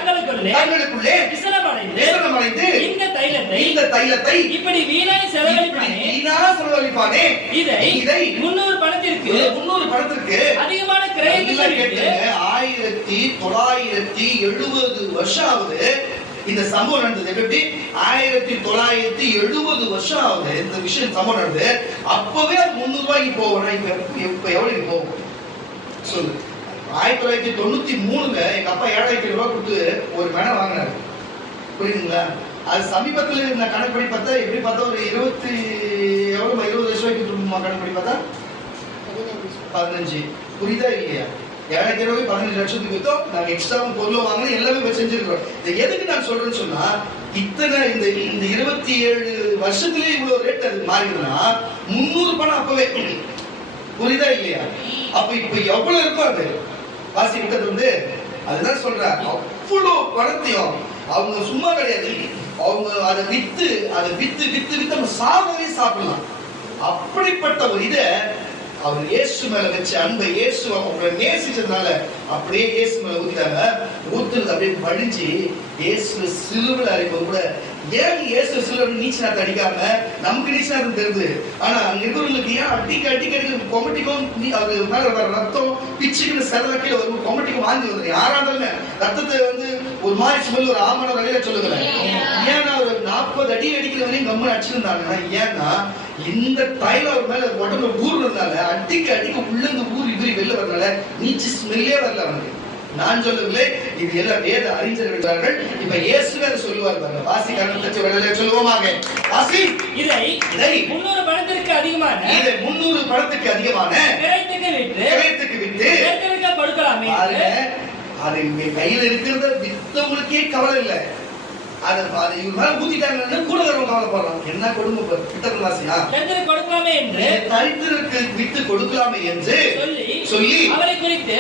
தங்களுக்குள்ளே விசனமடைந்து இந்த தைலத்தை இப்படி வீணாய் செலவழிப்பானே, இதை 300 பணத்திற்கு அதிகமான கிரயத்துக்கு 1970 வருஷம் ஆகுது இந்த சம்பவம் நடந்தது. எப்படி? 1970 வருஷம் ஆகுது இந்த விஷயம் சம்பவம் நடந்தது. அப்பவே 300 ரூபாய்க்கு போகணும். இப்ப எவ்வளவு போகும் சொல்லு? 1993 எங்க அப்பா 7,000 ரூபாய் கொடுத்து ஒரு மேனை வாங்கினாரு. புரியுதுங்களா? அது சமீபத்தில் இருந்த கணக்குப்படி பார்த்தா எப்படி பார்த்தா ஒரு 20 லட்சம் ரூபாய்க்கு கணக்குப்படி பார்த்தா 15. புரியுதா இல்லையா? 7,000 ரூபாய் 15 லட்சத்துக்கு வித்தோம். நாங்க எக்ஸ்ட்ராவும் பொருள் வாங்கினோம், எல்லாமே செஞ்சிருக்கிறோம். இதை எதுக்கு நான் சொல்றேன்னு சொன்னா, இத்தனை இந்த 27 வருஷத்துலயே இவ்வளவு ரேட் அது மாறிடுதுன்னா 300 பணம் அப்பவே. புரியுதா இல்லையா? அப்ப இப்ப எவ்வளவு இருக்கும் அது வாசி விட்டது அதுதான் சொல்றாங்க. அவ்வளவு பணத்தையும் அவங்க சும்மா கிடையாது, அவங்க அதை வித்து நம்ம சாதவே சாப்பிடலாம். அப்படிப்பட்ட ஒரு இதை அவர் இயேசு மேல வச்ச அன்பை, இயேசு அவங்களை நேசிச்சதுனால அப்படியே இயேசு மேல ஊத்திட்டாங்க. ஊத்துறது அப்படியே வடிஞ்சு இயேசு சிலுவையில் அரைப்பது கூட. ஏன் இயேசு சிலுவை நீச்சல் நாட்டு அடிக்காம நமக்கு நீச்சல் நாட்டு தெரியுது, ஆனா அங்க இருக்கிறவங்களுக்கு ஏன் அடிக்க கொமட்டிக்கும் அது மேல வர ரத்தம் பிச்சுக்குன்னு செலவு கீழே வரும், கொமட்டிக்கும் வாங்கி வந்து யாராலுமே ரத்தத்தை ஒரு மாதிரி ஸ்மெல் ஒரு ஆமான வகையில சொல்லுங்க. ஏன்னா ஒரு 40 அடி அடிக்கிறவனையும் கம்மன் அடிச்சிருந்தாங்கன்னா, ஏன்னா இந்த தைலம் அவர் மேல உடம்புல ஊறுறதுனால அடிக்க உள்ள ஊறி வெளில வரனால நீச்சு ஸ்மெல்லே வரல அவனுக்கு. நான் சொல்லவில்லை, இது எல்லாம் வேத அறிஞர்கள். இப்ப இயேசுவே அதை சொல்லுவார். வாசி கருத்து வெளியில சொல்லுவோமாக. வாசி இதை 300 பணத்திற்கு அதிகமான கிரயத்துக்கு விட்டு கொடுக்கலாமே. அது கையில இருக்கிறத வித்தவங்களுக்கே கவலை இல்லை. அதை இவங்க மேல ஊத்திட்டாங்கன்னா கூட வரவங்க கவலைப்படுறாங்க. என்ன கொடுமை கிட்டத்தட்ட வாசியா கொடுக்கலாமே என்று தரித்திரருக்கு விட்டு கொடுக்கலாமே என்று சொல்லி அவளை குறித்து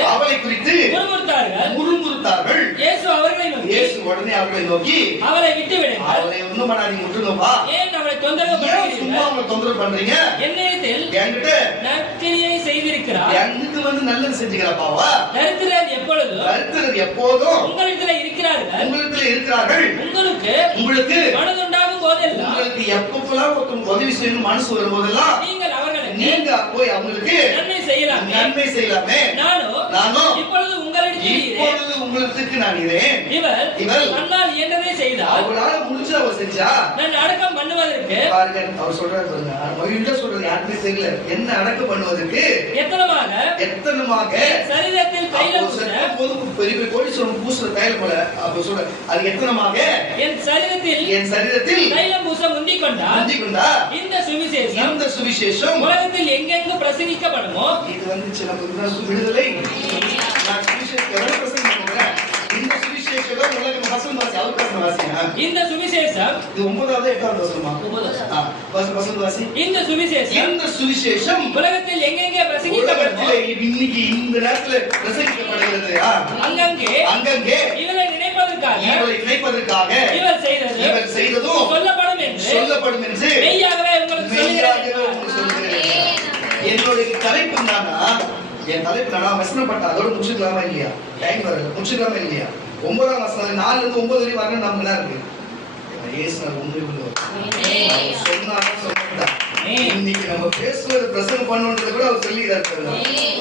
முறுமுறுத்தார்கள். இயேசு உடனே அவர்களை நோக்கி அவளை விட்டு விடுங்கள், அவளை ஒண்ணும் பண்ணாதீங்க, விட்டுருங்கப்பா. ஏன் அவளை சும்மா அவங்களை தொந்தரவு பண்றீங்க? என்னிடத்தில் என்கிட்ட நற்கிரியை செய்திருக்கிறார், எனக்கு நல்லது செஞ்சுக்கிறாப்பாவா. தரித்திரர் எப்போதும் உங்களிடத்துல இருக்கிறார்கள். உங்களுக்கு மனதுண்டாகும் போதெல்லாம், உங்களுக்கு எப்பப்பெல்லாம் ஒருத்தவங்க உதவி செய்யணும் மனசு வரும் போதெல்லாம் நீங்க போய் அவங்களுக்கு நன்மை செய்யலாமே. நானும் இப்பொழுது உங்களுக்கு நான் இதேன். இவள் தன்னால் இயன்றதை செய்தால், அவளால முடிஞ்ச அவ செஞ்சா நான் அடக்கம் பண்ணுவதற்கு, பாருங்க அவர் சொல்றாரு பாருங்க, மகிழ்ச்சியா சொல்றது யாருமே தெரியல. என்ன அடக்கம் பண்ணுவதற்கு எத்தனமாக சரீரத்தில் தைலம் போது பெரிய கோடீஸ்வரன் பூசுற தைலம் போல. அப்ப சொல்ற அது எத்தனமாக என் சரீரத்தில் தைலம் பூச முந்திக் கொண்டா இந்த சுவிசேஷம் உலகத்தில் எங்கெங்கு பிரசங்கிக்கப்படுமோ. இது சின்ன விடுதலை. நான் சுவிசேஷம் எவ்வளவு பிரசங்கம் பண்றேன். இந்த சுவிசேஷம் உலகம் வசந்த வாசி, அவர் வசந்த வாசிங்க. இந்த சுவிசேஷம் இது 9வது 8வது வசனமா? 9வது வசந்த வாசி. இந்த சுவிசேஷம் உலகத்தில் எங்கெங்கே பிரசங்கிக்கப்படுமோ. இன்னைக்கு இந்த நேரத்துல பிரசங்கிக்கப்படுகிறது. அங்கங்கே இவளை நினைப்பதற்காக இவள் செய்ததும் சொல்லப்படும் என்று மெய்யாகவே உங்களுக்கு சொல்கிறேன். என்னுடைய தலைப்பு என்னன்னா, என் தலைப்பு நான் வசனப்பட்ட அதோட முடிச்சுக்கலாமா இல்லையா? டைம் வரல, முடிச்சுக்கலாமா இல்லையா? 9ஆம் வசனம் 4 இருந்து 9 வரை வரணும். நம்ம என்ன இருக்கு? இயேசுனார் உண்மை உள்ளவர். சொன்னாலும் சொன்னதுதான். இன்னைக்கு நம்ம பேசுவது பிரசங்கம் பண்ணணுன்றது கூட அவர் சொல்லிக்கிறாரு.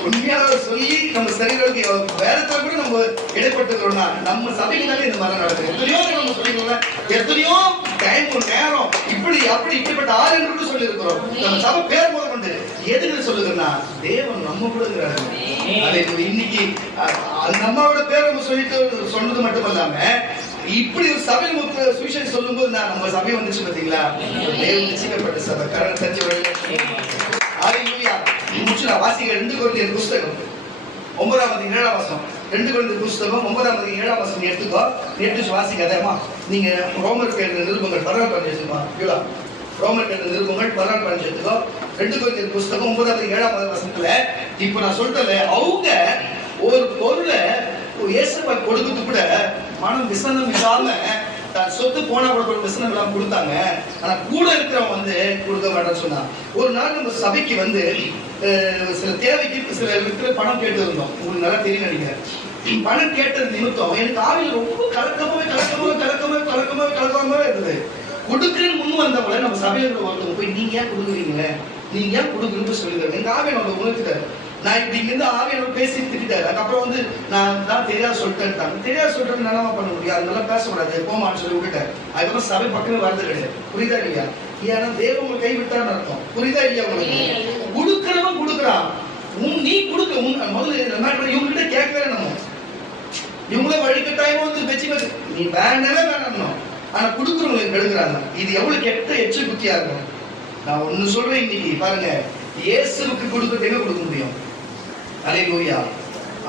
உண்மையாக சொல்லி நம்ம சரீரத்துக்கு வேறத்துல கூட நம்ம இடைப்பட்டுக்கிறோம்னா நம்ம சபையினாலே இந்த மாதிரி நடக்குது. எத்தனையோ நம்ம சொல்லிக்கிறோம், எத்தனையோ டைம் நேரம் இப்படி அப்படி இப்படிப்பட்ட ஆள் என்று கூட சொல்லி இருக்கிறோம். நம்ம சபை பேர் போல வந்து எதுக்கு சொல்லுகிறோம்னா தேவன் நம்ம கூட இருக்கிறாரு. அதை இன்னைக்கு அந்த அம்மாவோட பேர் நம்ம சொல்லிட்டு சொன்னது மட்டும் இல்லாம இப்படி ஒரு சபை சுவிசேஷம் சொல்லும் போது நம்ம சபை வந்துச்சு பாத்தீங்களா? தேவன் நிச்சயிக்கப்பட்ட சபை. கரணம் தட்டி வாசிக்க 2 கொரிந்தியர் புஸ்தகம் 9ஆம் அதிகாரம் 7ஆம் வசனம். 2 கொரிந்தியர் புஸ்தகம் 9ஆம் அதிகாரம் 7ஆம் வசனம் எடுத்துக்கோ. எடுத்து வாசிக்காதேமா. நீங்க ரோமருக்கு எழுதின நிருபங்கள் 16 பதினஞ்சு எடுத்துக்கோ. ரோமருக்கு எழுதின நிருபங்கள் 16 பதினஞ்சு எடுத்துக்கோ. 2 கொரிந்தியர் புஸ்தகம் 9ஆம் அதிகாரம் 7ஆம் வசனத்துல இப்ப நான் சொல்றேன், அவங்க ஒரு பொருளை இயேசுவை கொடுக்கிறது கூட மனம் விசனம் இல்லாம தான் சொத்து போனா கூட விசனம் இல்லாம கொடுத்தாங்க. ஆனா கூட இருக்கிறவங்க வந்து கொடுக்க மாட்டேன்னு சொன்னான். ஒரு நாள் நம்ம சபைக்கு வந்து சில தேவைக்கு சில இடத்துல பணம் கேட்டு இருந்தோம். உங்களுக்கு நல்லா தெரியும் நினைக்கிறேன். பணம் கேட்டது நிமித்தம் எனக்கு ஆவியில் ரொம்ப கலக்கமாவே இருந்தது. கொடுக்குறேன்னு முன் வந்தவங்கள நம்ம சபையில ஒருத்தவங்க போய் நீங்க ஏன் கொடுக்குறீங்க, நீங்க ஏன் கொடுக்குறீங்கன்னு சொல்லுங்க. எங்க ஆவியை நம்ம உணர்த்திட்டாரு. நான் இப்படி இருந்து ஆவியோட பேசி திட்டாரு. அதுக்கப்புறம் வந்து நான் தான் தெரியாது சொல்லிட்டேன். தெரியாது சொல்றது என்னமா பண்ண முடியும், அதனால பேசக்கூடாது போமான்னு சொல்லி விட்டுட்டேன். அதுக்கப்புறம் சபை பக்கமே வரது கிடையாது. புரியுதா இல்லையா? ஏன்னா தேவன் உங்களை கைவிட்டான்னு அர்த்தம். புரியுதா இல்லையா? உங்களுக்கு கொடுக்கறவன் கொடுக்குறான். நீ கொடுக்க முதல்ல இவங்க கிட்ட கேட்கவே நம்ம இவங்கள வழிகட்டாயமா வந்து வச்சு நீ வேணவே வேணாம். ஆனா கொடுக்குறவங்களுக்கு கெடுக்கிறாங்க. இது எவ்வளவு கெட்ட எச்ச புத்தியா இருக்கும். நான் ஒண்ணு சொல்றேன், இன்னைக்கு பாருங்க, இயேசுவுக்கு கொடுக்கறதுக்கு கொடுக்க முடியும். அல்லேலூயா,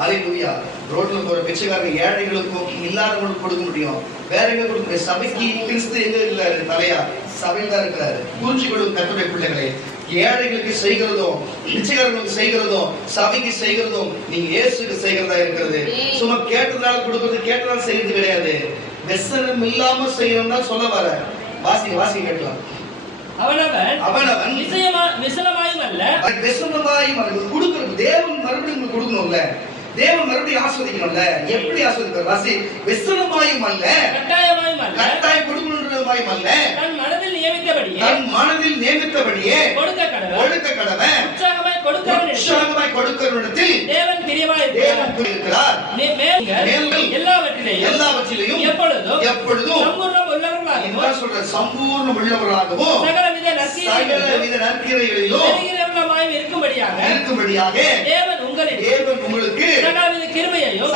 அல்லேலூயா. ரோட்ல போற பிச்சைக்காரங்க ஏழைகளுக்கும் இல்லாதவங்களுக்கும் கொடுக்க முடியும். வேற எங்க கொடுக்க முடியும்? சபைக்கு கிறிஸ்து எங்க இல்ல தலையா? சபையில் தான் இருக்கிறாரு. புரிஞ்சுக்கொள்ளும் கர்த்தருடைய பிள்ளைகளே. ஏழைகளுக்கு செய்கிறதும் பிச்சைக்காரங்களுக்கு செய்கிறதும் சபைக்கு செய்கிறதும் நீங்க இயேசுக்கு செய்கிறதா இருக்கிறது. சும்மா கேட்டதால கொடுக்கறது, கேட்டதால செய்யறது கிடையாது. வெசனம் இல்லாம செய்யணும்னா சொல்ல வர வாசி கேட்கலாம். அவனவன் விசனமாயும் அல்ல கொடுக்கிறது. தேவன் மறுபடியும் கொடுக்கணும்ல, தேவன் மறுபடியும் ஆஸ்வதிக்கணும்ல. எப்படி ஆஸ்வதிப்பார்? வாசி. விசனமாயும் அல்ல, கட்டாயம் கொடுக்கணும்ன்றதுமாயும் அல்ல, தன் மனதில் நியமித்தபடியே கொடுக்க கடவன். உற்சாகமாய் கொடுக்கிறவனிடத்தில் தேவன் பிரியமாயிருக்கிறார். எல்லாவற்றிலையும் எப்பொழுதும் சம்பூர்ணம் உள்ளவர்களாகவும் சகலவித நற்கிரைகளிலும் இருக்கும்படியாக தேவன் உங்களுக்கு சகலவித கிருபையையும்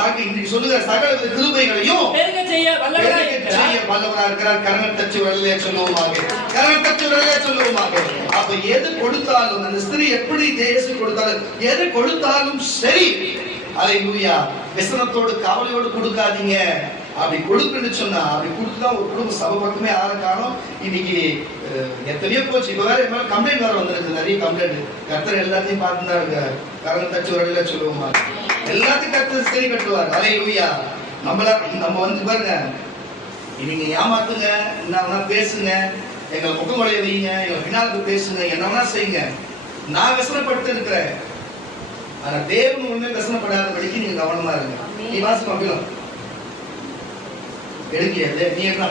சகலவித கிருபைகளையும் பெருகச் செய்ய வல்லவராய் இருக்கிறார். கரணம் தட்டி வரலே சொல்லுவோமாக. அப்ப எது கொடுத்தாலும் அந்த ஸ்திரீ எப்படி தேசு கொடுத்தாலும் எது கொடுத்தாலும் சரி, அல்லேலூயா, விசனத்தோடு கவலையோடு கொடுக்காதீங்க. அப்படி கொடுக்குன்னு சொன்னா அப்படி கொடுத்துதான் ஒரு குடும்ப சபை பக்கமே ஆற காணும். இன்னைக்கு எத்தனையோ போச்சு. இப்ப வேற கம்ப்ளைண்ட் வேற வந்துருக்கு, நிறைய கம்ப்ளைண்ட். கர்த்தர் எல்லாத்தையும் பார்த்துதான் இருக்காரு. கரணம் தச்சு வரல சொல்லுவோமா, எல்லாத்தையும் கர்த்தர் சரி கட்டுவார். அல்லேலூயா. நம்ம வந்து பாருங்க, நீங்க ஏமாத்துங்க, என்ன பேசுங்க, எங்களை முகம் வளைய வைங்க, எங்களை பின்னாலுக்கு பேசுங்க, என்ன வேணா செய்யுங்க. நான் விசனப்பட்டு இருக்கிறேன். ஆனா தேவன் உண்மை விசனப்படாதபடிக்கு நீங்க கவனமா இருங்க. நீ வாசிமா அப்படிலாம் எடுக்கலையா? நீ என்ன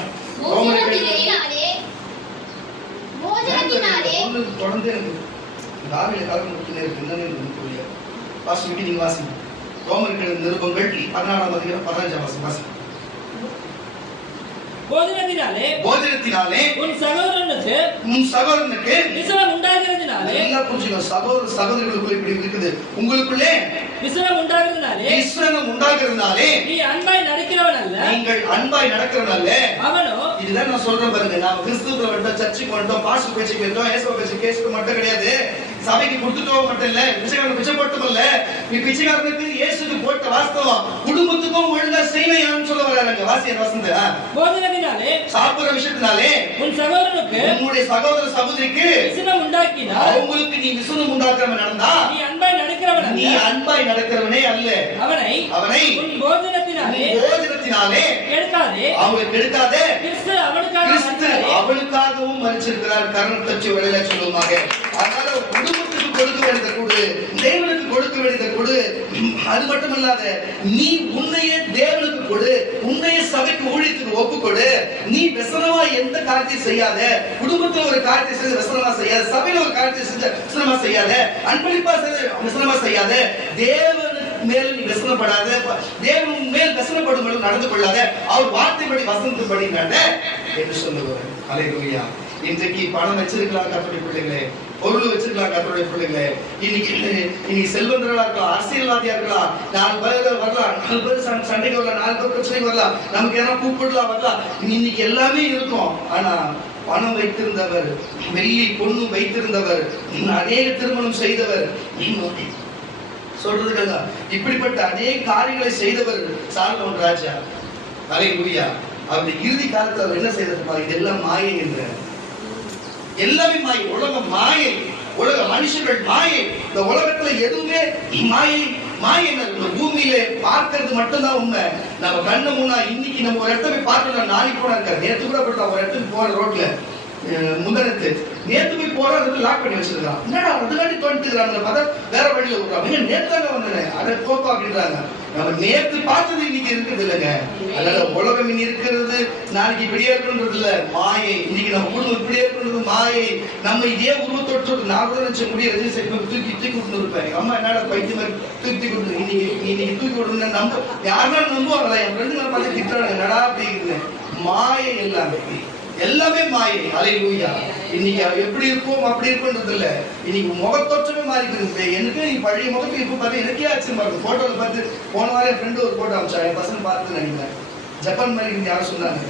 தொடர்ந்து எனக்கு இந்த ஆவியில கலந்து முடிச்சுனே இருக்கு. என்னன்னு புரியல. வாசி நீங்க வாசிங்க. ரோமர்கள் நிருபங்கள் 14ஆம் அதிகாரம் 15ஆம் வசனம் வாசி. போஜனத்தினாலே உன் சகோதரனுக்கு விசனம் உண்டாகிறதுனாலே, எல்லாம் புரிஞ்சுக்கணும். சகோதரர்களுக்குள்ள இப்படி இருக்குது. உங்களுக்குள்ளே விசனம் உண்டாகிறதுனாலே நீ அன்பாய் நடக்கிறவன் அல்ல, நீங்கள் அன்பாய் நடக்கிறவன் அல்ல. அவனோ, இதுதான் நான் சொல்றேன் பாருங்க. நாம கிறிஸ்துவுக்குள்ள வந்துட்டோம், சர்ச்சுக்கு வந்துட்டோம், பாஸ்டர் பேச்சு கேட்டோம், இயேசுவை பேச்சு கேட்க மட்டும் கிடையாது. சபைக்கு கொடுத்துட்டோம் மட்டும் இல்ல, பிச்சைக்காரனுக்கு பிச்சை போட்டும் இல்ல. நீ பிச்சைக்காரனுக்கு இயேசுக்கு போட்ட வாஸ்தவம் குடும்பத்துக்கும் ஒழுங்கா செய்யணும் சொல்ல வராங்க. வாசிய வசந்த போதனத்தினாலே சாப்பிடுற விஷயத்தினாலே உன் சகோதரனுக்கு உன்னுடைய சகோதர சகோதரிக்கு விசனம் உண்டாக்கினார். அவங்களுக்கு நீ விசனம் உண்டாக்குறவன் நடந்தா நீ அன்பாய் நடக்கிறவன் அல்ல, நீ அன்பாய் நடக்கிறவனே அல்ல. அவனை உன் போஜனத்தினாலே கெடுக்காதே, அவங்களை கெடுக்காதே. கிறிஸ்து அவனுக்காகவும் மரிச்சிருக்கிறார். கரணம் தச்சு வெளியில சொல்லுவாங்க. அதனால குடும்பத்துக்கு கொடுக்க வேண்டியதை கொடு, தேவனுக்கு கொடுக்க வேண்டியதை கொடு. அது மட்டும் இல்லாத நீ உன்னையே தேவனுக்கு கொடு, உன்னையே சபைக்கு ஊழியத்துக்கு ஒப்புக்கொடு. நீ விசனமா எந்த காரியத்தையும் செய்யாத, குடும்பத்துல ஒரு காரியத்தை செஞ்சு விசனமா செய்யாத, சபையில ஒரு காரியத்தை செஞ்ச விசனமா செய்யாத, அன்பளிப்பா விசனமா செய்யாத, தேவனுக்கு மேல் நீ விசனப்படாத, தேவன் மேல் விசனப்படும் நடந்து கொள்ளாத, அவர் வார்த்தைப்படி வசனத்தின்படி நட என்று சொல்லுவார். அல்லேலூயா. இன்றைக்கு பணம் வச்சிருக்கலாம் கர்த்தருடைய பிள்ளைகளே, பொருள் வச்சிருக்கலாம் கர்த்தருடைய பிள்ளைகளே, இன்னைக்கு செல்வந்தர்களா இருக்கலாம், அரசியல்வாதியா இருக்கலாம், 4 பேர் வரலாம், 4 பேர் சண்டைக்கு வரலாம், 4 பேர் பிரச்சனைக்கு வரலாம், நமக்கு ஏன்னா கூப்பிடலாம் வரலாம், இன்னைக்கு எல்லாமே இருக்கும். ஆனா பணம் வைத்திருந்தவர், வெள்ளி பொண்ணு வைத்திருந்தவர், அநேக திருமணம் செய்தவர், சொல்றதுக்காக இப்படிப்பட்ட அநேக காரியங்களை செய்தவர் சாலமோன் ராஜா. அல்லேலூயா. அவருடைய இறுதி காலத்தில் அவர் என்ன செய்தது? இதெல்லாம் மாயை என்ற, எல்லாமே மாயை, உலகம் மாயை, உலக மனுஷர்கள் மாயை. இந்த உலகத்துல எதுவுமே மாயை. மாயை இந்த பூமியில பார்க்கிறது மட்டும்தான் உண்மை. நம்ம கண்ணு முன்னா இன்னைக்கு நம்ம ஒரு இடத்த போய் பார்க்கலாம், நாளைக்கு போனா இருக்காரு. நேற்று கூட போட்டோம் ஒரு இடத்துக்கு போற ரோட்ல, முந்தனத்து நேற்று போய் போற இடத்துல லாக் பண்ணி வச்சிருக்கான். என்னடா அதுக்காண்டி தோண்டிக்கிறாங்க, பார்த்தா வேற வழியில விடுறாங்க. நேற்றாங்க வந்தேன் அதை போப்பா அப்படின்றாங்க. நம்ம நேற்று பார்த்தது இன்னைக்கு இருக்குது இல்லைங்க. அதனால உலகம் இனி இருக்கிறது நாளைக்கு இப்படியே இருக்குன்றது இல்ல, மாயை. இன்னைக்கு நம்ம குடும்பம் இப்படியே இருக்குன்றது மாயை. நம்ம இதே உருவத்தோடு நான் கூட நினைச்ச முடிய தூக்கி விட்டு இருப்பேன். அம்மா என்னடா பைத்திய மாதிரி தூக்கி விட்டு இன்னைக்கு தூக்கி விடணும் நம்ம யாருனாலும் நம்புவாங்களா? என் ஃப்ரெண்டு நான் பார்த்து திட்டுறாங்க, என்னடா அப்படிங்குது. மாயை எல்லாமே மாயை. அல்லேலூயா. இன்னைக்கு எப்படி இருப்போம் அப்படி இருக்குன்றது இல்ல, இன்னைக்கு முகத்தோற்றமே மாறிக்கிறது. எனக்கு நீ பழைய முகத்துக்கு இப்ப பார்த்து எனக்கே ஆச்சரியமா இருக்கு. போட்டோல பார்த்து போன வாரம் என் ஃப்ரெண்டு ஒரு போட்டோ அமிச்சா, என் பசங்க பார்த்து நினைக்கிறேன் ஜப்பான் மாதிரி யாரும் சொன்னாங்க.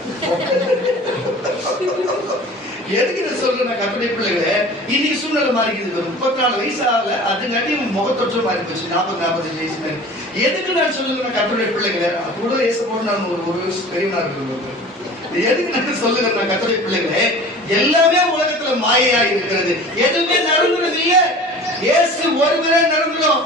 எதுக்கு இதை சொல்றேன் கர்த்தருடைய பிள்ளைகளே, இன்னைக்கு சூழ்நிலை மாறிக்குது. 34 வயசு ஆகல, அதுங்காட்டி முகத்தொற்றம் மாறி போச்சு. 40-45 வயசு. எதுக்கு நான் சொல்லுங்க கர்த்தருடைய பிள்ளைகளே, கூட ஏச போட்டு நான் ஒரு பெரியவனா இருக்கிறது. எதுக்கு நான் சொல்லுங்க கர்த்தருடைய பிள்ளைகளே, எல்லாமே உலகத்துல மாயையா இருக்கிறது. எதுவுமே நடந்துறது இல்ல. இயேசு ஒருவரே நடந்துரும்.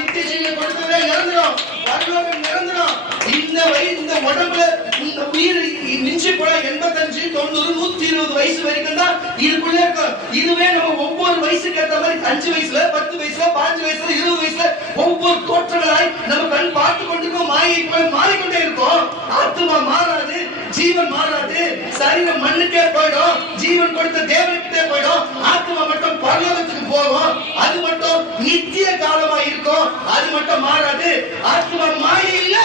நித்திய ஜீவன் கொடுத்தவரே நடந்துரும். பரலோகம் நடந்துரும். இந்த உடம்புல இந்த உயிர் மிஞ்சி போல 85, 90, 120 வயசு வரைக்கும் தான் இதுக்குள்ளே இருக்கும். இதுவே நம்ம ஒவ்வொரு வயசுக்கு ஏற்ற மாதிரி 5 வயசுல, 10 வயசுல, 5 வயசுல, 20 வயசுல ஒவ்வொரு தோற்றங்களாய் நம்ம கண் பார்த்து கொண்டிருக்கோம். மாயை மாறிக்கொண்டே இருக்கும். ஆத்மா மாறாது, ஜீவன் மாறாது. சரீரம் மண்ணுக்கே போயிடும், ஜீவன் கொடுத்த தேவனுக்கே போயிடும். ஆத்மா மட்டும் பரலோகத்துக்கு போகும். அது மட்டும் நித்திய காலமா இருக்கும். அது மட்டும் மாறாது. ஆத்மா மாயை இல்ல,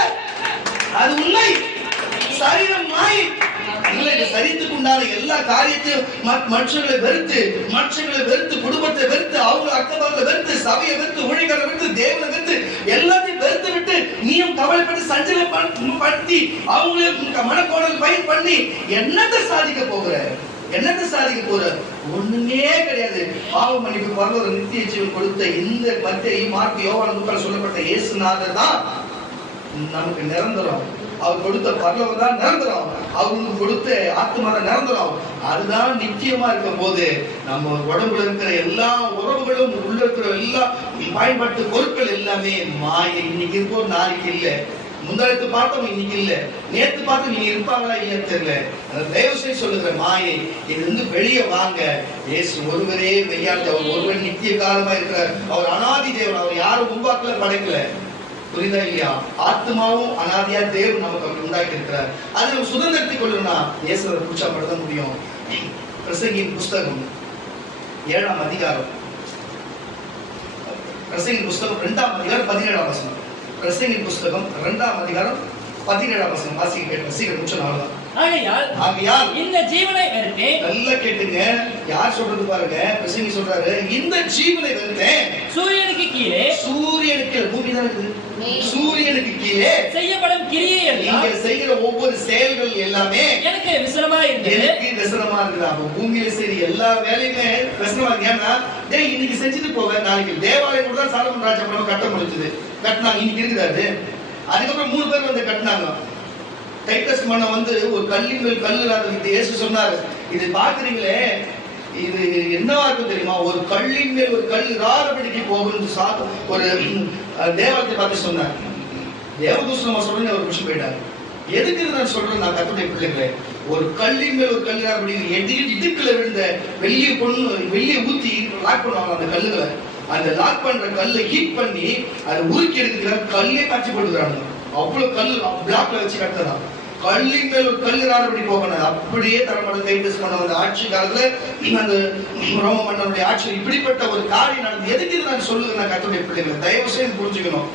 அது உண்மை. சரீரம் மாயை. சரீரத்துக்கு உண்டான எல்லா காரியத்தையும் மனுஷங்களை வெறுத்து குடும்பத்தை வெறுத்து, அவங்க அக்கபங்களை வெறுத்து, சபையை வெறுத்து, ஊழியர்களை வெறுத்து, தேவனை வெறுத்து, எல்லாத்தையும் வெறுத்து விட்டு நீயும் கவலைப்பட்டு சஞ்சலம் படுத்தி அவங்களுக்கு மனக்கோணல் பயிர் பண்ணி என்னத்தை சாதிக்க போகிற? என்னத்தை சாதிக்க போற? ஒண்ணுமே கிடையாது. பாவ மன்னிப்பு, பரலோக நித்திய ஜீவன் கொடுத்த இந்த மத்தேயு, மார்க்கு, யோவான், லூக்கா சொல்லப்பட்ட இயேசுநாதர் தான் நமக்கு நிரந்தரம். அவர் கொடுத்த பரலோகம் தான் நிரந்தரம். அவருக்கு கொடுத்த ஆத்மா தான் நிரந்தரம். அதுதான் நிச்சயமா இருக்கும் போது நம்ம உடம்புல இருக்கிற எல்லா உறவுகளும், உள்ள இருக்கிற எல்லா பயன்படுத்த பொருட்கள் எல்லாமே மாயை. இன்னைக்கு இருக்கோ நாளைக்கு இல்ல. முந்தானத்து பார்த்தோம், இன்னைக்கு இல்ல. நேத்து பார்த்து நீங்க இருப்பாங்களா இல்லைன்னு தெரியல. தயவு செய்து சொல்லுகிற மாயை, இது வந்து வெளியே வாங்க. இயேசு ஒருவரே மெய்யானது. அவர் ஒருவர் நித்திய காலமா இருக்கிறார். அவர் அனாதி தேவன். அவர் யாரும் உருவாக்கல, படைக்கல. புரியுதா இல்லையா? ஆத்மாவும் அனாதியா தேவன் நமக்கு அவர் உண்டாக்கி இருக்கிறார். அதை நம்ம சுதந்திரத்தை கொள்ளணும்னா இயேசுவை பிடிச்சா மட்டும்தான் முடியும். பிரசங்கியின் புஸ்தகம் 7ஆம் அதிகாரம், பிரசங்கியின் புஸ்தகம் 2ஆம் அதிகாரம் 17ஆம் வசனம். பிரசங்கியின் புஸ்தகம் 2ஆம் அதிகாரம் 17ஆம் வசனம் வாசிக்க கேட்டு சீக்கிரம் முடிச்சனால. ஆகையால் இந்த ஜீவனை வெறுத்தேன். நல்லா கேட்டுங்க, யார் சொல்றது பாருங்க. பிரசங்கி சொல்றாரு, இந்த ஜீவனை வெறுத்தேன். சூரியனுக்கு கீழே, சூரியனுக்கு பூமி தான் இருக்குது, சூரியனுக்கு கீழே செய்யப்படும் கிரியை எல்லாம், நீங்க செய்கிற ஒவ்வொரு செயல்கள் எல்லாமே எனக்கு விசனமா இருந்தது. எனக்கு விசனமா இருக்குது. அப்ப பூமியில சரி எல்லா வேலையுமே விசனமா இருக்கு. ஏன்னா இன்னைக்கு செஞ்சுட்டு போக நாளைக்கு தேவாலயம் கூட தான் சாலமோன் ராஜா கட்ட முடிச்சது, கட்டினாங்க. இன்னைக்கு இருக்குதாது. அதுக்கப்புறம் 3 பேர் வந்து கட்டினாங்க. டைட்டஸ் மன்ன வந்து ஒரு கல்லின் மேல் கல்லு இயேசு சொன்னாரு, இது பாக்குறீங்களே, இது என்னவா இருக்கும் தெரியுமா? ஒரு கல்லின் மேல் ஒரு கல் ராரபடிக்கு போகும்னு ஒரு தேவத்தை பார்த்து சொன்னார். தேவதூஷணமா சொல்றேன்னு ஒரு விஷயம் போயிட்டாரு. எதுக்கு நான் சொல்றேன் நான் கர்த்தருடைய பிள்ளைகளே, ஒரு கல்லின் மேல் ஒரு கல்லு அப்படி இடுக்குல விழுந்த வெள்ளியை ஊத்தி லாக் பண்ணுவாங்க அந்த கல்லுகளை. அந்த லாக் பண்ற கல்லை ஹீட் பண்ணி அதை உருக்கி எடுக்கிற கல்லே காட்சி போட்டுக்கிறாங்க. அவ்வளவு கல் பிளாக்ல வச்சு கட்டதான். கல்லின் மேல் ஒரு கல்லு அப்படி போகணும். அப்படியே தலைமுறை கைது பண்ண அந்த ஆட்சி காலத்துல அந்த ரோம மன்னனுடைய ஆட்சி இப்படிப்பட்ட ஒரு காரியம் நடந்து. எதுக்கு இது நான் சொல்லுவேன் கர்த்தருடைய பிள்ளைகளை தயவு செய்து புரிஞ்சுக்கணும்.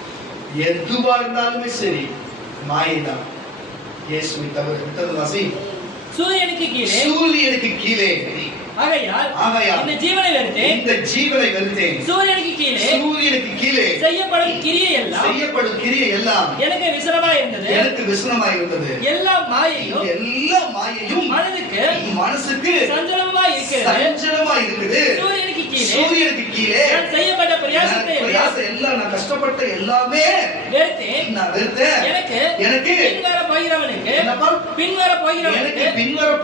எதுவா இருந்தாலுமே சரி மாயைதான். இயேசுவை தவிர வாசி சூரியனுக்கு கீழே ஆகையால் இந்த ஜீவனை வெறுத்தேன். சூரியனுக்கு கீழே செய்யப்படும் கிரியை எல்லாம் எனக்கு விசனமாய் இருந்தது. எல்லா மாயையும் மனசுக்கு சஞ்சலமாய் இருக்குது. சூரியனுக்கு கீழே செய்யப்பட்ட பிரயாசத்தை எல்லாம் நான் கஷ்டப்பட்ட எல்லாமே நான் வெறுத்தேன். எனக்கு பின்வர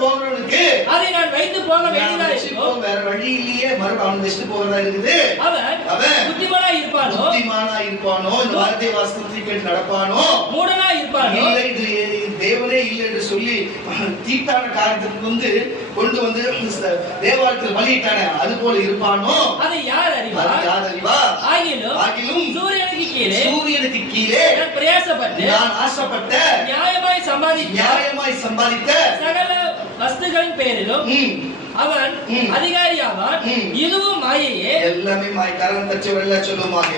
போகிறவனுக்கு அதை நான் வைத்து போக வேண்டியதா இருக்கும். வேற வழி இல்லையே. மறுபடியும் அவன் வெஸ்ட் போகிறதா இருக்குது. அவன் புத்திமானா இருப்பானோ இந்த வார்த்தை வாசகத்தை கேட்டு நடப்பானோ மூடனா இருப்பானோ இல்லை இது தேவனே இல்லை என்று சொல்லி தீட்டான காரியத்துக்கு கொண்டு வந்து தேவாலயத்தில் பலியிட்டானே அது போல இருப்பானோ அதை யார் அறிவா? ஆகிலும் சூரியனுக்கு கீழே நான் ஆசைப்பட்ட நியாயமாய் சம்பாதித்த சகல வஸ்துகளின் பேரிலும் அவன் அதிகாரியாவான். இதுவும் மாயையே. எல்லாமே மாயக்காரன் தச்சவர்கள சொல்லுவாங்க.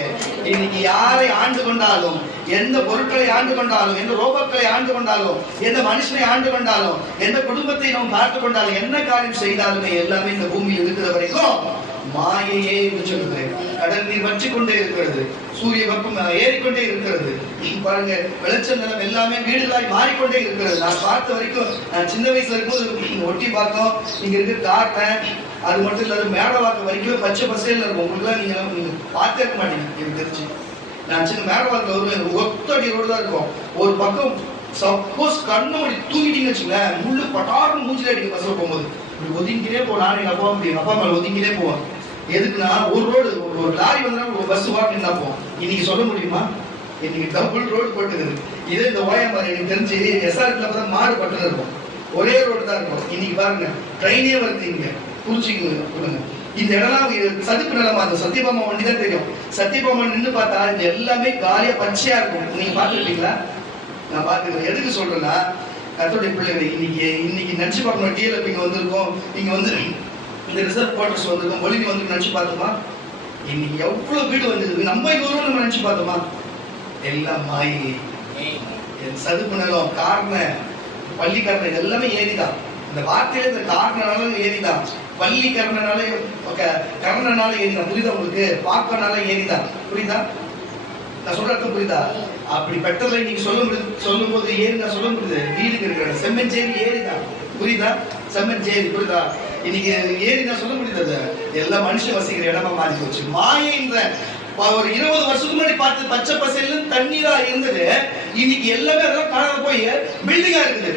இன்னைக்கு யாரை ஆண்டு கொண்டாலும், எந்த பொருட்களை ஆண்டு கொண்டாலும், எந்த ரோபோக்களை ஆண்டு கொண்டாலும், எந்த மனுஷனை ஆண்டு கொண்டாலும், எந்த குடும்பத்தை நாம் பார்த்து கொண்டாலும், என்ன காரியம் செய்தாலுமே எல்லாமே இந்த பூமியில் இருக்கிற வரைக்கும் மாயையே என்று சொல்லுகிறேன். கடல் நீர் வற்றி கொண்டே இருக்கிறது. சூரிய வெப்பம் ஏறிக்கொண்டே இருக்கிறது. பாருங்க விளைச்சல் நிலம் எல்லாமே வீடுகளாய் மாறிக்கொண்டே இருக்கிறது. நான் பார்த்த வரைக்கும் நான் சின்ன வயசுல இருக்கும்போது ஒட்டி பார்த்தோம். இங்க இருக்கு காட்டேன். அது மட்டும் இல்லாத மேடவாக்கம் வரைக்கும் பச்சை பசையில இருக்கும். உங்களுக்கு நீங்க பார்த்தே இருக்க மாட்டீங்க எனக்கு தெரிஞ்சு. நான் சின்ன மேடவாக்கில் ஒரு ஒத்தடி ரோடு தான் இருக்கும். ஒரு பக்கம் சப்போஸ் கண்ணு அப்படி தூங்கிட்டீங்கன்னு வச்சுங்களேன், முள்ளு பட்டாரம் மூஞ்சில அடிக்க பஸ்ல போகும்போது இப்படி ஒதுங்கிட்டே போவோம். நானும் எங்க அப்பா முடியும் அப்பா மேல ஒதுங்கிட்டே போவோம். எதுக்குன்னா ஒரு ரோடு ஒரு லாரி வந்தா ஒரு பஸ் வாக்கு போவோம். இன்னைக்கு சொல்ல முடியுமா? இன்னைக்கு டபுள் ரோடு போட்டுக்குது. இதே இந்த ஓயம்பாரு எனக்கு தெரிஞ்சு எஸ்ஆர்ல தான் மாறுபட்டு இருக்கும். ஒரே ரோடு தான் இருக்கும். இன்னைக்கு பாருங்க ட்ரெயினே வருது. இங்க புரிஞ்சுக்கோங்க. இந்த இடம்லாம் சதுப்பு நிலமா இருக்கும். சத்தியபாமா வண்டி தான் தெரியும். சத்தியபாமா நின்று பார்த்தா இந்த எல்லாமே காலியா பச்சையா இருக்கும். நீங்க பாத்துருக்கீங்களா? நான் பாத்துக்கிறேன். எதுக்கு சொல்றேன்னா கர்த்தருடைய பிள்ளைகளை இன்னைக்கு நினைச்சு பார்க்கணும். டிஎல்எஃப் இங்க வந்திருக்கோம். இங்க இந்த ரிசர்வ் குவார்டர்ஸ் வந்திருக்கோம். மொழினி வந்து நினைச்சு பார்த்தோமா? இன்னைக்கு எவ்வளவு வீடு வந்திருக்கு. நம்ம இங்க வருவோம் நம்ம நினைச்சு பார்த்தோமா? எல்லாம் மாயை. சதுப்பு நிலம் காரண பள்ளிக்காரணம் இது எல்லாமே ஏரிதான். இந்த வார்த்தையில இந்த காரணனாலும் ஏரிதான். பள்ளிக்கரணனால கரணனால ஏரிதான். புரியுதா உங்களுக்கு? பார்க்கனால ஏரிதான். புரியுதா? நான் சொல்ற அர்த்தம் புரியுதா? அப்படி பெட்டதை நீங்க சொல்லும் போது ஏரிதான் சொல்ல முடியுது. வீடுக்கு இருக்கிற செம்மஞ்சேரி ஏரிதான். புரியுதா? செம்மஞ்சேரி புரியுதா? இன்னைக்கு ஏரிதான் சொல்ல முடியுது. எல்லா மனுஷன் வசிக்கிற இடமா மாறி போச்சு. மாயன்ற ஒரு 20 வருஷத்துக்கு முன்னாடி பார்த்து பச்சை பசையில தண்ணீரா இருந்தது. இன்னைக்கு எல்லாமே அதெல்லாம் காணாம போய் பில்டிங்கா இருக்குது.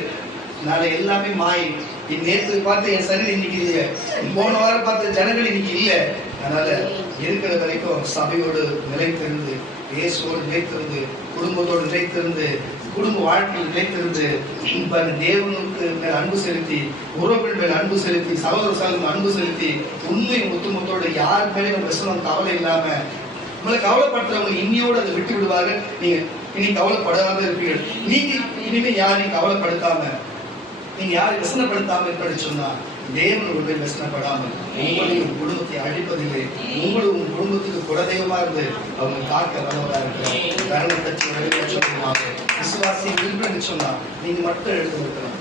நாளை எல்லாமே மாயை. நேற்று பார்த்து என் சரீரம் இன்னைக்கு இல்லை. போன வாரம் பார்த்த ஜனங்கள் இன்னைக்கு இல்லை. அதனால இருக்கிற வரைக்கும் சபையோடு நிலைத்திருந்து, இயேசுவோடு நிலைத்திருந்து, குடும்பத்தோடு நிலைத்திருந்து, குடும்ப வாழ்க்கையில் நிலைத்திருந்து, தேவனுக்கு மேல் அன்பு செலுத்தி, உறவுகள் மேல் அன்பு செலுத்தி, சகோதர அன்பு செலுத்தி, உண்மை ஒத்துமத்தோடு யார் மேலே விசனம் கவலை இல்லாம உங்களை கவலைப்படுத்துறவங்க இன்னையோடு அதை விட்டு விடுவாங்க. நீங்க இனி கவலைப்படாம இருப்பீர்கள். நீங்க இனிமே யாரையும் கவலைப்படுத்தாம, நீங்க யாரும் விசனப்படுத்தாம இருப்பது சொன்னா தேவன் உங்களை விசனப்படாமல் உங்களையும் குடும்பத்தை அழிப்பதில்லை. உங்களும் குடும்பத்துக்கு குலதெய்வமா இருந்து அவங்க காக்க வல்லவரா இருக்கிறார். விசுவாசி விரும்புன்னு சொன்னா நீங்க மட்டும் எழுந்து இருக்கிறோம்.